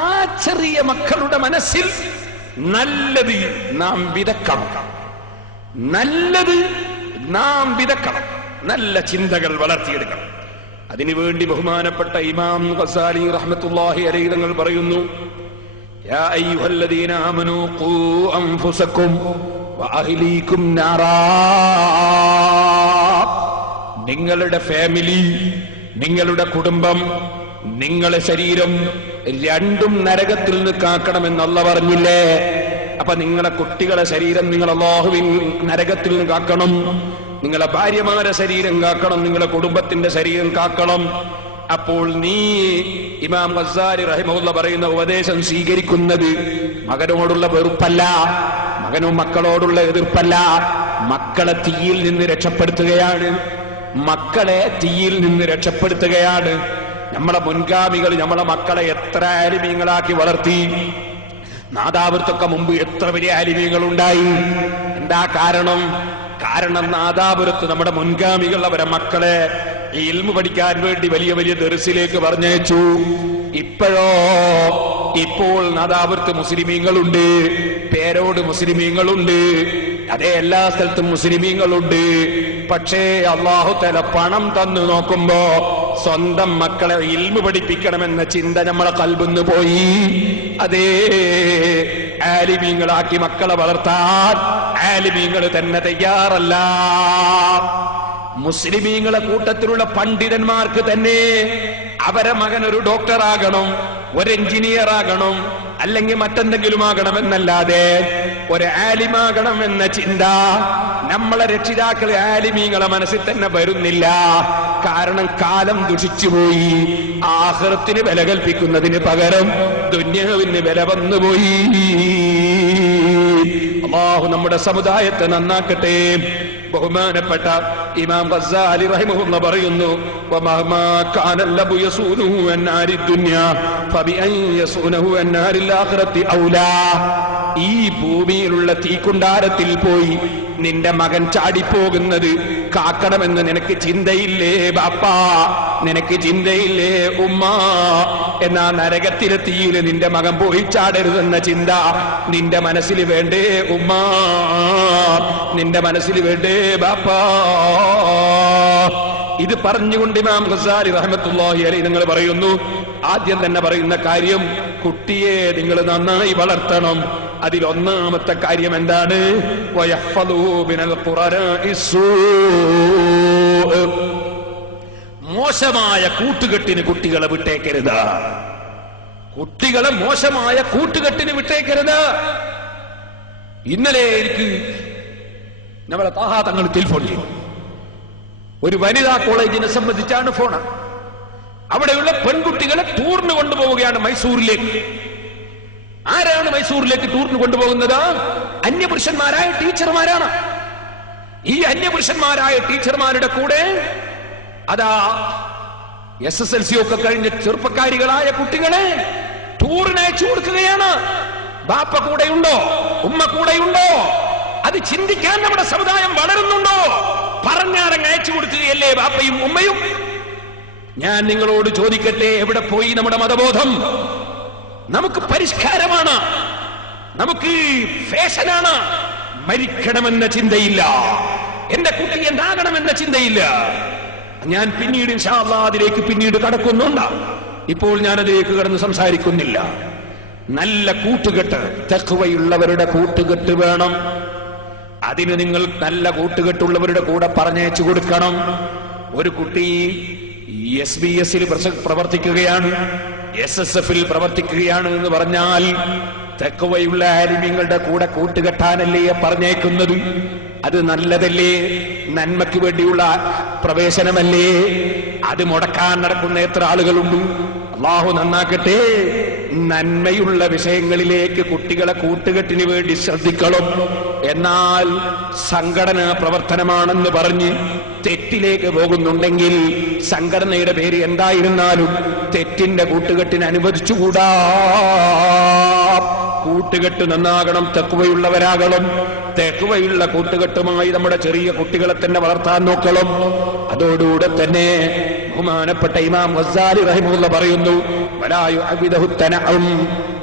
ആ ചെറിയ മക്കളുടെ മനസ്സിൽ നല്ലത് നാം വിതക്കണം, നല്ലത് നാം വിതക്കണം, നല്ല ചിന്തകൾ വളർത്തിയെടുക്കണം. അതിനുവേണ്ടി ബഹുമാനപ്പെട്ട ഇമാം ഗസാലി റഹ്മത്തുള്ളാഹി അലൈഹി തങ്ങൾ പറയുന്നു, യാ അയ്യുഹല്ലദീന ആമനൂ ഖൂ അൻഫുസകും വഅഹ്ലീകും നാറാ. നിങ്ങളുടെ ഫാമിലി, നിങ്ങളുടെ കുടുംബം, നിങ്ങളുടെ ശരീരം രണ്ടും നരകത്തിൽ നിന്ന് കാക്കണമെന്ന് അല്ലാഹു പറഞ്ഞില്ലേ? അപ്പൊ നിങ്ങളുടെ കുട്ടികളെ ശരീരം നിങ്ങൾ അല്ലാഹുവിൻ നരകത്തിൽ നിന്ന് കാക്കണം, നിങ്ങളുടെ ഭാര്യമാരെ ശരീരം കാക്കണം, നിങ്ങളുടെ കുടുംബത്തിന്റെ ശരീരം കാക്കണം. അപ്പോൾ നീ ഇമാം ഗസാലി റഹിമഹുല്ലാഹ് പറയുന്ന ഉപദേശം സ്വീകരിക്കുന്നത് മകനോടുള്ള വെറുപ്പല്ല, മകനും മക്കളോടുള്ള എതിർപ്പല്ല, മക്കളെ തീയിൽ നിന്ന് രക്ഷപ്പെടുത്തുകയാണ്, മക്കളെ തീയിൽ നിന്ന് രക്ഷപ്പെടുത്തുകയാണ്. നമ്മളെ മുൻഗാമികൾ നമ്മളെ മക്കളെ എത്ര ആലിമീങ്ങളാക്കി വളർത്തി, നാദാപുരത്തൊക്കെ മുമ്പ് എത്ര വലിയ ആലിമീങ്ങൾ ഉണ്ടായി. എന്താ കാരണം? കാരണം നാദാപുരത്ത് നമ്മുടെ മുൻഗാമികൾ അവരെ മക്കളെ ഈ ഇൽമു പഠിക്കാൻ വേണ്ടി വലിയ വലിയ ദർസിലേക്ക് പറഞ്ഞയച്ചു. ഇപ്പോൾ നാദാപുരത്ത് മുസ്ലിമീങ്ങളുണ്ട്, പേരോട് മുസ്ലിമീങ്ങളുണ്ട്, അതേ എല്ലാ സ്ഥലത്തും മുസ്ലിമീങ്ങളുണ്ട്. പക്ഷേ അല്ലാഹു തആല പണം തന്നു നോക്കുമ്പോ സ്വന്തം മക്കളെ ഇൽമു പഠിപ്പിക്കണമെന്ന ചിന്ത നമ്മളെ ഖൽബിന്ന് പോയി. അതേ ആലിമീങ്ങളാക്കി മക്കളെ വളർത്താൻ ആലിമീങ്ങൾ തന്നെ തയ്യാറല്ല. മുസ്ലിമീങ്ങളെ കൂട്ടത്തിലുള്ള പണ്ഡിതന്മാർക്ക് തന്നെ അവരെ മകൻ ഒരു ഡോക്ടറാകണം, ഒരു എഞ്ചിനീയർ ആകണം, അല്ലെങ്കിൽ മറ്റെന്തെങ്കിലും ആകണമെന്നല്ലാതെ ഒരു ആലിമാകണം എന്ന ചിന്ത നമ്മളെ രക്ഷിതാക്കൾ ആലിമീങ്ങളെ മനസ്സിൽ തന്നെ വരുന്നില്ല. കാരണം കാലം ദുഷിച്ചുപോയി. ആഖിറത്തിന് വില കൽപ്പിക്കുന്നതിന് പകരം ദുനിയാവിന് വില വന്നുപോയി. അല്ലാഹു നമ്മുടെ സമുദായത്തെ നന്നാക്കട്ടെ. ബഹുമാനപ്പെട്ട ഇമാം ഗസ്സാലി റഹിമഹുല്ലാഹ് പറയുന്നു, വമഹ്മാ കാന ലബു യസൂനുഹു അൻ നാരി ദുനിയ ഫബിഅൻ യസൂനുഹു അൻ നാരിൽ ആഖിറതി ഔലാ. ഈ ഭൂമിയിലുള്ള തീക്കുണ്ടാരത്തിൽ പോയി നിന്റെ മകൻ ചാടിപ്പോകുന്നത് കാക്കണമെന്ന് നിനക്ക് ചിന്തയില്ലേ ബാപ്പാ? നിനക്ക് ചിന്തയില്ലേ ഉമ്മ? എന്നാ നരകത്തിലെ തീയിൽ നിന്റെ മകൻ പോയി ചാടരുതെന്ന ചിന്ത നിന്റെ മനസ്സിൽ വേണ്ടേ ഉമ്മ? നിന്റെ മനസ്സിൽ വേണ്ടേ ബാപ്പാ? ഇത് പറഞ്ഞുകൊണ്ട് ഇമാം ഗസ്സാലി റഹ്മത്തുള്ളാഹി അലൈഹി നിങ്ങൾ പറയുന്നു, ആദ്യം തന്നെ പറയുന്ന കാര്യം, കുട്ടിയെ നിങ്ങൾ നന്നായി വളർത്തണം. അതിലൊന്നാമത്തെ കാര്യം എന്താണ്? വയഹ്ഫദൂ മിനൽ ഖുറാനാഇ സൂഅ്. മോശമായ കൂട്ടുകെട്ടിന് കുട്ടികളെ വിട്ടേക്കരുത്. കുട്ടികളെ മോശമായ കൂട്ടുകെട്ടിന് വിട്ടേക്കരുത്. ഇന്നലെ എനിക്ക് നമ്മളെ താഹാ തങ്ങൾ ടെലിഫോൺ ചെയ്തു. ഒരു വനിതാ കോളേജിനെ സംബന്ധിച്ചാണ് ഫോണ്. അവിടെയുള്ള പെൺകുട്ടികളെ ടൂറിന് കൊണ്ടുപോവുകയാണ് മൈസൂരിലേക്ക്. ആരാണ് മൈസൂരിലേക്ക് ടൂറിന് കൊണ്ടുപോകുന്നത്? അന്യപുരുഷന്മാരായ ടീച്ചർമാരാണ്. ഈ അന്യപുരുഷന്മാരായ ടീച്ചർമാരുടെ കൂടെ അതാ SSLC ഒക്കെ കഴിഞ്ഞ ചെറുപ്പക്കാരികളായ കുട്ടികളെ ടൂറിന് അയച്ചു കൊടുക്കുകയാണ്. ബാപ്പ കൂടെയുണ്ടോ? ഉമ്മ കൂടെയുണ്ടോ? അത് ചിന്തിക്കാൻ നമ്മുടെ സമുദായം വളരുന്നുണ്ടോ? പറഞ്ഞാലങ്ങ് അയച്ചു കൊടുക്കുകയല്ലേ ബാപ്പയും ഉമ്മയും? ഞാൻ നിങ്ങളോട് ചോദിക്കട്ടെ, എവിടെ പോയി നമ്മുടെ മതബോധം? നമുക്ക് പരിഷ്കാരമാണ്, നമുക്ക് ഫാഷനാണ്. മരിക്കണമെന്ന ചിന്തയില്ല, എന്റെ കുട്ടി എന്താകണമെന്ന ചിന്തയില്ല. ഞാൻ പിന്നീട് ഇൻഷാ അല്ലാഹ് അതിലേക്ക് പിന്നീട് കടക്കുന്നുണ്ട്. ഇപ്പോൾ ഞാനതിലേക്ക് കടന്ന് സംസാരിക്കുന്നില്ല. നല്ല കൂട്ടുകെട്ട്, തഖ്വയുള്ളവരുടെ കൂട്ടുകെട്ട് വേണം. അതിന് നിങ്ങൾ നല്ല കൂട്ടുകെട്ടുള്ളവരുടെ കൂടെ പറഞ്ഞയച്ചു കൊടുക്കണം. ഒരു കുട്ടി SBS പ്രവർത്തിക്കുകയാണ്, SSF പ്രവർത്തിക്കുകയാണ് എന്ന് പറഞ്ഞാൽ തഖ്വയുള്ള ആലിമീങ്ങളുടെ കൂടെ കൂട്ടുകെട്ടാനല്ലേ പറഞ്ഞേക്കുന്നത്? അത് നല്ലതല്ലേ? നന്മയ്ക്ക് വേണ്ടിയുള്ള പ്രവേശനമല്ലേ? അത് മുടക്കാൻ നടക്കുന്ന എത്ര ആളുകളുണ്ട്? അല്ലാഹു നന്നാക്കട്ടെ. നന്മയുള്ള വിഷയങ്ങളിലേക്ക് കുട്ടികളെ കൂട്ടുകെട്ടിന് വേണ്ടി ശ്രദ്ധിക്കണം. എന്നാൽ സംഘടനാ പ്രവർത്തനമാണെന്ന് പറഞ്ഞ് തെറ്റിലേക്ക് പോകുന്നുണ്ടെങ്കിൽ സംഘടനയുടെ പേര് എന്തായിരുന്നാലും തെറ്റിന്റെ കൂട്ടുകെട്ടിന് അനുവദിച്ചുകൂടാ. കൂട്ടുകെട്ട് നന്നാകണം, തഖ്വയുള്ളവരാകണം. തഖ്വയുള്ള കൂട്ടുകെട്ടുമായി നമ്മുടെ ചെറിയ കുട്ടികളെ തന്നെ വളർത്താൻ നോക്കണം. അതോടുകൂടെ തന്നെ ബഹുമാനപ്പെട്ട ഇമാം ഗസ്സാലി റഹിമഹുല്ലാഹ് പറയുന്നു, വലാ യുഅബിദഹു തനഉം.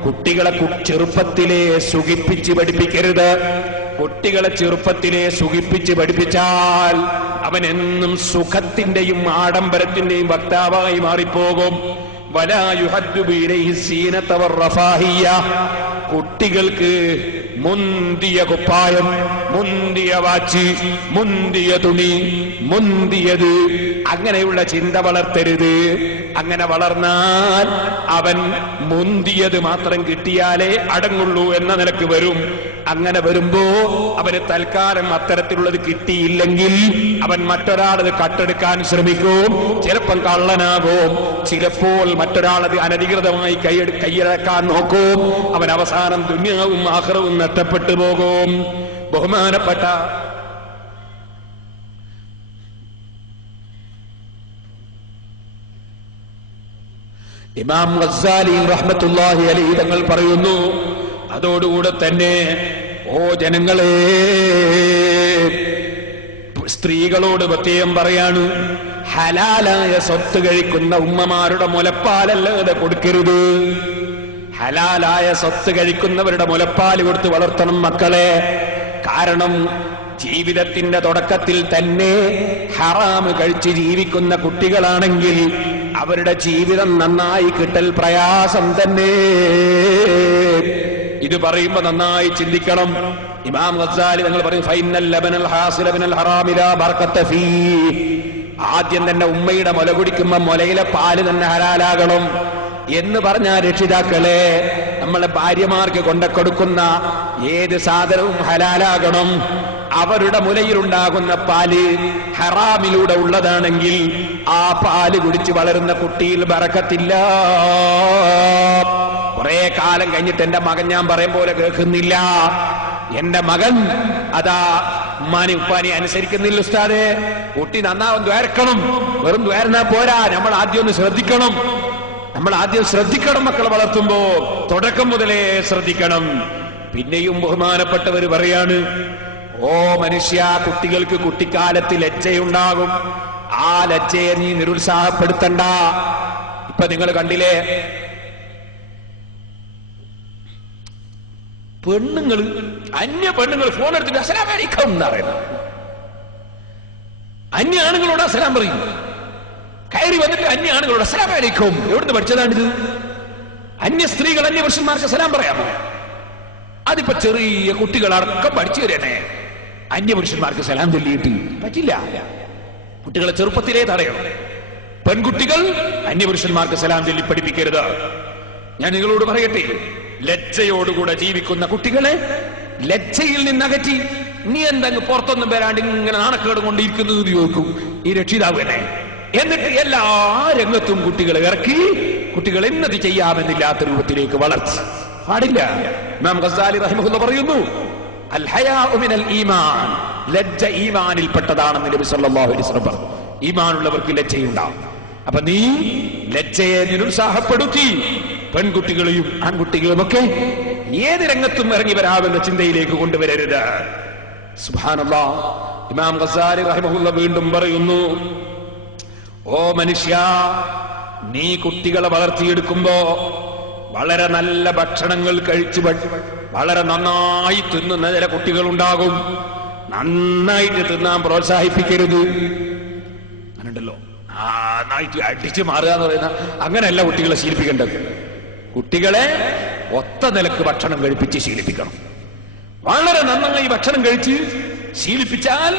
കുട്ടികളെ ചെറുപ്പത്തിലെ സുഖിപ്പിച്ച് പഠിപ്പിക്കരുത്. കുട്ടികളെ ചെറുപ്പത്തിലെ സുഖിപ്പിച്ച് പഠിപ്പിച്ചാൽ അവൻ എന്നും സുഖത്തിന്റെയും ആഡംബരത്തിന്റെയും വക്താവായി മാറിപ്പോകും. വലാ യുഹദ്ദു ബിഇലൈഹി സീനത വറഫാഹിയ. കുട്ടികൾക്ക് മുന്തിയ കുപ്പായം, മുന്തിയ വാച്ച്, മുന്തിയ തുണി, മുന്തിയത്, അങ്ങനെയുള്ള ചിന്ത വളർത്തരുത്. അങ്ങനെ വളർന്നാൽ അവൻ മുന്തിയത് മാത്രം കിട്ടിയാലേ അടങ്ങുള്ളൂ എന്ന നിലക്ക് വരും. അങ്ങനെ വരുമ്പോ അവന് തൽക്കാലം അത്തരത്തിലുള്ളത് കിട്ടിയില്ലെങ്കിൽ അവൻ മറ്റൊരാളത് കട്ടെടുക്കാൻ ശ്രമിക്കും. ചിലപ്പം കള്ളനാകും, ചിലപ്പോൾ മറ്റൊരാളത് അനധികൃതമായി കൈയടക്കാൻ നോക്കും. അവൻ അവസാനം ദുനിയാവും ആഖിറവും നഷ്ടപ്പെട്ടു പോകും. ബഹുമാനപ്പെട്ട ഇമാം ഗസ്സാലി റഹ്മത്തുള്ളാഹി അലൈഹി തങ്ങൾ പറയുന്നു, അതോടുകൂടെ തന്നെ ഓ ജനങ്ങളെ, സ്ത്രീകളോട് പ്രത്യേകം പറയാണ്, ഹലാലായ സ്വത്ത് കഴിക്കുന്ന ഉമ്മമാരുടെ മുലപ്പാലല്ലാതെ കൊടുക്കരുത്. ഹലാലായ സ്വത്ത് കഴിക്കുന്നവരുടെ മുലപ്പാൽ കൊടുത്ത് വളർത്തണം മക്കളെ. കാരണം ജീവിതത്തിന്റെ തുടക്കത്തിൽ തന്നെ ഹറാമ് കഴിച്ച് ജീവിക്കുന്ന കുട്ടികളാണെങ്കിൽ അവരുടെ ജീവിതം നന്നായി കിട്ടൽ പ്രയാസം തന്നെ. ഇത് പറയുമ്പോ നന്നായി ചിന്തിക്കണം. ഇമാം ഗസാലി തങ്ങൾ പറയും, ഫൈനൽ ലബനൽ ഹാസില മിനൽ ഹറാമി ലാ ബർക്കത ഫീ. ആദ്യം തന്നെ ഉമ്മയുടെ മുല കുടിക്കുമ്പോ മുലയിലെ പാല് തന്നെ ഹലാലാകണം എന്ന് പറഞ്ഞ രക്ഷിതാക്കളെ, നമ്മളെ ഭാര്യമാർക്ക് കൊണ്ടുകൊടുക്കുന്ന ഏത് സാധനവും ഹലാലാകണം. അവരുടെ മുലയിലുണ്ടാകുന്ന പാല് ഹറാമിലൂടെ ഉള്ളതാണെങ്കിൽ ആ പാല് കുടിച്ച് വളരുന്ന കുട്ടിയിൽ ബറക്കത്തില്ല. കുറെ കാലം കഴിഞ്ഞിട്ട് എന്റെ മകൻ ഞാൻ പറയും പോലെ കേൾക്കുന്നില്ല, എന്റെ മകൻ അതാ ഉമ്മാനി ഉപ്പാനി അനുസരിക്കുന്നില്ല ഉസ്താദേ. കുട്ടി നന്നാവും ദ്വാരക്കണം. വെറും ദ്വാരനാ പോരാ, നമ്മൾ ആദ്യം ഒന്ന് ശ്രദ്ധിക്കണം. മക്കളെ വളർത്തുമ്പോ തുടക്കം മുതലേ ശ്രദ്ധിക്കണം. പിന്നെയും ബഹുമാനപ്പെട്ടവർ പറയാണ്, ഓ മനുഷ്യ, കുട്ടികൾക്ക് കുട്ടിക്കാലത്ത് ലജ്ജയുണ്ടാകും. ആ ലജ്ജയെ നീ നിരുത്സാഹപ്പെടുത്തണ്ട. ഇപ്പൊ നിങ്ങൾ കണ്ടില്ലേ, പെണ്ണുങ്ങള് അന്യ പെണ്ണുങ്ങൾ ഫോൺ എടുത്തിട്ട് അസ്സലാമു അലൈക്കും എന്ന് പറയുന്നത്. അന്യ ആണുങ്ങളോട് അസ്സലാം പറയും. കയറി വന്നിട്ട് അന്യ ആണുങ്ങളോട് അസ്സലാമു അലൈക്കും. എവിടുന്ന് പഠിച്ചതാണിത്? അന്യ സ്ത്രീകൾ അന്യ പുരുഷന്മാർക്ക് സലാം പറയാമോ? അതിപ്പോ ചെറിയ കുട്ടികളടക്കം പഠിച്ചു വരണേ. അന്യപുരുഷന്മാർക്ക് സലാം ചൊല്ലിയിട്ട് പറ്റില്ല. കുട്ടികളെ ചെറുപ്പത്തിലേ തടയണം. പെൺകുട്ടികൾ അന്യപുരുഷന്മാർക്ക് സലാം ചൊല്ലി പഠിപ്പിക്കരുത്. ഞാൻ നിങ്ങളോട് പറയട്ടെ, ലജ്ജയോടുകൂടെ ജീവിക്കുന്ന കുട്ടികളെ ലജ്ജയിൽ നിന്നകറ്റി നീ എന്തെങ്ങ് പുറത്തൊന്നും വരാണ്ട് ഇങ്ങനെ നാണക്കേട് കൊണ്ടിരിക്കുന്നത് ചോദിക്കും ഈ രക്ഷിതാവ് തന്നെ. എന്നിട്ട് എല്ലാ രംഗത്തും കുട്ടികളെ ഇറക്കി കുട്ടികൾ എന്നത് ചെയ്യാമെന്നില്ലാത്ത രൂപത്തിലേക്ക് വളർച്ച പാടില്ല. ഇമാം ഗസാലി റഹിമഹുല്ലാഹ് പറയുന്നു, അൽ ഹയാഉ മിനൽ ഈമാൻ, ലജ്ജ ഈമാനിൽപ്പെട്ടതാണെന്ന് നബി സല്ലല്ലാഹു അലൈഹി വസല്ലം പറഞ്ഞു. ഈമാനുള്ളവർക്ക് ലജ്ജയുണ്ടാവും. അപ്പൊ നീ ലജ്ജയെ നിരുത്സാഹപ്പെടുത്തി പെൺകുട്ടികളെയും ആൺകുട്ടികളും ഒക്കെ ഏത് രംഗത്തും ഇറങ്ങി വരാമെന്ന ചിന്തയിലേക്ക് കൊണ്ടുവരരുത്. സുബ്ഹാനല്ലാഹ്. ഇമാം ഗസാലി റഹിമഹുല്ലാഹ് വീണ്ടും പറയുന്നു, ഓ മനുഷ്യ, നീ കുട്ടികളെ വളർത്തിയെടുക്കുമ്പോ വളരെ നല്ല ഭക്ഷണങ്ങൾ കഴിച്ചു വളരെ നന്നായി തിന്നുന്ന ചില കുട്ടികളുണ്ടാകും. നന്നായിട്ട് തിന്നാൻ പ്രോത്സാഹിപ്പിക്കരുത്. അങ്ങനെയുണ്ടല്ലോ, നന്നായിട്ട് അടിച്ചു മാറുക എന്ന് പറയുന്ന അങ്ങനെയല്ല കുട്ടികളെ ശീലിപ്പിക്കേണ്ടത്. കുട്ടികളെ ഒത്ത നിലക്ക് ഭക്ഷണം കഴിപ്പിച്ച് ശീലിപ്പിക്കണം. വളരെ നന്നായി ഭക്ഷണം കഴിച്ച് ശീലിപ്പിച്ചാൽ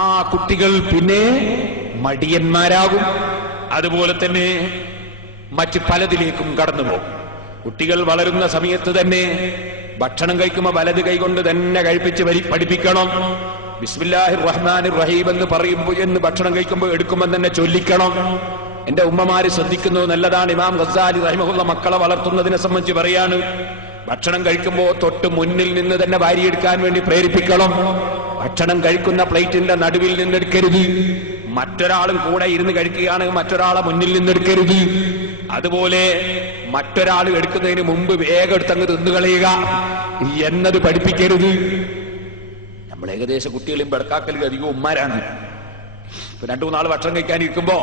ആ കുട്ടികൾ പിന്നെ മടിയന്മാരാകും. അതുപോലെ തന്നെ മറ്റ് പലതിലേക്കും കടന്നു പോകും. കുട്ടികൾ വളരുന്ന സമയത്ത് തന്നെ ഭക്ഷണം കഴിക്കുമ്പോൾ വലത് കൈകൊണ്ട് തന്നെ കഴിപ്പിച്ച് പഠിപ്പിക്കണം. ബിസ്മില്ലാഹിർ റഹ്മാനിർ റഹീം എന്ന് പറയുമ്പോൾ എന്ന് ഭക്ഷണം കഴിക്കുമ്പോൾ എടുക്കുമ്പോൾ തന്നെ ചൊല്ലിക്കണം. എന്റെ ഉമ്മമാര് ശ്രദ്ധിക്കുന്നത് നല്ലതാണ്. ഇമാം ഗസാലി റഹിമഹുല്ലാഹ് മക്കളെ വളർത്തുന്നതിനെ സംബന്ധിച്ച് പറയാണ്, ഭക്ഷണം കഴിക്കുമ്പോൾ തൊട്ട് മുന്നിൽ നിന്ന് തന്നെ വാരിയെടുക്കാൻ വേണ്ടി പ്രേരിപ്പിക്കണം. ഭക്ഷണം കഴിക്കുന്ന പ്ലേറ്റിന്റെ നടുവിൽ നിന്നെടുക്കരുത്. മറ്റൊരാളും കൂടെ ഇരുന്ന് കഴിക്കുകയാണെങ്കിൽ മറ്റൊരാളെ മുന്നിൽ നിന്നെടുക്കരുത്. അതുപോലെ മറ്റൊരാൾ എടുക്കുന്നതിന് മുമ്പ് വേഗം എടുത്തങ്ങ് തിന്നുകളയുക എന്നത് പഠിപ്പിക്കരുത്. നമ്മൾ ഏകദേശം കുട്ടികളെയും ബെടക്കാക്കലും അധികം ഉമ്മാരാണ്. ഇപ്പൊ 2-3 നാൾ ഭക്ഷണം കഴിക്കാനിരിക്കുമ്പോ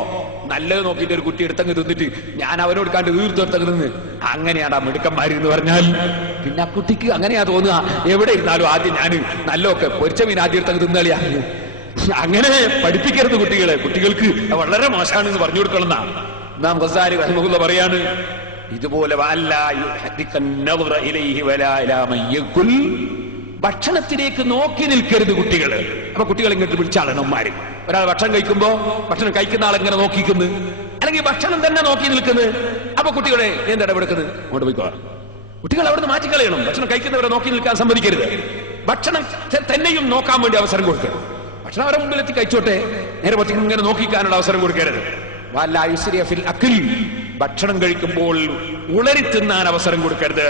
നല്ലത് നോക്കിയിട്ട് ഒരു കുട്ടി എടുത്തങ്ങ് തിന്നിട്ട് ഞാൻ അവനോട് കണ്ട് തീർത്തെടുത്തങ്ങ് നിന്ന്, അങ്ങനെയാടാ മിടുക്കന്മാര് എന്ന് പറഞ്ഞാൽ പിന്നെ ആ കുട്ടിക്ക് അങ്ങനെയാ തോന്നുക. എവിടെ ഇരുന്നാലും ആദ്യം ഞാൻ നല്ലൊക്കെ പൊരിച്ച മീൻ ആദ്യം എടുത്തങ്ങ് തിന്നളിയാ. അങ്ങനെ പഠിപ്പിക്കരുത് കുട്ടികളെ. കുട്ടികൾക്ക് വളരെ മോശമാണെന്ന് പറഞ്ഞു കൊടുക്കണമെന്നാ ഇമാം ഗസാലി റഹിമഹുല്ലാഹ് പറയാണ്. ഇതുപോലെ ഭക്ഷണത്തിലേക്ക് നോക്കി നിൽക്കരുത് കുട്ടികള്. അപ്പൊ കുട്ടികൾ ഇങ്ങോട്ട് വിളിച്ചാളണം ഉമ്മാര്. ഒരാൾ ഭക്ഷണം കഴിക്കുമ്പോ ഭക്ഷണം കഴിക്കുന്ന ആളെങ്ങനെ നോക്കിക്കുന്നു, അല്ലെങ്കിൽ ഭക്ഷണം തന്നെ നോക്കി നിൽക്കുന്നത്. അപ്പൊ കുട്ടികളെ എന്താ ഇടപെടുക്കുന്നത്? അങ്ങോട്ട് പോയിക്കോ. കുട്ടികൾ അവിടുന്ന് മാറ്റിക്കളയണം. ഭക്ഷണം കഴിക്കുന്നവരെ നോക്കി നിൽക്കാൻ സമ്മതിക്കരുത്. ഭക്ഷണം തന്നെയും നോക്കാൻ വേണ്ടി അവസരം കൊടുക്കരുത്. ഭക്ഷണം അവരെ മുമ്പിലെത്തി കഴിച്ചോട്ടെ, നേരെ പറ്റി ഇങ്ങനെ നോക്കിക്കാനുള്ള അവസരം കൊടുക്കരുത്. ഭക്ഷണം കഴിക്കുമ്പോൾ ഉളരി തിന്നാൻ അവസരം കൊടുക്കരുത്.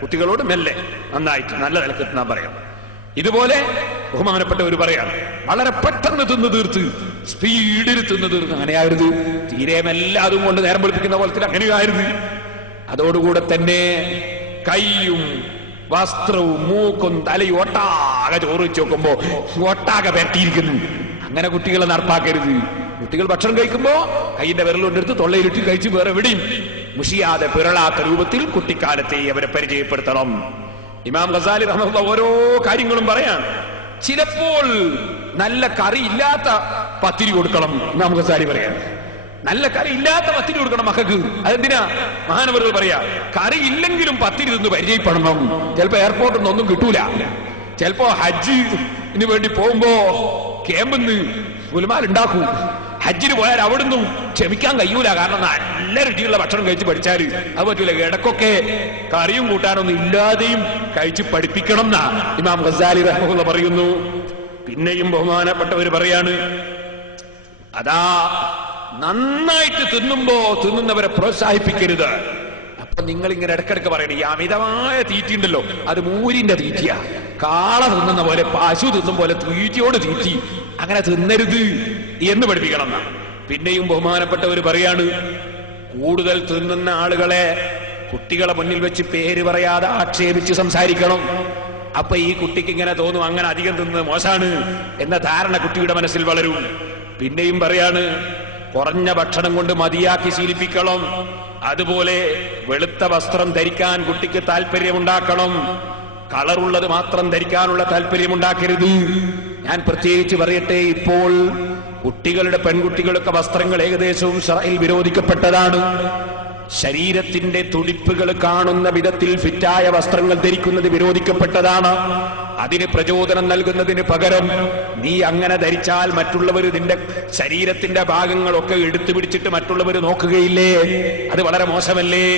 കുട്ടികളോട് മെല്ലെ നന്നായിട്ട് നല്ല നിലക്ക് തിന്നാൻ പറയാം. ഇതുപോലെ ബഹുമാനപ്പെട്ടവർ പറയാണ്, വളരെ പെട്ടെന്ന് തിന്നു തീർത്ത് സ്പീഡിൽ തിന്നു തീർത്ത് അങ്ങനെയായിരുന്നു. തീരെ മെല്ലാതും കൊണ്ട് നേരം വെളുപ്പിക്കുന്ന പോലത്തിൽ അങ്ങനെയായിരുന്നു. അതോടുകൂടെ തന്നെ കൈയും വസ്ത്രവും മൂക്കും തലയും ഒട്ടാകെ ചോറ് വെച്ച് നോക്കുമ്പോ ഒട്ടാകെ പെരട്ടിയിരിക്കുന്നു. അങ്ങനെ കുട്ടികളെ നടപ്പാക്കരുത്. കുട്ടികൾ ഭക്ഷണം കഴിക്കുമ്പോ കൈയിന്റെ വിരലുകൊണ്ടെടുത്ത് തൊള്ളയിലിട്ട് കഴിച്ച് വേറെ എവിടെയും മുഷിയാതെ പിറളാത്ത രൂപത്തിൽ കുട്ടിക്കാലത്തെ അവരെ പരിചയപ്പെടുത്തണം. ഇമാം ഗസാലി റഹ്മത്തുള്ളാഹി ഓരോ കാര്യങ്ങളും പറയാം. ചിലപ്പോൾ നല്ല കറി ഇല്ലാത്ത പത്തിരി കൊടുക്കണം. ഇമാം ഗസാലി പറയാം, നല്ല കറി ഇല്ലാത്ത പത്തിരി കൊടുക്കണം മക്കൾക്ക്. അതെന്തിനാ? മഹാനവറുകൾ പറയാ, കറി ഇല്ലെങ്കിലും പത്തിരി തിന്ന് പരിചയപ്പെടണം. ചിലപ്പോ എയർപോർട്ടിൽ നിന്നൊന്നും കിട്ടൂല. ചിലപ്പോ ഹജ്ജിന് വേണ്ടി പോകുമ്പോ ക്യാമ്പിന്ന് ഗുൽമാൽ ഉണ്ടാക്കും. ഹജ്ജിന് പോയാൽ അവിടുന്ന് ക്ഷമിക്കാൻ കഴിയൂല. കാരണം നല്ല രുചിയുള്ള ഭക്ഷണം കഴിച്ച് പഠിച്ചാല് അത് പറ്റൂല. ഇടക്കൊക്കെ കറിയും കൂട്ടാനൊന്നും ഇല്ലാതെയും കഴിച്ച് പഠിപ്പിക്കണം എന്നാ ഇമാം ഗസാലി റഹ്മത്തുള്ളാഹി പറയുന്നു. പിന്നെയും ബഹുമാനപ്പെട്ടവർ പറയാണ്, അതാ നന്നായിട്ട് തിന്നുമ്പോ തിന്നുന്നവരെ പ്രോത്സാഹിപ്പിക്കരുത്. അപ്പൊ നിങ്ങൾ ഇങ്ങനെ ഇടക്കിടക്ക് പറയണേ, ഈ അമിതമായ തീറ്റി ഉണ്ടല്ലോ അത് മൂരിന്റെ തീറ്റിയാ. കാള തിന്നുന്ന പോലെ പശു തിന്നും പോലെ തീറ്റിയോട് തീറ്റി അങ്ങനെ തിന്നരുത് എന്ന് പഠിപ്പിക്കണം എന്നാ. പിന്നെയും ബഹുമാനപ്പെട്ടവർ പറയാണ്, കൂടുതൽ തിന്നുന്ന ആളുകളെ കുട്ടികളെ മുന്നിൽ വെച്ച് പേര് പറയാതെ ആക്ഷേപിച്ച് സംസാരിക്കണം. അപ്പൊ ഈ കുട്ടിക്ക് ഇങ്ങനെ തോന്നും അങ്ങനെ അധികം തിന്നത് മോശമാണ് എന്ന ധാരണ കുട്ടിയുടെ മനസ്സിൽ വളരും. പിന്നെയും പറയാണ്, കുറഞ്ഞ ഭക്ഷണം കൊണ്ട് മതിയാക്കി ശീലിപ്പിക്കണം. അതുപോലെ വെളുത്ത വസ്ത്രം ധരിക്കാൻ കുട്ടിക്ക് താല്പര്യമുണ്ടാക്കണം. കളറുള്ളത് മാത്രം ധരിക്കാനുള്ള താല്പര്യമുണ്ടാക്കരുത്. ഞാൻ പ്രത്യേകിച്ച് പറയട്ടെ, ഇപ്പോൾ കുട്ടികളുടെ പെൺകുട്ടികളൊക്കെ വസ്ത്രങ്ങൾ ഏകദേശവും ശറഇൽ വിരോധിക്കപ്പെട്ടതാണ്. ശരീരത്തിന്റെ തുടിപ്പുകൾ കാണുന്ന വിധത്തിൽ ഫിറ്റായ വസ്ത്രങ്ങൾ ധരിക്കുന്നത് വിരോധിക്കപ്പെട്ടതാണ്. അതിന് പ്രചോദനം നൽകുന്നതിന് പകരം നീ അങ്ങനെ ധരിച്ചാൽ മറ്റുള്ളവർ നിന്റെ ശരീരത്തിന്റെ ഭാഗങ്ങളൊക്കെ എടുത്തു പിടിച്ചിട്ട് മറ്റുള്ളവർ നോക്കുകയില്ലേ, അത് വളരെ മോശമല്ലേ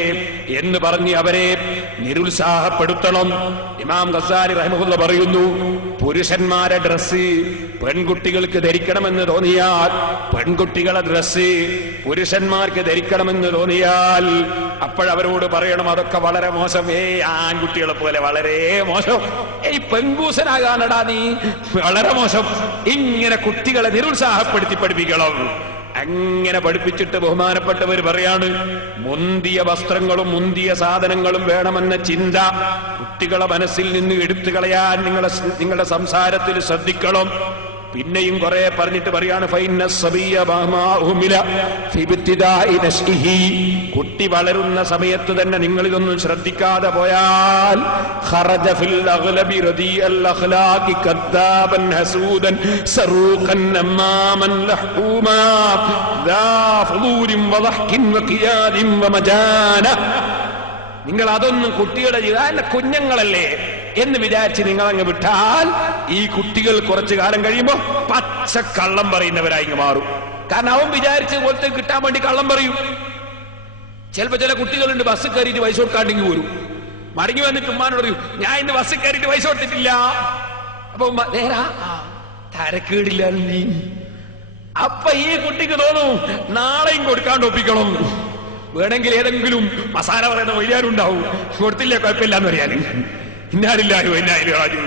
എന്ന് പറഞ്ഞ് അവരെ നിരുത്സാഹപ്പെടുത്തണം. ഇമാം ഗസാലി റഹിമഹുല്ലാഹ് പറയുന്നു, പുരുഷന്മാരെ ഡ്രസ്സ് പെൺകുട്ടികൾക്ക് ധരിക്കണമെന്ന് തോന്നിയാൽ, പെൺകുട്ടികളെ ഡ്രസ്സ് പുരുഷന്മാർക്ക് ധരിക്കണമെന്ന് തോന്നിയാൽ അപ്പോഴവരോട് പറയണം, അതൊക്കെ വളരെ മോശം. ആൺകുട്ടികളെ പോലെ വളരെ മോശം. പെൺകൂസനാകാനടാ നീ, വളരെ മോശം. ഇങ്ങനെ കുട്ടികളെ നിരുത്സാഹപ്പെടുത്തി പഠിപ്പിക്കണം. അങ്ങനെ പഠിപ്പിച്ചിട്ട് ബഹുമാനപ്പെട്ടവർ പറയാണ്, മുന്തിയ വസ്ത്രങ്ങളും മുന്തിയ സാധനങ്ങളും വേണമെന്ന ചിന്ത കുട്ടികളെ മനസ്സിൽ നിന്ന് എടുത്തു കളയാൻ നിങ്ങളുടെ സംസാരത്തിൽ ശ്രദ്ധിക്കണം. പിന്നെയും കുറെ പറഞ്ഞിട്ട് പറയാണ്, കുട്ടി വളരുന്ന സമയത്ത് തന്നെ നിങ്ങളിതൊന്നും ശ്രദ്ധിക്കാതെ പോയാൽ നിങ്ങൾ അതൊന്നും കുട്ടിയുടെ ജീവിതം കുഞ്ഞുങ്ങളല്ലേ എന്ന് വിചാരിച്ച് നിങ്ങൾ അങ്ങ് വിട്ടാൽ ഈ കുട്ടികൾ കുറച്ചു കാലം കഴിയുമ്പോ പച്ചക്കള്ളം പറയുന്നവരായി മാറും. കാരണം അവൻ വിചാരിച്ച പോലത്തെ കിട്ടാൻ വേണ്ടി കള്ളം പറയും. ചിലപ്പോ ചില കുട്ടികളുണ്ട് ബസ് കയറിയിട്ട് പൈസ കൊടുക്കാണ്ടെങ്കിൽ പോരും. മടങ്ങി വന്നിട്ട് ഉമ്മാനോട് പറയും, ഞാൻ ഇന്ന് ബസ് കയറിയിട്ട് പൈസ കൊടുത്തിട്ടില്ല. അപ്പൊ നേരാ തരക്കേടില്ല നീ. അപ്പൊ ഈ കുട്ടിക്ക് തോന്നും നാളെയും കൊടുക്കാണ്ട് ഒപ്പിക്കണം. വേണമെങ്കിൽ ഏതെങ്കിലും മസാല പറയുന്ന വലിയാരുണ്ടാവും, കൊടുത്തില്ല കുഴപ്പമില്ല എന്ന് പറയാൻ. ഇന്നാലില്ലായോ എന്നായാലും രാജു.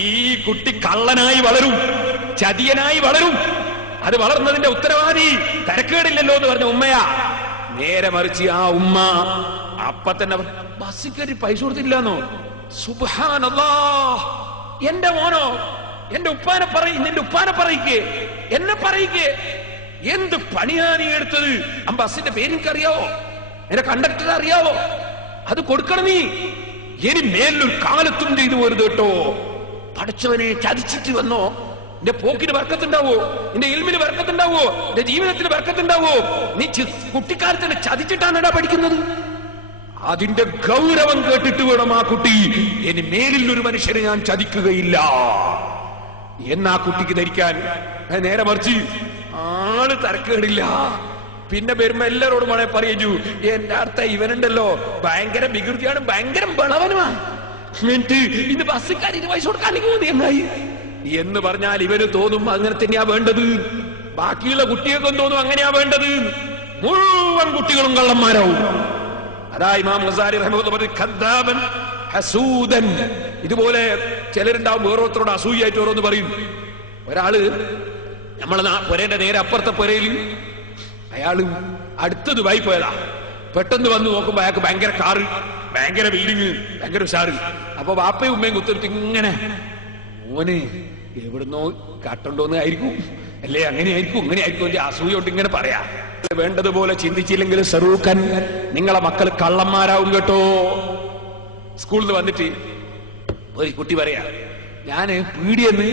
ഈ കുട്ടി കള്ളനായി വളരും, ചതിയനായി വളരും. അത് വളർന്നതിന്റെ ഉത്തരവാദി തരക്കേടില്ലല്ലോ എന്ന് പറഞ്ഞ ഉമ്മയാ. നേരെ മറിച്ച് ആ ഉമ്മ അപ്പൊ തന്നെ ബസ്സിൽ കയറി പൈസ കൊടുത്തില്ലാന്നോ, സുബ്ഹാനല്ലാഹ്, എന്റെ മോനോ എന്റെ ഉപ്പാനെ നിന്റെ ഉപ്പാനെ പറയിക്കേ, എന്നെ പറയിക്കേ, എന്ത് പണിയാ നീ എടുത്തത്? ആ ബസ്സിന്റെ പേരെനിക്കറിയാവോ, എന്റെ കണ്ടക്ടർ അറിയാവോ? അത് കൊടുക്കണം നീ. ഇനി മേലൊരു കാലത്തും ചെയ്തു പോരുത് കേട്ടോ. പഠിച്ചവനെ ചതിച്ചിട്ട് വന്നോ, എന്റെ പോക്കിന് ബർക്കത്തുണ്ടാവോ, എന്റെ ഇൽമിന് ബർക്കത്തുണ്ടാവോ, എന്റെ ജീവിതത്തിന് ബർക്കത്തുണ്ടാവോ? നീ കുട്ടിക്കാലത്ത് ചതിച്ചിട്ടാണ് പഠിക്കുന്നത്. അതിന്റെ ഗൗരവം കേട്ടിട്ട് വേണം ആ കുട്ടി, ഇനി മേലിൽ ഒരു മനുഷ്യനെ ഞാൻ ചതിക്കുകയില്ല എന്നാ കുട്ടിക്ക് ധരിക്കാൻ. നേരെ മറിച്ച് ആള് തരക്കേടില്ല, പിന്നെ വരുമ്പോ എല്ലാരോടും വേണേ പറയൂ, എന്റെ അർത്ഥം ഇവനുണ്ടല്ലോ ഭയങ്കര വികൃതിയാണ്, ഭയങ്കര ബളവനുമാ, എന്നിട്ട് ഇന്ന് ബസ്സുകാർ ഇത് പൈസ കൊടുക്കാണെങ്കിൽ മതി എന്നായി എന്ന് പറഞ്ഞാൽ ഇവര് തോന്നും അങ്ങനെ തന്നെയാ വേണ്ടത്. ബാക്കിയുള്ള കുട്ടികൾക്കും തോന്നും അങ്ങനെയാ വേണ്ടത്. മുഴുവൻ കുട്ടികളും കള്ളന്മാരാവും. അതാ ഇമാം ഗസാലി റഹിമഹുല്ലാഹ് പറഞ്ഞു, ഖദ്ദാബൻ ഹസൂദൻ. ഇതുപോലെ ചിലരുണ്ടാവും വേറോത്തരോട് അസൂയായിട്ട് ഓരോന്ന് പറയും. ഒരാള് നമ്മളെ പുരേന്റെ നേരെ അപ്പുറത്തെ പുരയിൽ അയാള് അടുത്ത ദുബായി പോയതാ. പെട്ടെന്ന് വന്ന് നോക്കുമ്പോ അയാൾക്ക് ഭയങ്കര കാറ്, ഭയങ്കര ബിൽഡിങ്, ഭയങ്കര ഉഷാറ്. അപ്പൊ വാപ്പയും ഉമ്മയും കുത്തിട്ട് ഇങ്ങനെ മോന് എവിടുന്നോ കാട്ടുണ്ടോന്ന് ആയിരിക്കും, അല്ലേ അങ്ങനെയായിരിക്കും ഇങ്ങനെയായിരിക്കും അസൂയോട്ട് ഇങ്ങനെ പറയാ. വേണ്ടതുപോലെ ചിന്തിച്ചില്ലെങ്കിൽ സറൂഖൻ, നിങ്ങളെ മക്കൾ കള്ളന്മാരാവും കേട്ടോ. സ്കൂളിൽ നിന്ന് വന്നിട്ട് ഒരു കുട്ടി പറയാ, ഞാന് പീടിയെന്ന്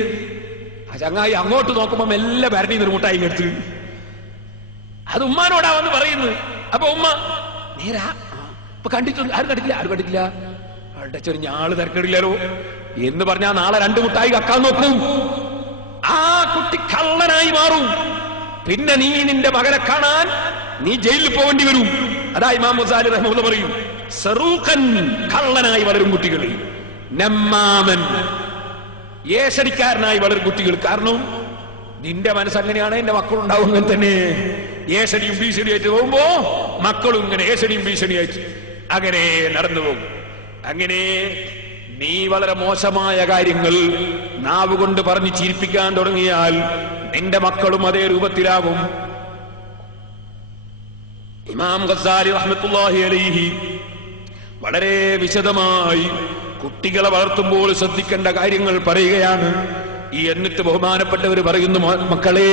ആ ചങ്ങായി അങ്ങോട്ട് നോക്കുമ്പോ മെല്ലെ ഭരണി നിർമുട്ടായി എടുത്ത്, അത് ഉമ്മാനോടാ വന്ന് പറയുന്നു. അപ്പൊ ഉമ്മ നേരാ ഇപ്പൊ കണ്ടിട്ടുണ്ട്, ആരും കണ്ടിട്ടില്ല അവിടെ ഒരു ഞാള് തിരക്കിടില്ലല്ലോ എന്ന് പറഞ്ഞാ നാളെ 2 മുട്ടായി കക്കാൻ നോക്കും. ആ കുട്ടി കള്ളനായി മാറും. പിന്നെ നീ നിന്റെ മകനെ കാണാൻ നീ ജയിലിൽ പോകേണ്ടി വരും. അതാ ഇമാം ഗസാലി റഹ്മത്തുള്ളാഹി പറയും, സറൂഖൻ, കള്ളനായി വളരും കുട്ടികൾ, നമ്മാമൻ, ഏഷടിക്കാരനായി വളരും കുട്ടികൾ. കാരണം നിന്റെ മനസ്സങ്ങനെയാണ്, എന്റെ മക്കളുണ്ടാവും അങ്ങനെ തന്നെ. ഏഷടിയും ഭീഷണിയായിട്ട് പോകുമ്പോ മക്കളും ഇങ്ങനെ ഏഷടിയും ഭീഷണിയായിട്ട് അങ്ങനെ നടന്നു പോകും. അങ്ങനെ നീ വളരെ മോശമായ കാര്യങ്ങൾ നാവ് കൊണ്ട് പറഞ്ഞ് ചിരിപ്പിക്കാൻ തുടങ്ങിയാൽ നിന്റെ മക്കളും അതേ രൂപത്തിലാകും. ഇമാം ഗസാലി റഹ്മത്തുള്ളാഹി അലൈഹി വളരെ വിശദമായി കുട്ടികളെ വളർത്തുമ്പോൾ ശ്രദ്ധിക്കേണ്ട കാര്യങ്ങൾ പറയുകയാണ്. എന്നിട്ട് ബഹുമാനപ്പെട്ടവർ പറയുന്നു, മക്കളെ,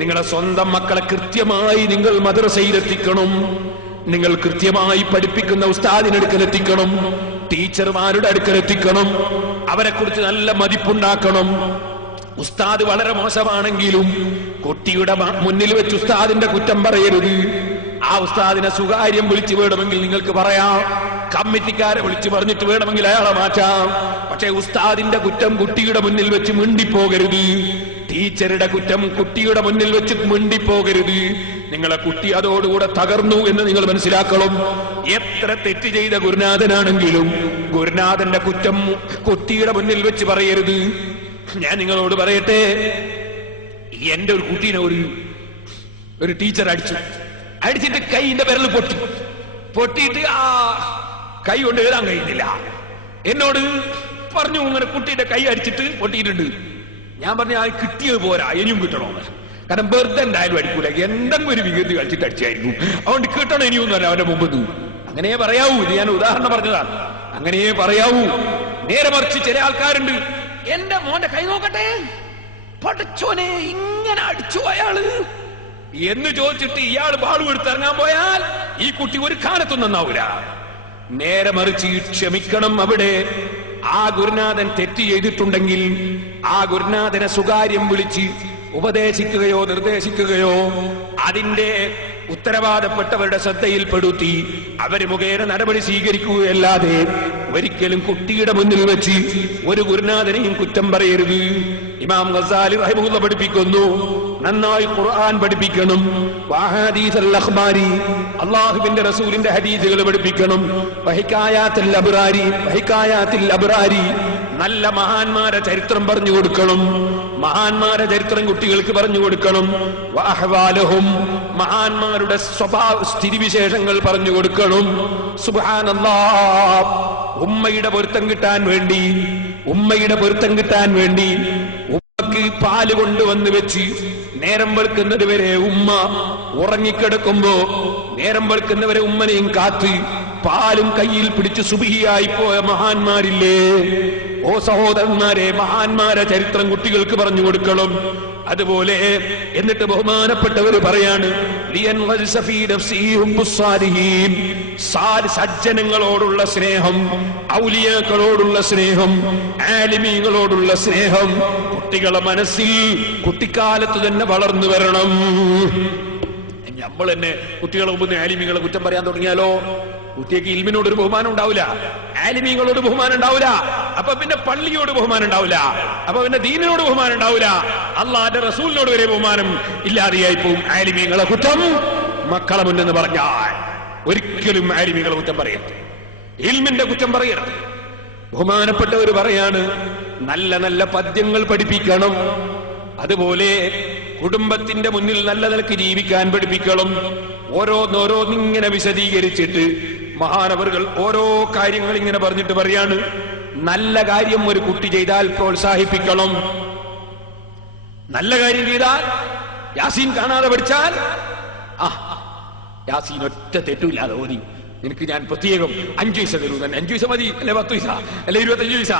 നിങ്ങളുടെ സ്വന്തം മക്കളെ കൃത്യമായി നിങ്ങൾ മദ്രസയിലെത്തിക്കണം. നിങ്ങൾ കൃത്യമായി പഠിപ്പിക്കുന്ന ഉസ്താദിനടുക്കലെത്തിക്കണം, ടീച്ചർമാരുടെ അടുക്കലെത്തിക്കണം. അവരെ കുറിച്ച് നല്ല മതിപ്പുണ്ടാക്കണം. ഉസ്താദ് വളരെ മോശമാണെങ്കിലും കുട്ടിയുടെ മുന്നിൽ വെച്ച് ഉസ്താദിന്റെ കുറ്റം പറയരുത്. ആ ഉസ്താദിനെ സ്വകാര്യം വിളിച്ചു വേണമെങ്കിൽ നിങ്ങൾക്ക് പറയാം, കമ്മിറ്റിക്കാരെ വിളിച്ചു പറഞ്ഞിട്ട് വേണമെങ്കിൽ അയാളെ മാറ്റാം. പക്ഷെ ഉസ്താദിന്റെ കുറ്റം കുട്ടിയുടെ മുന്നിൽ വെച്ച് മിണ്ടിപ്പോകരുത്. ടീച്ചറുടെ കുറ്റം കുട്ടിയുടെ മുന്നിൽ വെച്ച് മിണ്ടിപ്പോകരുത്. നിങ്ങളെ കുട്ടി അതോടുകൂടെ തകർന്നു എന്ന് നിങ്ങൾ മനസ്സിലാക്കണം. എത്ര തെറ്റ് ചെയ്ത ഗുരുനാഥനാണെങ്കിലും ഗുരുനാഥന്റെ കുറ്റം കുട്ടിയുടെ മുന്നിൽ വെച്ച് പറയരുത്. ഞാൻ നിങ്ങളോട് പറയട്ടെ, എന്റെ ഒരു കുട്ടീനെ ഒരു ടീച്ചർ അടിച്ചിട്ട് കൈന്റെ വിരൽ പൊട്ടിയിട്ട് ആ കൈ കൊണ്ട് എഴുതാൻ കഴിയുന്നില്ല. എന്നോട് പറഞ്ഞു, ഇങ്ങനെ കുട്ടിയുടെ കൈ അടിച്ചിട്ട് പൊട്ടിയിട്ടുണ്ട്. ഞാൻ പറഞ്ഞു, ആ കിട്ടിയത് പോരാ, ഇനിയും കിട്ടണമെന്ന്. കാരണം വെറുതെ എന്തായാലും അടിക്കൂല, എന്തെങ്കിലും ഒരു വികൃതി കളിച്ചിട്ട് അടിച്ചായിരുന്നു. അതുകൊണ്ട് കിട്ടണം ഇനിയും എന്ന് പറഞ്ഞു അവന്റെ മുമ്പ്. അങ്ങനെ പറയാവൂ, ഇത് ഞാൻ ഉദാഹരണം പറഞ്ഞതാണ്. അങ്ങനെ പറയാവൂ. നേരെ മറിച്ച് ചില ആൾക്കാരുണ്ട്, എന്റെ മോന്റെ കൈ നോക്കട്ടെ, പഠിച്ചോനെ ഇങ്ങനെ അടിച്ചു അയാള് എന്ന് ചോദിച്ചിട്ട് ഇയാൾ ബാളു എടുത്തിറങ്ങാൻ പോയാൽ ഈ കുട്ടി ഒരു കാലത്തും നന്നാവൂല. നേരെ മറിച്ച് ക്ഷമിക്കണം. അവിടെ ആ ഗുരുനാഥൻ തെറ്റ് ചെയ്തിട്ടുണ്ടെങ്കിൽ ആ ഗുരുനാഥനെ സ്വകാര്യം വിളിച്ച് ഉപദേശിക്കുകയോ നിർദ്ദേശിക്കുകയോ അതിന്റെ ഉത്തരവാദപ്പെട്ടവരുടെ ശ്രദ്ധയിൽപ്പെടുത്തി അവര് മുഖേന നടപടി സ്വീകരിക്കുകയല്ലാതെ ഒരിക്കലും കുട്ടിയുടെ മുന്നിൽ വെച്ച് ഒരു ഗുരുനാഥനെയും കുറ്റം പറയരുത്. ഇമാം ഗസാലി റഹിമഹുല്ലാഹ് പഠിപ്പിക്കുന്നു, നന്നായി ഖുർആൻ പഠിപ്പിക്കണം. വഹദീസുൽ അഖ്ബാരി, അല്ലാഹുവിന്റെ റസൂലിന്റെ ഹദീസുകൾ പഠിപ്പിക്കണം. വഹികായാത്തുൽ അബ്റാരി, നല്ല മഹാന്മാരെ ചരിത്രം പറഞ്ഞു കൊടുക്കണം. മഹാന്മാരെ ചരിത്രം കുട്ടികൾക്ക് പറഞ്ഞു കൊടുക്കണം. വഅഹ്വാലഹും, മഹാന്മാരുടെ സ്വഭാവ സ്ഥിതിവിശേഷങ്ങൾ പറഞ്ഞു കൊടുക്കണം. സുബ്ഹാനല്ലാഹ്, ഉമ്മയുടെ പൊരുത്തം കിട്ടാൻ വേണ്ടി ഉമ്മക്ക് പാല് കൊണ്ടുവന്ന് വെച്ച് നേരം വെളുക്കുന്നത് വരെ ഉമ്മ ഉറങ്ങിക്കിടക്കുമ്പോ നേരം വെളുക്കുന്നവരെ ഉമ്മനെയും കാത്ത് പാലും കയ്യിൽ പിടിച്ച് സുബഹിയായി പോയ മഹാന്മാരില്ലേ? ഓ സഹോദരന്മാരെ, മഹാന്മാരെ ചരിത്രം കുട്ടികൾക്ക് പറഞ്ഞു കൊടുക്കണം. അതുപോലെ എന്നിട്ട് ബഹുമാനപ്പെട്ടവർ പറയാണ്, സജ്ജനങ്ങളോടുള്ള സ്നേഹം, ഔലിയാക്കളോടുള്ള സ്നേഹം, ആലിമീങ്ങളോടുള്ള സ്നേഹം കുട്ടികളെ മനസ്സിൽ കുട്ടിക്കാലത്ത് തന്നെ വളർന്നു വരണം. നമ്മൾ തന്നെ കുട്ടികളെ മുമ്പ് ആലിമീങ്ങളെ കുറ്റം പറയാൻ തുടങ്ങിയാലോ കുട്ടിക്ക് ഇൽമിനോടൊരു ബഹുമാനം ഉണ്ടാവില്ല, ആലിമീങ്ങളോട് ബഹുമാനം ഉണ്ടാവില്ല, അപ്പൊ പിന്നെ പള്ളിയോട് ബഹുമാനം ഉണ്ടാവില്ല, അപ്പൊ പിന്നെ ദീനിനോട് ബഹുമാനം ഉണ്ടാവില്ല, അള്ളാന്റെ റസൂലിനോട് വരെ ബഹുമാനം ഇല്ലാതെയായി പോവും. ആലിമീങ്ങളെ കുറ്റം മക്കളെ മുന്നെന്ന് പറഞ്ഞാൽ ഒരിക്കലും ആലിമീങ്ങളെ കുറ്റം പറയരുത്, ഇൽമിന്റെ കുറ്റം പറയരുത്. ബഹുമാനപ്പെട്ടവർ പറയാണ്, നല്ല നല്ല പദ്യങ്ങൾ പഠിപ്പിക്കണം. അതുപോലെ കുടുംബത്തിന്റെ മുന്നിൽ നല്ല നിലക്ക് ജീവിക്കാൻ പഠിപ്പിക്കണം. ഓരോന്നിങ്ങനെ വിശദീകരിച്ചിട്ട് മഹാനവറുകൾ ഓരോ കാര്യങ്ങൾ ഇങ്ങനെ പറഞ്ഞിട്ട് പറയാണ്, നല്ല കാര്യം ഒരു കുട്ടി ചെയ്താൽ പ്രോത്സാഹിപ്പിക്കണം. നല്ല കാര്യം ചെയ്താൽ യാസീൻ കാണാതെ പഠിച്ചാൽ യാസീൻ ഒറ്റ തെറ്റുമില്ലാതെ ഓതി നിനക്ക് ഞാൻ പ്രത്യേകം 5 പൈസ തരൂ. തന്നെ 5 പൈസ മതി, അല്ലെ 10 പൈസ, അല്ലെ 25 പൈസ.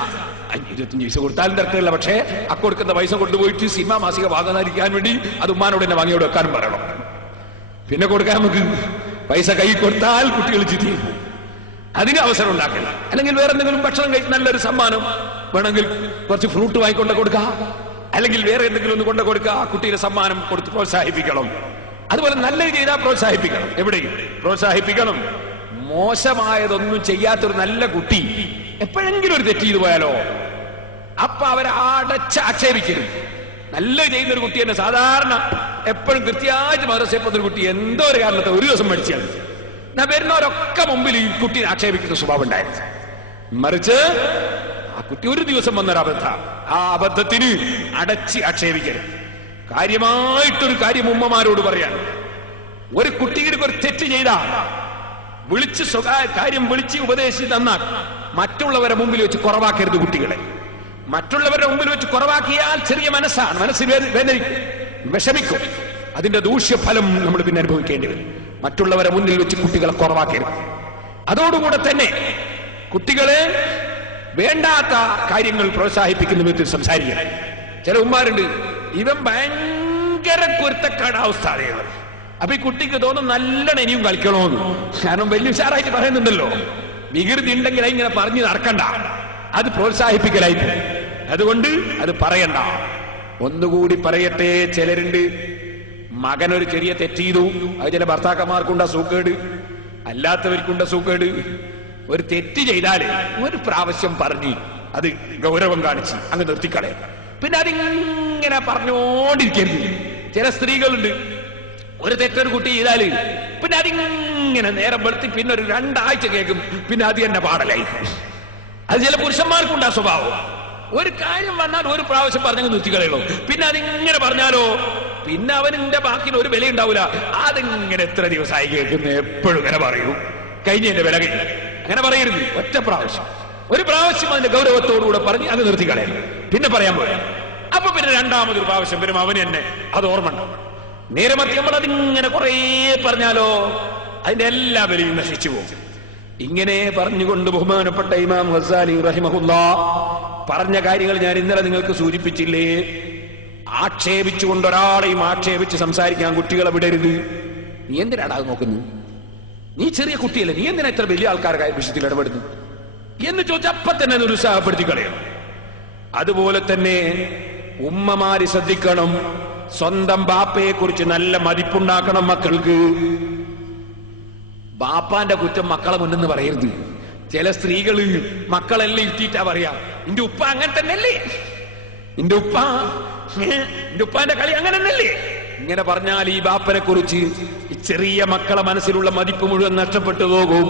25 പൈസ കൊടുത്താലും തിരക്കില്ല. പക്ഷേ കൊടുക്കുന്ന പൈസ കൊണ്ടുപോയിട്ട് സിനിമ മാസിക വാങ്ങാതിരിക്കാൻ വേണ്ടി അത് ഉമ്മാനോട് തന്നെ വാങ്ങിയോട് വെക്കാനും പറയണം. പിന്നെ കൊടുക്കാൻ നമുക്ക് പൈസ കൈ കൊടുത്താൽ കുട്ടികൾ ചിരിയും. അതിന് അവസരം ഉണ്ടാക്കണം. അല്ലെങ്കിൽ വേറെ എന്തെങ്കിലും ഭക്ഷണം കഴിച്ച് നല്ലൊരു സമ്മാനം വേണമെങ്കിൽ കുറച്ച് ഫ്രൂട്ട് വാങ്ങിക്കൊണ്ട് കൊടുക്കുക, അല്ലെങ്കിൽ വേറെ എന്തെങ്കിലും ഒന്ന് കൊണ്ട് കൊടുക്കുക. കുട്ടിയുടെ സമ്മാനം കൊടുത്ത് പ്രോത്സാഹിപ്പിക്കണം. അതുപോലെ നല്ലത് ചെയ്താൽ പ്രോത്സാഹിപ്പിക്കണം. എവിടെയും പ്രോത്സാഹിപ്പിക്കണം. മോശമായതൊന്നും ചെയ്യാത്തൊരു നല്ല കുട്ടി എപ്പോഴെങ്കിലും ഒരു തെറ്റ് ചെയ്തു പോയാലോ അപ്പൊ അവരെ ആക്ഷേപിക്കരുത്. നല്ല ചെയ്യുന്നൊരു കുട്ടി തന്നെ സാധാരണ എപ്പോഴും കൃത്യമായിട്ട് മദ്രസയിൽ പോകുന്ന ഒരു കുട്ടി എന്തോ ഒരു കാരണത്തെ ഒരു ദിവസം പഠിച്ചാൽ വരുന്നവരൊക്കെ മുമ്പിൽ ഈ കുട്ടിയെ ആക്ഷേപിക്കുന്ന സ്വഭാവം ഉണ്ടായിരുന്നു. മറിച്ച് ആ കുട്ടി ഒരു ദിവസം വന്നൊരബദ്ധ, ആ അബദ്ധത്തിന് അടച്ച് ആക്ഷേപിക്കരുത്. കാര്യമായിട്ടൊരു കാര്യം ഉമ്മമാരോട് പറയാൻ, ഒരു കുട്ടിയുടെ ഒരു തെറ്റ് ചെയ്താൽ വിളിച്ച് കാര്യം വിളിച്ച് ഉപദേശിച്ച് തന്നാൽ മറ്റുള്ളവരെ മുമ്പിൽ വെച്ച് കുറവാക്കരുത്. കുട്ടികളെ മറ്റുള്ളവരുടെ മുമ്പിൽ വെച്ച് കുറവാക്കിയാൽ ചെറിയ മനസ്സാണ്, മനസ്സിൽ വേദനിക്കും, വിഷമിക്കും. അതിന്റെ ദൂഷ്യഫലം നമ്മൾ പിന്നെ അനുഭവിക്കേണ്ടി വരും. മറ്റുള്ളവരെ മുന്നിൽ വെച്ച് കുട്ടികളെ കുറവാക്കരുത്. അതോടുകൂടെ തന്നെ കുട്ടികളെ വേണ്ടാത്ത കാര്യങ്ങൾ പ്രോത്സാഹിപ്പിക്കുന്ന വിധത്തിൽ സംസാരിക്കണം. ചില ഉമ്മാരുണ്ട്, ഇവൻ ഭയങ്കര കുരുത്തക്കേടാവസ്ഥ. അപ്പൊ ഈ കുട്ടിക്ക് തോന്നും നല്ലോണം ഇനിയും കളിക്കണോന്ന്. കാരണം വലിയ ഉഷാറായിട്ട് പറയുന്നുണ്ടല്ലോ. വികൃതി ഉണ്ടെങ്കിൽ ഇങ്ങനെ പറഞ്ഞു നടക്കണ്ട, അത് പ്രോത്സാഹിപ്പിക്കലായി. അതുകൊണ്ട് അത് പറയണ്ട. ഒന്നുകൂടി പറയട്ടെ, ചിലരുണ്ട് മകനൊരു ചെറിയ തെറ്റ് ചെയ്തു, അത് ചില ഭർത്താക്കന്മാർക്കുണ്ട സൂക്കേട്, അല്ലാത്തവർക്കുണ്ട സൂക്കേട്. ഒരു തെറ്റ് ചെയ്താല് ഒരു പ്രാവശ്യം പറഞ്ഞ് അത് ഗൗരവം കാണിച്ച് അങ്ങ് നിർത്തിക്കളയാം. പിന്നെ അതിങ്ങനെ പറഞ്ഞോണ്ടിരിക്കരുത്. ചില സ്ത്രീകളുണ്ട്, ഒരു തെറ്റൊരു കുട്ടി ചെയ്താല് പിന്നെ അതിങ്ങനെ നേരം വെളുത്തി പിന്നെ ഒരു 2 ആഴ്ച കേൾക്കും, പിന്നെ അത് തന്നെ പാടലായി. അത് ചില പുരുഷന്മാർക്കുണ്ടാ സ്വഭാവം. ഒരു കാര്യം വന്നാൽ ഒരു പ്രാവശ്യം പറഞ്ഞങ്ങ് നിർത്തിക്കളയുള്ളൂ. പിന്നെ അതിങ്ങനെ പറഞ്ഞാലോ പിന്നെ അവനിന്റെ ബാക്കിന് ഒരു വില ഉണ്ടാവില്ല. അതിങ്ങനെ എത്ര ദിവസമായി കേൾക്കുന്നു, എപ്പോഴും ഇങ്ങനെ പറയൂ, കഴിഞ്ഞതിന്റെ വില കഴിഞ്ഞു. അങ്ങനെ പറയരുത്. ഒറ്റ പ്രാവശ്യം, ഒരു പ്രാവശ്യം അതിന്റെ ഗൗരവത്തോടുകൂടെ പറഞ്ഞ് അത് നിർത്തിക്കളയണം. പിന്നെ പറയാൻ പോയാ അപ്പൊ പിന്നെ 2ാമതൊരു പ്രാവശ്യം വരും അവന് തന്നെ അത് ഓർമ്മ ഉണ്ടാവും. നേരെ മറിച്ച് നമ്മൾ അതിങ്ങനെ കുറേ പറഞ്ഞാലോ അതിന്റെ എല്ലാ വിലയും നശിച്ചു പോകും. ഇങ്ങനെ പറഞ്ഞുകൊണ്ട് ബഹുമാനപ്പെട്ട ഇമാം ഗസാലി റഹിമഹുല്ലാഹ് പറഞ്ഞ കാര്യങ്ങൾ ഞാൻ ഇന്നലെ നിങ്ങൾക്ക് സൂചിപ്പിച്ചില്ലേ. ആക്ഷേപിച്ചുകൊണ്ട് ഒരാളെയും ആക്ഷേപിച്ച് സംസാരിക്കാൻ കുട്ടികളെ വിടരുത്. നീ എന്തിനാണ് അത് നോക്കുന്നത്? നീ ചെറിയ കുട്ടിയല്ലേ, നീ എന്തിനാ ഇത്ര വലിയ ആൾക്കാരുടെ വിഷയത്തിൽ ഇടപെടുന്നു എന്ന് ചോദിച്ചാൽ അപ്പൊ തന്നെ നിരുത്സാഹപ്പെടുത്തി കളയണം. അതുപോലെ തന്നെ ഉമ്മമാര് ശ്രദ്ധിക്കണം, സ്വന്തം ബാപ്പയെ കുറിച്ച് നല്ല മതിപ്പുണ്ടാക്കണം മക്കൾക്ക്. ബാപ്പാന്റെ കുറ്റം മക്കളെ മുന്നെന്ന് പറയരുത്. ചില സ്ത്രീകള് മക്കളെല്ലാം ഇരുത്തിയിട്ടാ പറയാ, നിന്റെ ഉപ്പ അങ്ങനെ തന്നെയല്ലേ, നിന്റെ ഉപ്പാന്റെ കളി അങ്ങനെ തന്നെയല്ലേ. ഇങ്ങനെ പറഞ്ഞാൽ ഈ ബാപ്പനെ കുറിച്ച് ഈ ചെറിയ മക്കളെ മനസ്സിലുള്ള മതിപ്പ് മുഴുവൻ നഷ്ടപ്പെട്ടു പോകും.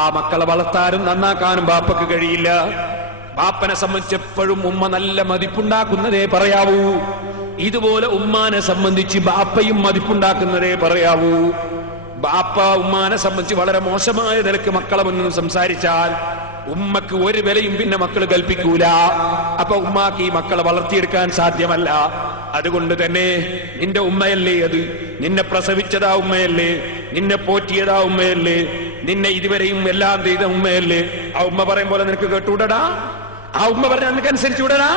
ആ മക്കളെ വളർത്താനും നന്നാക്കാനും ബാപ്പക്ക് കഴിയില്ല. ബാപ്പനെ സംബന്ധിച്ച് എപ്പോഴും ഉമ്മ നല്ല മതിപ്പുണ്ടാക്കുന്നതേ പറയാവൂ. ഇതുപോലെ ഉമ്മാനെ സംബന്ധിച്ച് ബാപ്പയും മതിപ്പുണ്ടാക്കുന്നതേ പറയാവൂ. ബാപ്പ ഉമ്മാനെ സംബന്ധിച്ച് വളരെ മോശമായ നിലക്ക് മക്കളെ മുന്നിൽ സംസാരിച്ചാൽ ഉമ്മക്ക് ഒരു വിലയും പിന്നെ മക്കൾ കൽപ്പിക്കൂല. അപ്പൊ ഉമ്മാക്ക് ഈ മക്കളെ വളർത്തിയെടുക്കാൻ സാധ്യമല്ല. അതുകൊണ്ട് തന്നെ നിന്റെ ഉമ്മയല്ലേ അത്, നിന്നെ പ്രസവിച്ചതാ ഉമ്മയല്ലേ, നിന്നെ പോറ്റിയതാ ഉമ്മയല്ലേ, നിന്നെ ഇതുവരെയും എല്ലാം ചെയ്ത ഉമ്മയല്ലേ. ആ ഉമ്മ പറയും പോലെ നിനക്ക് കേട്ടുവിടടാ, ആ ഉമ്മ പറഞ്ഞാൽ നിനക്ക് അനുസരിച്ചുവിടടാ.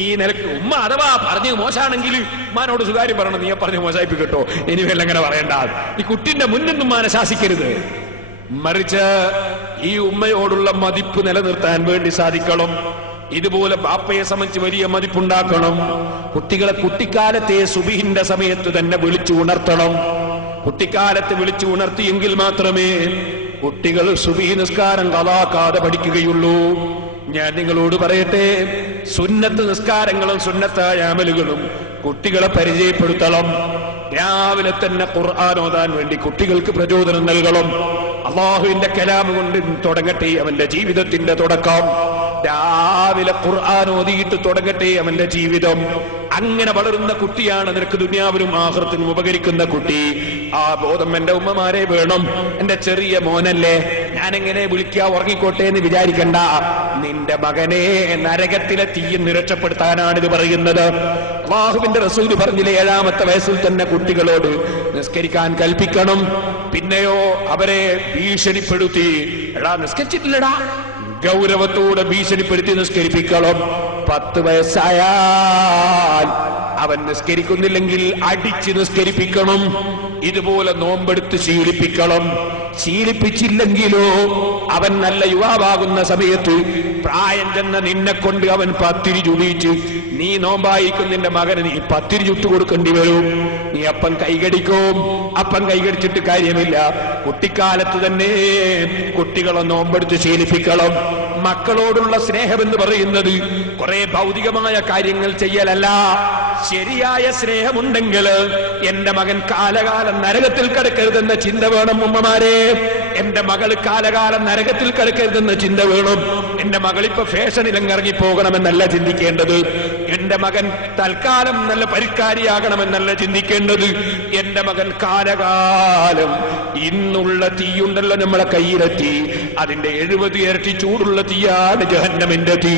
ഈ നിലക്ക് ഉമ്മ അഥവാ പറഞ്ഞ് മോശമാണെങ്കിൽ ഉമ്മാനോട് സുകാര്യം പറയണം, നീ പറഞ്ഞ് മോശമായിപ്പിക്കട്ടോ, ഇനി വല്ല അങ്ങനെ പറയണ്ട. ഈ കുട്ടിന്റെ മുന്നിൽ ഉമ്മാനെ ശാസിക്കരുത്. മറിച്ച് ഈ ഉമ്മയോടുള്ള മതിപ്പ് നിലനിർത്താൻ വേണ്ടി സാധിക്കണം. ഇതുപോലെ ബാപ്പയെ സംബന്ധിച്ച് വലിയ മതിപ്പുണ്ടാക്കണം. കുട്ടികളെ കുട്ടിക്കാലത്തെ സുബഹിന്റെ സമയത്ത് തന്നെ വിളിച്ചു ഉണർത്തണം. കുട്ടിക്കാലത്ത് വിളിച്ചു ഉണർത്തിയെങ്കിൽ മാത്രമേ കുട്ടികൾ സുബഹി നിസ്കാരം ഖളാക്കാതെ പഠിക്കുകയുള്ളൂ. ഞാൻ നിങ്ങളോട് പറയട്ടെ, സുന്നത്ത് നിസ്കാരങ്ങളും സുന്നത്തായ അമലുകളും കുട്ടികളെ പരിചയപ്പെടുത്തണം. രാവിലെ തന്നെ ഖുർആൻ ഓതാൻ വേണ്ടി കുട്ടികൾക്ക് പ്രചോദനം നൽകണം. അല്ലാഹുവിന്റെ കലാം കൊണ്ട് തുടങ്ങട്ടെ അവന്റെ ജീവിതത്തിന്റെ തുടക്കം. രാവിലെ ഖുർആൻ ഓതിയിട്ട് തുടങ്ങട്ടെ അവന്റെ ജീവിതം. അങ്ങനെ വളരുന്ന കുട്ടിയാണ് നിനക്ക് ദുനിയാവിലും ആഖിറത്തിലും ഉപകരിക്കുന്ന കുട്ടി. ആ ബോധം എന്റെ ഉമ്മമാരെ വേണം. എന്റെ ചെറിയ മോനല്ലേ, ഞാനെങ്ങനെ വിളിക്കാ, ഉറങ്ങിക്കോട്ടെ എന്ന് വിചാരിക്കണ്ട. നിന്റെ മകനെ നരകത്തിലെ തീയിൽ രക്ഷപ്പെടുത്താനാണ് ഇത് പറയുന്നത്. അല്ലാഹുവിന്റെ റസൂൽ പറഞ്ഞില്ലേ, 7ാമത്തെ വയസ്സിൽ തന്നെ കുട്ടികളോട് നിസ്കരിക്കാൻ കൽപ്പിക്കണം. പിന്നെയോ അവരെ ഭീഷണിപ്പെടുത്തി, എടാ നിസ്കരിച്ചിട്ടില്ലടാ, ഗൗരവത്തോടെ ഭീഷണിപ്പെടുത്തി നിസ്കരിപ്പിക്കണം. 10 വയസ്സായാൽ അവൻ നിസ്കരിക്കുന്നില്ലെങ്കിൽ അടിച്ച് നിസ്കരിപ്പിക്കണം. ഇതുപോലെ നോമ്പെടുത്ത് ശീലിപ്പിക്കണം. ശീലിപ്പിച്ചില്ലെങ്കിലോ അവൻ നല്ല യുവാവാകുന്ന സമയത്ത് പ്രായം ചെന്ന നിന്നെ കൊണ്ട് അവൻ പത്തിരി ചുടിച്ച്, നീ നോമ്പായിരിക്കും നിന്റെ മകന് നീ പത്തിരി ചുട്ടു കൊടുക്കേണ്ടി വരും. നീ അപ്പം കൈകടിക്കും. അപ്പം കൈകടിച്ചിട്ട് കാര്യമില്ല. കുട്ടിക്കാലത്ത് തന്നെ കുട്ടികളെ നോമ്പെടുത്ത് ശീലിപ്പിക്കണം. മക്കളോടുള്ള സ്നേഹമെന്ന് പറയുന്നത് കുറെ ഭൗതികമായ കാര്യങ്ങൾ ചെയ്യലല്ല. ശരിയായ സ്നേഹമുണ്ടെങ്കിൽ എന്റെ മകൻ കാലകാലം നരകത്തിൽ കിടക്കരുതെന്ന ചിന്ത വേണം. ഉമ്മമാരെ, എന്റെ മകൾ കാലകാലം നരകത്തിൽ കിടക്കരുതെന്ന ചിന്ത വേണം. എന്റെ മകളിപ്പോ ഫാഷനിലങ്ങ് ഇറങ്ങിപ്പോകണമെന്നല്ല ചിന്തിക്കേണ്ടത്. എന്റെ മകൻ തൽക്കാലം നല്ല പരിക്കാരിയാകണമെന്നല്ല ചിന്തിക്കേണ്ടത്. എന്റെ മകൻ കാലകാലം ഇന്നുള്ള തീയുണ്ടല്ലോ നമ്മളെ കയ്യിലെത്തി, അതിന്റെ 70 ഇരട്ടി ചൂടുള്ള തീയാണ് ജഹന്നമിന്റെ തീ.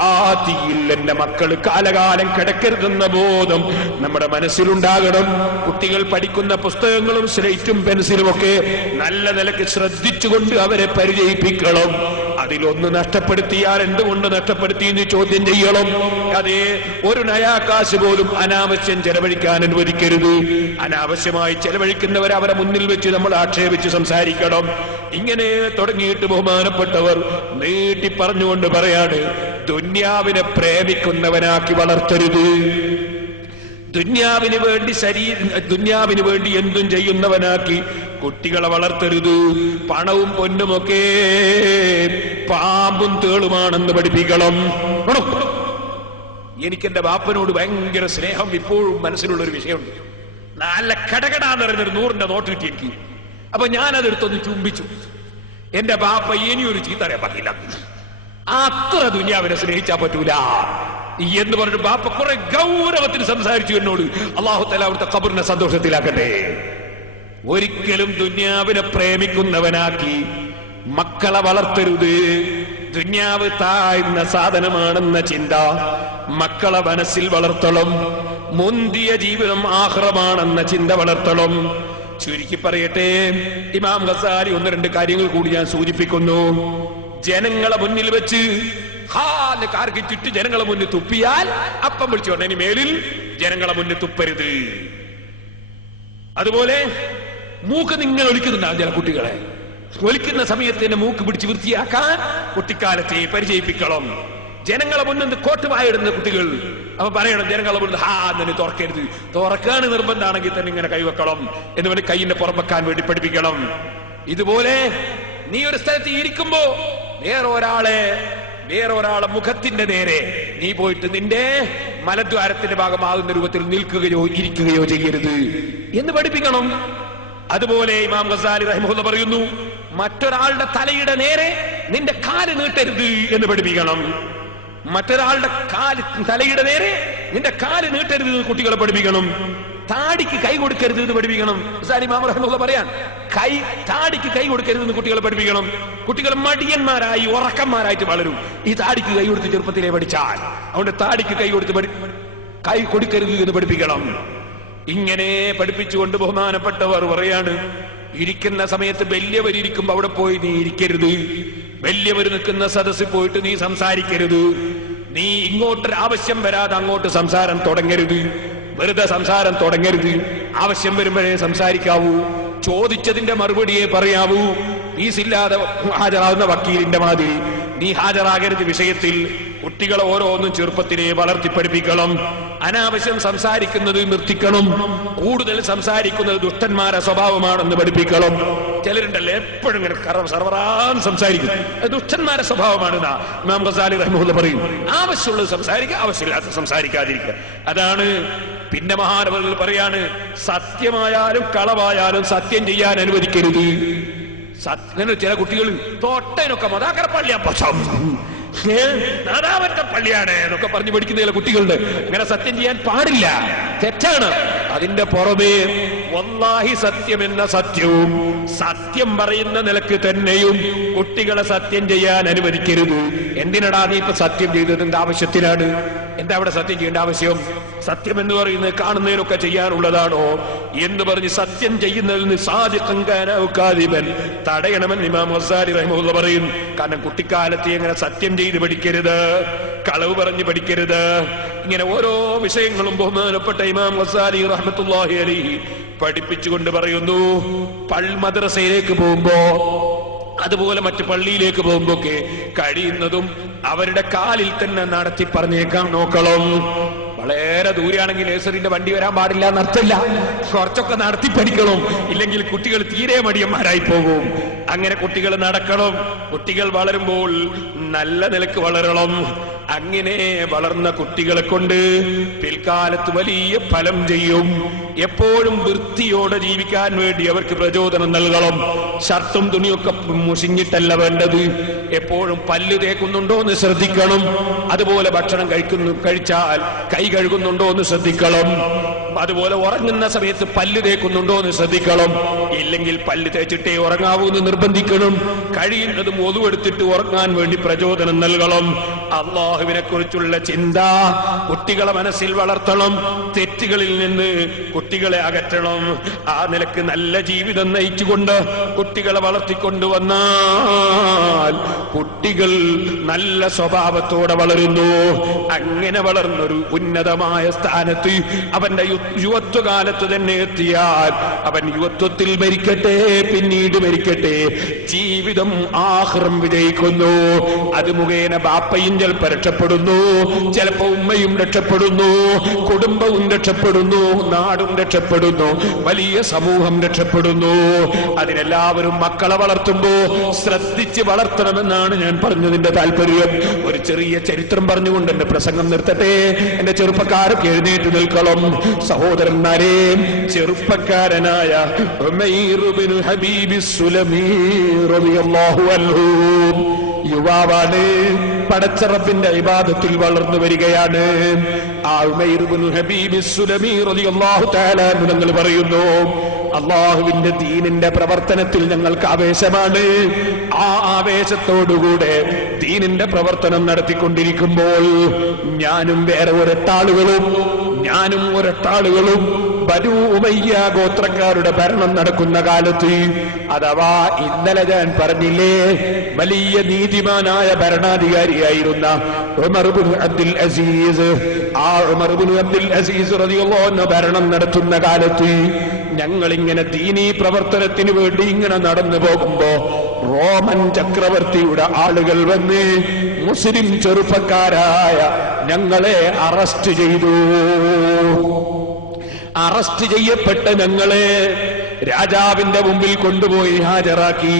ആ തീയിൽ എന്റെ മക്കൾ കാലകാലം കിടക്കരുതെന്ന ബോധം നമ്മുടെ മനസ്സിലുണ്ടാകണം. കുട്ടികൾ പഠിക്കുന്ന പുസ്തകങ്ങളും സ്ലേറ്റും പെൻസിലും ഒക്കെ നല്ല നിലയ്ക്ക് ശ്രദ്ധിച്ചുകൊണ്ട് അവരെ പരിചയിപ്പിക്കണം. അതിലൊന്ന് നഷ്ടപ്പെടുത്തിയാൽ എന്തുകൊണ്ട് നഷ്ടപ്പെടുത്തി എന്ന് ചോദ്യം ചെയ്യണം. അതേ, ഒരു നയാകാശ് പോലും അനാവശ്യം ചെലവഴിക്കാൻ അനുവദിക്കരുത്. അനാവശ്യമായി ചെലവഴിക്കുന്നവരെ അവരെ മുന്നിൽ വെച്ച് നമ്മൾ ആക്ഷേപിച്ച് സംസാരിക്കണം. ഇങ്ങനെ തുടങ്ങിയിട്ട് ബഹുമാനപ്പെട്ടവർ നീട്ടി പറഞ്ഞുകൊണ്ട് പറയാണ്, ദുന്യാവിനെ പ്രേമിക്കുന്നവനാക്കി വളർത്തരുത്. ദുന്യാവിന് വേണ്ടി എന്തും ചെയ്യുന്നവനാക്കി കുട്ടികളെ വളർത്തരുത്. പണവും പൊന്നുമൊക്കെ പാമ്പും തേളുമാണെന്ന് പഠിപ്പിക്കണം. എനിക്കെന്റെ ബാപ്പനോട് ഭയങ്കര സ്നേഹം ഇപ്പോഴും മനസ്സിലുള്ളൊരു വിഷയമുണ്ട്. നല്ല കടകടാന്ന് പറയുന്നൊരു 100ന്റെ നോട്ട് കിട്ടി എനിക്ക്. അപ്പൊ ഞാനതെടുത്തൊന്ന് ചുംബിച്ചു. എന്റെ ബാപ്പ ഇനിയൊരു ചീത്ത അറിയാൻ പാടില്ല, അത്ര ദുന്യാവിനെ സ്നേഹിച്ചാ പറ്റൂല എന്ന് പറഞ്ഞിട്ട് ബാപ്പ കുറെ ഗൗരവത്തിന് സംസാരിച്ചു എന്നോട്. അല്ലാഹു തആല അവിടുത്തെ ഖബറിനെ സന്തോഷത്തിലാക്കട്ടെ. ഒരിക്കലും ദുന്യാവിനെ പ്രേമിക്കുന്നവനാക്കി മക്കളെ വളർത്തരുത്. ദുന്യാവ് താഴ്ന്ന സാധനമാണെന്ന ചിന്ത മക്കളെ മനസ്സിൽ വളർത്തണം. മുന്തിയ ജീവിതം ആഖിറമാണെന്ന ചിന്ത വളർത്തണം. ചുരുക്കി പറയട്ടെ, ഇമാം ഗസാലി 1-2 കാര്യങ്ങൾ കൂടി ഞാൻ സൂചിപ്പിക്കുന്നു. ജനങ്ങളെ മുന്നിൽ വെച്ച് കാർക്ക് ചുറ്റി ജനങ്ങളെ മുന്നിൽ തുപ്പിയാൽ അപ്പം വിളിച്ചു പറഞ്ഞു, ഇനി മേലിൽ ജനങ്ങളെ മുന്നിൽ തുപ്പരുത്. അതുപോലെ മൂക്ക് നിങ്ങൾ ഒലിക്കുന്നുണ്ടാകും ചില കുട്ടികളെ. ഒലിക്കുന്ന സമയത്ത് തന്നെ മൂക്ക് പിടിച്ച് വൃത്തിയാക്കാൻ കുട്ടിക്കാലത്തെ പരിചയിപ്പിക്കണം. ജനങ്ങളെ മുന്നിൽ കോട്ട് വായിടുന്ന കുട്ടികൾ അപ്പൊ പറയണം, ജനങ്ങളെ മുന്നിൽ തന്നെ തുറക്കരുത്. തുറക്കാൻ നിർബന്ധമാണെങ്കിൽ തന്നെ ഇങ്ങനെ കൈവെക്കണം എന്ന് പറഞ്ഞ് കൈയിന്റെ പുറം വെക്കാൻ വേണ്ടി പഠിപ്പിക്കണം. ഇതുപോലെ നീ ഒരു സ്ഥലത്ത് ഇരിക്കുമ്പോ വേറൊരാളെ മുഖത്തിന്റെ നേരെ നീ പോയിട്ട് നിന്റെ മലദ്വാരത്തിന്റെ ഭാഗമാകുന്ന രൂപത്തിൽ നിൽക്കുകയോ ഇരിക്കുകയോ ചെയ്യരുത് എന്ന് പഠിപ്പിക്കണം. അതുപോലെ ഇമാം ഗസാലി റഹിമഹുല്ലാഹ് പറയുന്നു, മറ്റൊരാളുടെ തലയുടെ നേരെ നിന്റെ കാല് നീട്ടരുത് എന്ന് പഠിപ്പിക്കണം. മറ്റൊരാളുടെ തലയുടെ നേരെ നിന്റെ കാല് നീട്ടരുത് എന്ന് കുട്ടികളെ പഠിപ്പിക്കണം. താടിക്ക് കൈ കൊടുക്കരുത് എന്ന് പഠിപ്പിക്കണം. ഇമാം റഹിമഹുല്ലാഹ് പറയാൻ, താടിക്ക് കൈ കൊടുക്കരുത് എന്ന് കുട്ടികളെ പഠിപ്പിക്കണം. കുട്ടികൾ മടിയന്മാരായി ഉറക്കന്മാരായിട്ട് വളരും ഈ താടിക്ക് കൈ കൊടുത്ത് ചെറുപ്പത്തിലെ പഠിച്ചാൽ. അതുകൊണ്ട് താടിക്ക് കൈ കൊടുക്കരുത് എന്ന് പഠിപ്പിക്കണം. ഇങ്ങനെ പഠിപ്പിച്ചുകൊണ്ട് ബഹുമാനപ്പെട്ടവർ പറയാണ്, ഇരിക്കുന്ന സമയത്ത് വലിയവരിയ്ക്കുമ്പോ അവിടെ പോയി നീ ഇരിക്കരുത്. വലിയവർ നിൽക്കുന്ന സദസ്സിൽ പോയിട്ട് നീ സംസാരിക്കരുത്. നീ ഇങ്ങോട്ടൊരു ആവശ്യം വരാതെ അങ്ങോട്ട് സംസാരം തുടങ്ങരുത്. വെറുതെ സംസാരം തുടങ്ങരുത്. ആവശ്യം വരുമ്പോഴേ സംസാരിക്കാവൂ. ചോദിച്ചതിന്റെ മറുപടിയെ പറയാവൂ. ഫീസില്ലാതെ ഹാജരാകുന്ന വക്കീലിന്റെ മാതിരി നീ ഹാജരാകരുത് വിഷയത്തിൽ. കുട്ടികളെ ഓരോന്നും ചെറുപ്പത്തിനെ വളർത്തി പഠിപ്പിക്കണം. അനാവശ്യം സംസാരിക്കുന്നത് നിർത്തിക്കണം. കൂടുതൽ സംസാരിക്കുന്നത് ദുഷ്ടന്മാരെ സ്വഭാവമാണെന്ന് പഠിപ്പിക്കണം. ചിലരുണ്ടല്ലേ എപ്പോഴും ഇങ്ങനെ സർവറാൻ സംസാരിക്കും, ദുഷ്ടന്മാരെ സ്വഭാവമാണെന്നാ ഇമാം ഗസാലി റഹിമഹുല്ലാഹ് പറയും. ആവശ്യമുള്ളത് സംസാരിക്കുക, ആവശ്യമില്ലാത്ത സംസാരിക്കാതിരിക്കുക. അതാണ്. പിന്നെ മഹാനവറുകൾ പറയാണ്, സത്യമായാലും കളവായാലും സത്യം ചെയ്യാൻ അനുവദിക്കരുത്. അങ്ങനെ ചില കുട്ടികൾ തൊട്ടതിനൊക്കെ മതാക്കര പള്ളിയാ നാദാവറ്റ പള്ളിയാണ് എന്നൊക്കെ പറഞ്ഞു പഠിക്കുന്ന ചില കുട്ടികളുണ്ട്. അങ്ങനെ സത്യം ചെയ്യാൻ പാടില്ല, തെറ്റാണ്. അതിന്റെ പുറമേ വല്ലാഹി സത്യമെന്ന സത്യവും സത്യം പറയുന്ന നിലക്ക് തന്നെയും കുട്ടികളെ സത്യം ചെയ്യാൻ അനുവദിക്കരുത്. എന്തിനടാ നീ ഇപ്പൊ സത്യം ചെയ്തതിന്റെ ആവശ്യത്തിനാണ്? എന്താ അവിടെ സത്യം ചെയ്യേണ്ട ആവശ്യം? സത്യം എന്ന് പറയുന്നത് കാണുന്നതിനൊക്കെ ചെയ്യാനുള്ളതാണോ എന്ന് പറഞ്ഞ് സത്യം ചെയ്യുന്നതിൽ നിന്ന് സാദിഖൻ തടയണമെന്ന് ഇമാം ഗസാലി റഹിമഹുല്ലാഹ് പറയും. കാരണം കുട്ടിക്കാലത്ത് എങ്ങനെ സത്യം ചെയ്ത് പഠിക്കരുത്, കളവ് പറഞ്ഞ് പഠിക്കരുത്. ഇങ്ങനെ ഓരോ വിഷയങ്ങളും ബഹുമാനപ്പെട്ട ഇമാം ഗസാലി റഹ്മത്തുള്ളാഹി അലൈഹി പഠിപ്പിച്ചുകൊണ്ട് പറയുന്നു. മദ്രസയിലേക്ക് പോകുമ്പോ അതുപോലെ മറ്റു പള്ളിയിലേക്ക് പോകുമ്പോക്കെ കഴിയുന്നതും അവരുടെ കാലിൽ തന്നെ നടത്തി പറഞ്ഞേക്കാൻ നോക്കണം. വളരെ ദൂരെയാണെങ്കിൽ നേഴ്സറിന്റെ വണ്ടി വരാൻ പാടില്ല എന്നർത്ഥമില്ല, കുറച്ചൊക്കെ നടത്തി പഠിക്കണം. ഇല്ലെങ്കിൽ കുട്ടികൾ തീരെ മടിയന്മാരായി പോകും. അങ്ങനെ കുട്ടികൾ നടക്കണം. കുട്ടികൾ വളരുമ്പോൾ നല്ല നിലക്ക് വളരണം. അങ്ങനെ വളർന്ന കുട്ടികളെ കൊണ്ട് പിൽക്കാലത്ത് വലിയ ഫലം ചെയ്യും. എപ്പോഴും വൃത്തിയോടെ ജീവിക്കാൻ വേണ്ടി അവർക്ക് പ്രചോദനം നൽകണം. ഷർട്ടും തുണിയൊക്കെ മുഷിഞ്ഞിട്ടല്ല വേണ്ടത്. എപ്പോഴും പല്ല് തേക്കുന്നുണ്ടോ എന്ന് ശ്രദ്ധിക്കണം. അതുപോലെ ഭക്ഷണം കഴിച്ചാൽ കൈ കഴുകുന്നുണ്ടോ എന്ന് ശ്രദ്ധിക്കണം. അതുപോലെ ഉറങ്ങുന്ന സമയത്ത് പല്ല് തേക്കുന്നുണ്ടോ എന്ന് ശ്രദ്ധിക്കണം. ഇല്ലെങ്കിൽ പല്ല് തേച്ചിട്ടേ ഉറങ്ങാവൂ എന്ന് നിർബന്ധിക്കണം. കഴിയുന്നതും ഒതുവെടുത്തിട്ട് ഉറങ്ങാൻ വേണ്ടി പ്രചോദനം നൽകണം. അള്ളാഹുവിനെ കുറിച്ചുള്ള ചിന്ത കുട്ടികളെ മനസ്സിൽ വളർത്തണം. തെറ്റുകളിൽ നിന്ന് കുട്ടികളെ അകറ്റണം. ആ നിലക്ക് നല്ല ജീവിതം നയിച്ചുകൊണ്ട് കുട്ടികളെ വളർത്തിക്കൊണ്ടുവന്നാൽ കുട്ടികൾ നല്ല സ്വഭാവത്തോടെ വളരുന്നു. അങ്ങനെ വളർന്നൊരു ഉന്നതമായ സ്ഥാനത്ത് അവന്റെ യുവത്വകാലത്ത് തന്നെ എത്തിയാൽ അവൻ യുവത്വത്തിൽ മരിക്കട്ടെ, പിന്നീട് മരിക്കട്ടെ, ജീവിതം ആഖിറം വിജയിക്കുന്നു. അത് മുഖേന ബാപ്പയും ചിലപ്പോൾ രക്ഷപ്പെടുന്നു, ചിലപ്പോ ഉമ്മയും രക്ഷപ്പെടുന്നു, കുടുംബവും രക്ഷപ്പെടുന്നു, നാടും രക്ഷപ്പെടുന്നു, വലിയ സമൂഹം രക്ഷപ്പെടുന്നു. അതിനെല്ലാവരും മക്കളെ വളർത്തുമ്പോ ശ്രദ്ധിച്ച് വളർത്തണമെന്നാണ് ഞാൻ പറഞ്ഞതിന്റെ താല്പര്യം. ഒരു ചെറിയ ചരിത്രം പറഞ്ഞുകൊണ്ട് എന്റെ പ്രസംഗം നിർത്തട്ടെ. എന്റെ ചെറുപ്പക്കാരൊക്കെ എഴുന്നേറ്റ് നിൽക്കണം. സഹോദരന്മാരെ, ചെറുപ്പക്കാരനായ ഉമൈർ ഇബ്നു ഹബീബ് സുലമി റളിയല്ലാഹു അൻഹു യുവാവാണ്. പടച്ച റബ്ബിന്റെ ഇബാദത്തിൽ വളർന്നു വരികയാണ്. ആ ഉമൈർ ഇബ്നു ഹബീബ് സുലമി റളിയല്ലാഹു തആല നിങ്ങൾ പറയുന്നു, അള്ളാഹുവിന്റെ ദീനിന്റെ പ്രവർത്തനത്തിൽ ഞങ്ങൾക്ക് ആവേശമാണ്. ആ ആവേശത്തോടുകൂടെ ദീനിന്റെ പ്രവർത്തനം നടത്തിക്കൊണ്ടിരിക്കുമ്പോൾ ഞാനും വേറെ ഒരൊട്ടാളുകളും ബനൂ ഉമയ്യ ഗോത്രക്കാരുടെ ഭരണം നടക്കുന്ന കാലത്ത്, അഥവാ ഇന്നലെ ഞാൻ പറഞ്ഞില്ലേ, വലിയ നീതിമാനായ ഭരണാധികാരിയായിരുന്ന ഉമർ ഇബ്നു അബ്ദുൽ അസീസ്, ആ ഉമർ ഇബ്നു അബ്ദുൽ അസീസ് റളിയല്ലാഹു അൻഹു ഭരണം നടത്തുന്ന കാലത്ത് ഞങ്ങളിങ്ങനെ ദീനീ പ്രവർത്തനത്തിന് വേണ്ടി ഇങ്ങനെ നടന്നു പോകുമ്പോ റോമൻ ചക്രവർത്തിയുടെ ആളുകൾ വന്ന് മുസ്ലിം ചെറുപ്പക്കാരായ ഞങ്ങളെ അറസ്റ്റ് ചെയ്തു. അറസ്റ്റ് ചെയ്യപ്പെട്ട ഞങ്ങളെ രാജാവിന്റെ മുമ്പിൽ കൊണ്ടുപോയി ഹാജരാക്കി.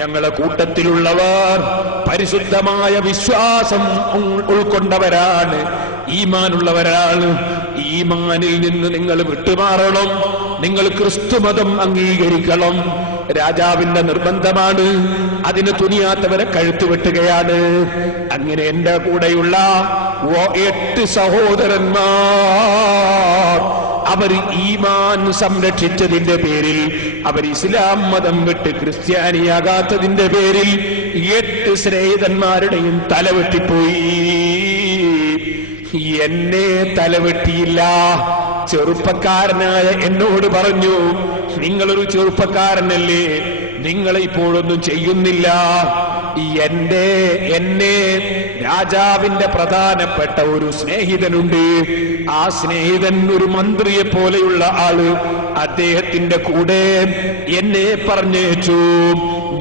ഞങ്ങളെ കൂട്ടത്തിലുള്ളവർ പരിശുദ്ധമായ വിശ്വാസം ഉൾക്കൊണ്ടവരാണ്, ഈമാനുള്ളവരാണ്. ഈമാനിൽ നിന്ന് നിങ്ങൾ വിട്ടുമാറണം, നിങ്ങൾ ക്രിസ്തുമതം അംഗീകരിക്കണം. രാജാവിന്റെ നിർബന്ധമാണ്. അതിന് തുനിയാത്തവരെ കഴുത്തു വെട്ടുകയാണ്. അങ്ങനെ എന്റെ കൂടെയുള്ള 8 സഹോദരന്മാർ അവർ ഈമാൻ സംരക്ഷിച്ചതിന്റെ പേരിൽ, അവർ ഇസ്ലാം മതം വിട്ട് ക്രിസ്ത്യാനിയാകാത്തതിന്റെ പേരിൽ 8 സ്നേഹിതന്മാരുടെയും തലവെട്ടിപ്പോയി. എന്നെ തലവെട്ടിയില്ല. ചെറുപ്പക്കാരനായ എന്നോട് പറഞ്ഞു, നിങ്ങളൊരു ചെറുപ്പക്കാരനല്ലേ, നിങ്ങളെ ഇപ്പോഴൊന്നും ചെയ്യുന്നില്ല. എന്നെ രാജാവിന്റെ പ്രധാനപ്പെട്ട ഒരു സ്നേഹിതനുണ്ട്. ആ സ്നേഹിതൻ ഒരു മന്ത്രിയെ പോലെയുള്ള ആള്. അദ്ദേഹത്തിന്റെ കൂടെ എന്നെ പറഞ്ഞേച്ചു.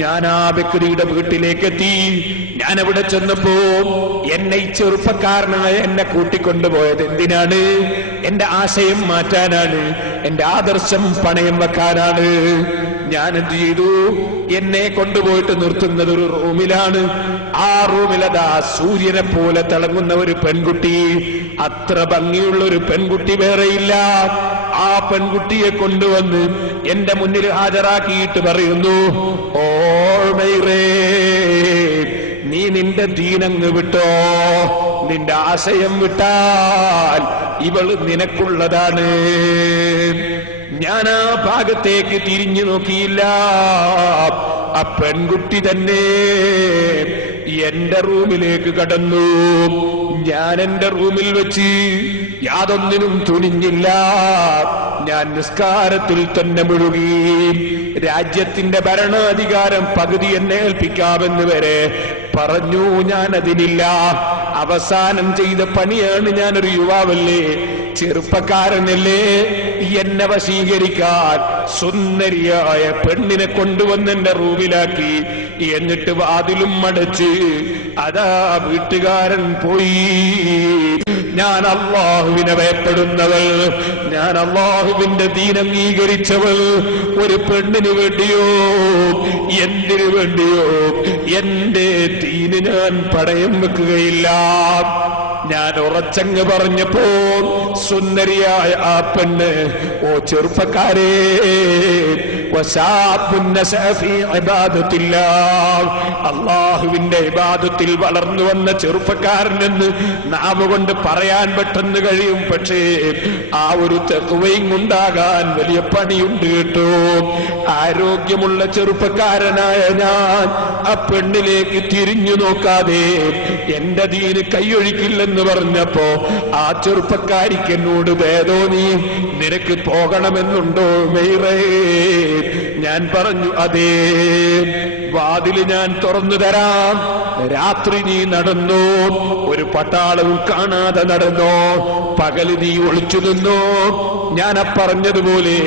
ഞാൻ ആ വ്യക്തിയുടെ വീട്ടിലേക്ക് എത്തി. ഞാൻ അവിടെ ചെന്നപ്പോ എന്നെ ഈ ചെറുപ്പക്കാരനായ എന്നെ കൂട്ടിക്കൊണ്ടുപോയത് എന്തിനാണ്? എന്റെ ആശയം മാറ്റാനാണ്, എന്റെ ആദർശം പണയം വെക്കാനാണ്. ഞാൻ എന്ത് ചെയ്തു? എന്നെ കൊണ്ടുപോയിട്ട് നിർത്തുന്നത് ഒരു റൂമിലാണ്. ആ റൂമിലതാ സൂര്യനെ പോലെ തിളങ്ങുന്ന ഒരു പെൺകുട്ടി. അത്ര ഭംഗിയുള്ള ഒരു പെൺകുട്ടി വേറെയില്ല. ആ പെൺകുട്ടിയെ കൊണ്ടുവന്ന് എന്റെ മുന്നിൽ ഹാജരാക്കിയിട്ട് പറയുന്നു, ഓ ഉമൈറേ, നീ നിന്റെ ദീനങ്ങ് വിട്ടോ, നിന്റെ ആശയം വിട്ടാൽ ഇവള് നിനക്കുള്ളതാണ്. ഞാൻ ആ ഭാഗത്തേക്ക് തിരിഞ്ഞു നോക്കിയില്ല. ആ പെൺകുട്ടി തന്നെ എന്റെ റൂമിലേക്ക് കടന്നു. ഞാൻ എന്റെ റൂമിൽ വെച്ച് യാതൊന്നിനും തുനിഞ്ഞില്ല. ഞാൻ നിസ്കാരത്തിൽ തന്നെ മുഴുകി. രാജ്യത്തിന്റെ ഭരണാധികാരം പകുതി എന്നെ ഏൽപ്പിക്കാമെന്ന് വരെ പറഞ്ഞു. ഞാൻ അതിനില്ല. അവസാനം ചെയ്ത പണിയാണ്. ഞാനൊരു യുവാവല്ലേ, ചെറുപ്പക്കാരനല്ലേ. എന്നെ വശീകരിക്കാൻ സുന്ദരിയായ പെണ്ണിനെ കൊണ്ടുവന്ന് എന്റെ റൂമിലാക്കി. എന്നിട്ട് വാതിലും അടച്ച് അതാ വീട്ടുകാരൻ പോയി. ഞാൻ അള്ളാഹുവിനെ ഭയപ്പെടുന്നവൾ, ഞാൻ അള്ളാഹുവിന്റെ ദീൻ അംഗീകരിച്ചവൾ. ഒരു പെണ്ണിന് വേണ്ടിയോ എന്തിനു വേണ്ടിയോ എന്റെ ദീന് ഞാൻ പണയം വെക്കുകയില്ല. ഞാൻ ഉറച്ചങ്ങ് പറഞ്ഞപ്പോ സുന്ദരിയായ ആ പെണ്ണ്, ഓ ചെറുപ്പക്കാരേ, അള്ളാഹുവിന്റെ ഇബാദത്തിൽ വളർന്നു വന്ന ചെറുപ്പക്കാരനെന്ന് നാവ് കൊണ്ട് പറയാൻ പെട്ടെന്ന് കഴിയും. പക്ഷേ ആ ഒരു തഖ്വയും ഉണ്ടാകാൻ വലിയ പണിയുണ്ട് കേട്ടോ. ആരോഗ്യമുള്ള ചെറുപ്പക്കാരനായ ഞാൻ ആ പെണ്ണിലേക്ക് തിരിഞ്ഞു നോക്കാതെ എന്റെ ദീന് കൈയൊഴിക്കില്ലെന്ന് പറഞ്ഞപ്പോ ആ ചെറുപ്പക്കാരിക്ക് എന്നോട് ഭേദോന്നി, നിനക്ക് പോകണമെന്നുണ്ടോ മെയ്റേ? ഞാൻ പറഞ്ഞു അതേ. വാതില് ഞാൻ തുറന്നു തരാം. രാത്രി നീ നടന്നോ, ഒരു പട്ടാളവും കാണാതെ നടന്നോ, പകല് നീ ഒളിച്ചു നിന്നോ. ഞാൻ പറഞ്ഞതുപോലെ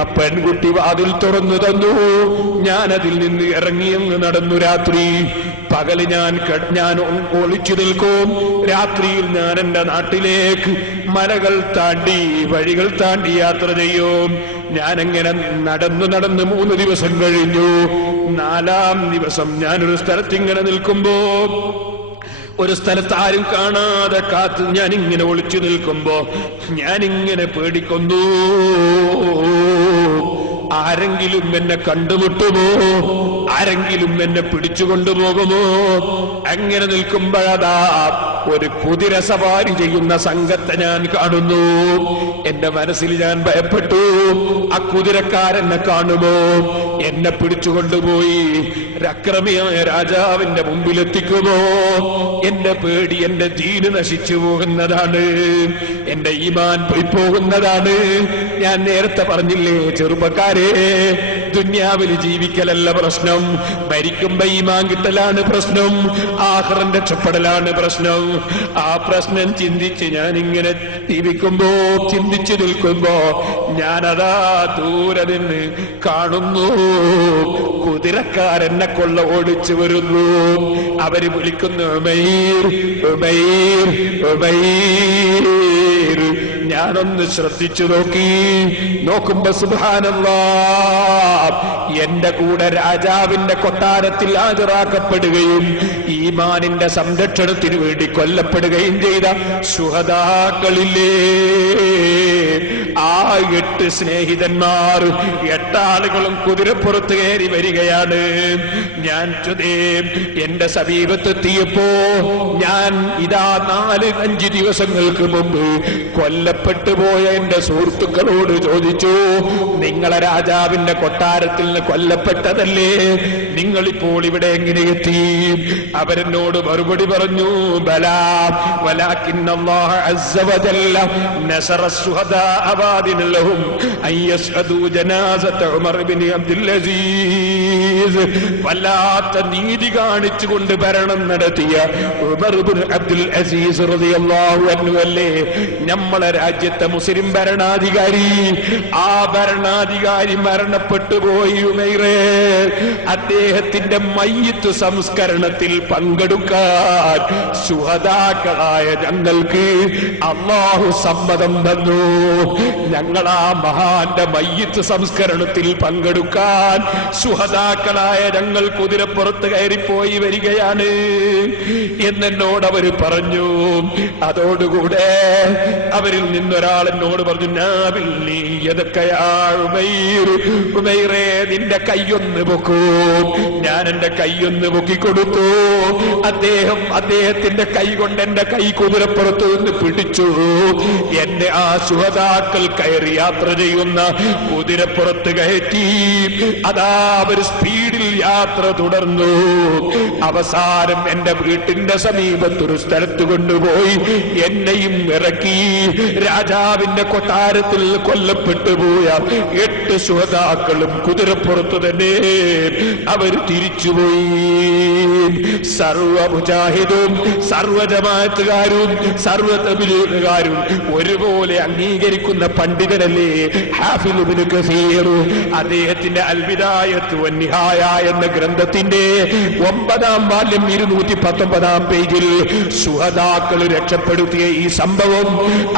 ആ പെൺകുട്ടി വാതിൽ തുറന്നു തന്നു. ഞാൻ അതിൽ നിന്ന് ഇറങ്ങിയങ്ങ് നടന്നു. രാത്രി പകല് ഞാൻ ഒളിച്ചു നിൽക്കും. രാത്രിയിൽ ഞാൻ എന്റെ നാട്ടിലേക്ക് മലകൾ താണ്ടി വഴികൾ താണ്ടി യാത്ര ചെയ്യും. ഞാനെങ്ങനെ നടന്നു 3 ദിവസം കഴിഞ്ഞു. 4-ാം ദിവസം ഞാനൊരു സ്ഥലത്തിങ്ങനെ നിൽക്കുമ്പോ, ഒരു സ്ഥലത്ത് ആരും കാണാതെ കാത്ത് ഞാനിങ്ങനെ ഒളിച്ചു നിൽക്കുമ്പോ ഞാനിങ്ങനെ പേടിക്കുന്നു. ആരെങ്കിലും എന്നെ കണ്ടുമുട്ടുമോ? ആരെങ്കിലും എന്നെ പിടിച്ചുകൊണ്ടുപോകുമോ? അങ്ങനെ നിൽക്കുമ്പോഴതാ ഒരു കുതിര സവാരി ചെയ്യുന്ന സംഘത്തെ ഞാൻ കാണുന്നു. എന്റെ മനസ്സിൽ ഞാൻ ഭയപ്പെട്ടു. ആ കുതിരക്കാരെന്നെ കാണുമോ? എന്നെ പിടിച്ചുകൊണ്ടുപോയി അക്രമിയായ രാജാവിന്റെ മുമ്പിലെത്തിക്കുമോ? എന്റെ പേടി, എന്റെ ദീന് നശിച്ചു പോകുന്നതാണ്, എന്റെ ഈമാൻ പോയി പോകുന്നതാണ്. ഞാൻ നേരത്തെ പറഞ്ഞില്ലേ ചെറുപ്പക്കാരെ, ദുന്യാവിൽ ജീവിക്കലല്ല പ്രശ്നം, മരിക്കുമ്പോ ഈമാൻ കിട്ടലാണ് പ്രശ്നം, ആഖിറന്റെ രക്ഷപ്പെടലാണ് പ്രശ്നം. ആ പ്രശ്നം ചിന്തിച്ച് ഞാൻ ഇങ്ങനെ ചിന്തിച്ചു നിൽക്കുമ്പോ ഞാനതാ ദൂരെ നിന്ന് കാണുന്നു, കുതിരക്കാരെന്നെ കൊള്ള ഓടിച്ചു വരുന്നു. അവര് വിളിക്കുന്നു ഉമൈർ, ഉമൈർ, ഉമൈർ. ഞാനൊന്ന് ശ്രദ്ധിച്ചു നോക്കുമ്പോ സുബ്ഹാനല്ലാഹ്, എന്റെ കൂടെ രാജാവിന്റെ കൊട്ടാരത്തിൽ ഹാജരാക്കപ്പെടുകയും ഈമാനിന്റെ സംരക്ഷണത്തിന് വേണ്ടി കൊല്ലപ്പെടുകയും ചെയ്ത ശുഹദാക്കളില്ലേ, ആ 8 സ്നേഹിതന്മാർ, 8 ആളുകളും കുതിരപ്പുറത്ത് കയറി വരികയാണ്. ഞാൻ എന്റെ സമീപത്തെത്തിയപ്പോ ഞാൻ ഇതാ 4-5 ദിവസങ്ങൾക്ക് മുമ്പ് കൊല്ലപ്പെട്ടു പോയ എന്റെ സുഹൃത്തുക്കളോട് ചോദിച്ചു, നിങ്ങളെ രാജാവിന്റെ കൊട്ടാരത്തിൽ നിന്ന് കൊല്ലപ്പെട്ടതല്ലേ, നിങ്ങളിപ്പോൾ ഇവിടെ എങ്ങനെ എത്തി? അവരെന്നോട് മറുപടി പറഞ്ഞു, ബലാ വലാകിന്നല്ലാഹ അസ്സ വജല്ല നസറ ശുഹദാഅ വാദിന ലഹും അൻ യശ്ഹദൂ ജനാസത ഉമർ ഇബ്നു അബ്ദുൽ അസീസ്. വല്ലാത്ത നീതി കാണിച്ചുകൊണ്ട് ഭരണം നടത്തിയ ഉമർ ഇബ്നു അബ്ദുൽ അസീസ് റളിയല്ലാഹു അൻഹു അല്ലേ നമ്മളെ രാജ്യത്തെ മുസ്ലിം ഭരണാധികാരി. ആ ഭരണാധികാരി മരണപ്പെട്ടു പോയി ഉമൈറേ. അദ്ദേഹത്തിന്റെ മയ്യിത്ത് സംസ്കരണത്തിൽ പങ്കെടുക്കാൻ ശുഹദാക്കളായ ഞങ്ങൾക്ക് അല്ലാഹു സമ്മതം തന്നു. ഞങ്ങൾ ആ മഹാന്റെ മയ്യിത്ത് സംസ്കരണത്തിൽ പങ്കെടുക്കാൻ ശുഹദാക്കളായ ഞങ്ങൾ കുതിരപ്പുറത്ത് കയറിപ്പോയി വരികയാണ് എന്നോട് അവർ പറഞ്ഞു. അതോടുകൂടെ അവരിൽ നിന്നൊരാൾ എന്നോട് പറഞ്ഞു, ഉമൈറേ, നിന്റെ കൈയൊന്ന് പൊക്കൂ. ഞാൻ എന്റെ കൈയൊന്ന് പൊക്കിക്കൊടുത്തു. അദ്ദേഹത്തിന്റെ കൈ കൊണ്ട് എന്റെ കൈ കുതിരപ്പുറത്ത് നിന്ന് പിടിച്ചു. എന്നെ ആ ശുഹദാക്കൾ കയറി യാത്ര ചെയ്യുന്ന കുതിരപ്പുറത്ത് കയറ്റി. അതാ അവർ സ്പീഡിൽ യാത്ര തുടർന്നു. അവസാനം എന്റെ വീട്ടിന്റെ സമീപത്തൊരു സ്ഥലത്ത് കൊണ്ടുപോയി എന്നെയും ഇറക്കി. രാജാവിന്റെ കൊട്ടാരത്തിൽ കൊല്ലപ്പെട്ടു പോയ 8 ശുഹദാക്കളും കുതിരപ്പുറത്ത് തന്നെ അവർ തിരിച്ചുപോയി. സർവ മുജാഹിദും സർവ ജമാഅത്തുകാരും സർവ തബ്ലീഗുകാരും ഒരുപോലെ അംഗീകരിക്കുന്ന പണ്ഡിതനല്ലേ ഹാഫിദ് ഇബ്നു കസീർ. അദ്ദേഹത്തിന്റെ അൽ ബിദായത്ത് വൻ നിഹായ എന്ന ഗ്രന്ഥത്തിന്റെ 9-ാം വാല്യം 219-ാം പേജിൽ ശുഹദാക്കൾ രക്ഷപ്പെടുത്തിയ ഈ സംഭവം,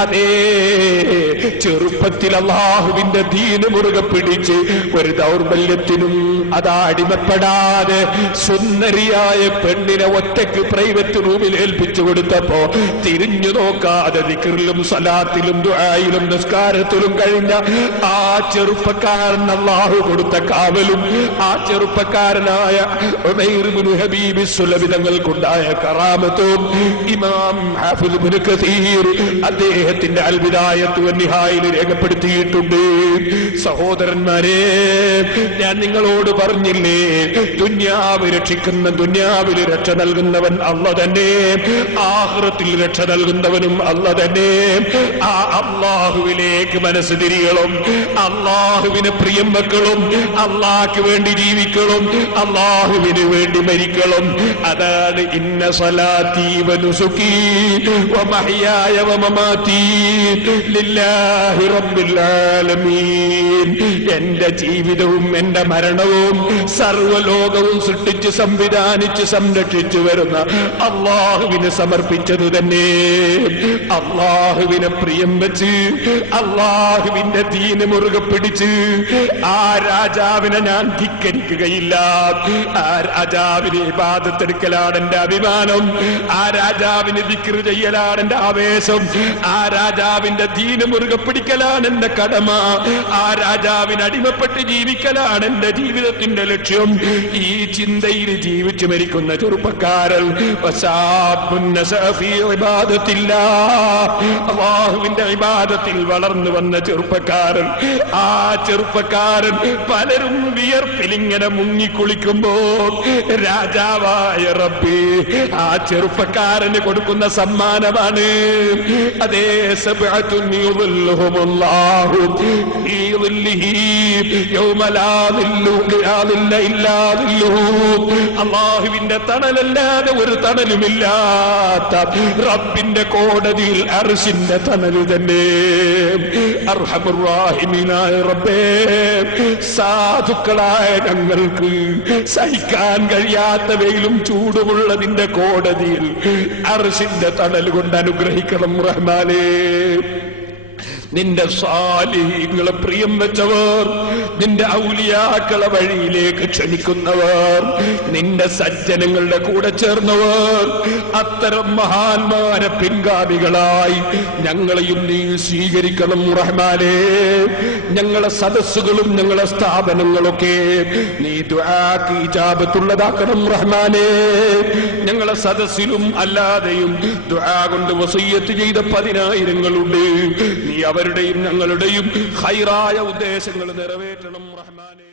അതേ ചെറുപ്പത്തിൽ അല്ലാഹുവിന്റെ ദീന് മുറുകെ പിടിച്ച് ഒരു ദൗർബല്യത്തിനും അതാ അടിമപ്പെടാതെ സുന്ദരിയായ പെണ്ണിനെ ഒറ്റയ്ക്ക് പ്രൈവറ്റ് റൂമിൽ ഏൽപ്പിച്ചു കൊടുത്തപ്പോ തിരിഞ്ഞു നോക്കാതെ ദിക്റിലും സലാത്തിലും ദുആയിലും നിസ്കാരത്തിലും കഴിഞ്ഞ ആ ചെറുപ്പക്കാരൻ അല്ലാഹു കൊടുത്ത കാവലും ആ ചെറുപ്പക്കാരനായ ഉമൈർ ഇബ്നു ഹബീബ് സുലബി തങ്ങൾക്കുണ്ടായ കറാമത്തും ഇമാം ഹാഫിദ് ഇബ്നു കസീർ അദ്ദേഹത്തിന്റെ അൽ ബിദായത്ത് വൻ നിഹായയിൽ രേഖപ്പെടുത്തിയിട്ടുണ്ട്. സഹോദരന്മാരെ, ഞാൻ നിങ്ങളോട് പറഞ്ഞില്ലേ, ദുനിയാവ് രക്ഷിക്കുന്ന, ദുനിയാവിൽ രക്ഷ നൽകുന്നവൻ അല്ലാഹു തന്നെ, ആഖിറത്തിൽ രക്ഷ നൽകുന്നവനും അല്ലാഹു തന്നെ. ആ അല്ലാഹുവിലേക്ക് മനസ്സ് തിരിയണം, അല്ലാഹുവിനെ പ്രിയം വെക്കണം, അല്ലാഹുവിന് വേണ്ടി ജീവിക്കണം, അല്ലാഹുവിന് വേണ്ടി മരിക്കണം. അതാണ് ഇന്ന സ്വലാത്തി വനുസുകി വമഹ്യായ വമമാതി ലില്ലാഹി റബ്ബിൽ ആലമീൻ. എന്റെ ജീവിതവും എന്റെ മരണവും സർവ്വലോകവും സൃഷ്ടിച്ച് സംവിധാനിച്ച് സംരക്ഷിച്ചു വരുന്ന അല്ലാഹുവിനെ സമർപ്പിച്ചത് തന്നെ. അല്ലാഹുവിനെ പ്രിയം വെച്ച് അല്ലാഹുവിന്റെ ദീന് മുറുകെ പിടിച്ച് ആ രാജാവിനെ ഞാൻ ധിക്കരിക്കുകയില്ല. ആ രാജാവിനെ ഇബാദത്തെടുക്കലാണ് എന്റെ അഭിമാനം, ആ രാജാവിന് ദിക്ർ ചെയ്യലാണ് എന്റെ ആവേശം, ആ രാജാവിന്റെ ദീന് മുറുകെ പിടിക്കലാണ് എന്റെ കടമ, ആ രാജാവിന് അടിമപ്പെട്ട് ജീവിക്കലാണ് എന്റെ ജീവിതത്തിന്റെ ലക്ഷ്യം. ഈ ചിന്തയിൽ ജീവിച്ചു മരിക്കുന്ന ചെറുപ്പക്കാരൻ, അല്ലാഹുവിന്റെ ഇബാദത്തിൽ വളർന്നു വന്ന ചെറുപ്പക്കാരൻ, ആ ചെറുപ്പക്കാരൻ പലരും വിയർപ്പിലിങ്ങനെ മുങ്ങിക്കുളിക്കുമ്പോൾ രാജാവായ റബ്ബി ആ ചെറുപ്പക്കാരന് കൊടുക്കുന്ന സമ്മാനമാണ്. അതേ സബ്അത്തുൻ യുളില്ലുഹുമുല്ലാഹു ഫീ ളില്ലിഹി യൗമ ലാ ളില്ല ഇല്ലാ ളില്ലുഹു. അല്ലാഹുവിന്റെ തണലല്ലാതെ ഒരു തണലുമില്ലാത്ത റബ്ബിന്റെ കോടതിയിൽ അർശിന്റെ തണൽ തന്നെ. അർഹമുർ റഹീമീനായ റബ്ബേ, സാധുക്കളായ ഞങ്ങൾക്ക് സഹിക്കാൻ കഴിയാത്ത വെയിലും ചൂടുമുള്ളതിന്റെ കോടതിയിൽ അർശിന്റെ തണൽ കൊണ്ട് അനുഗ്രഹിക്കണം റഹ്മാനേ. നിന്റെ സാലിഹീങ്ങളെ പ്രിയം വെച്ചവർ, നിന്റെ ഔലിയാക്കളെ വഴിയിലേക്ക് ക്ഷണിക്കുന്നവർ, നിന്റെ സജ്ജനങ്ങളുടെ കൂടെ ചേർന്നവർ, അത്തരം മഹാന്മാരെ പിൻഗാമികളായി ഞങ്ങളെയും നീ സ്വീകരിക്കണം റഹ്മാനേ. ഞങ്ങളെ സദസ്സുകളും ഞങ്ങളെ സ്ഥാപനങ്ങളൊക്കെ നീ ദുആക്ക് ഇജാബത്തുള്ളതാക്കണം റഹ്മാനേ. ഞങ്ങളെ സദസ്സിലും അല്ലാതെയും ദുആ കൊണ്ട് വസിയ്യത്ത് ചെയ്ത 10,000-ങ്ങളുണ്ട്. നീ അവരുടെയും ഞങ്ങളുടെയും ഖൈറായ ഉദ്ദേശങ്ങൾ നിറവേറ്റണം റഹ്മാനേ.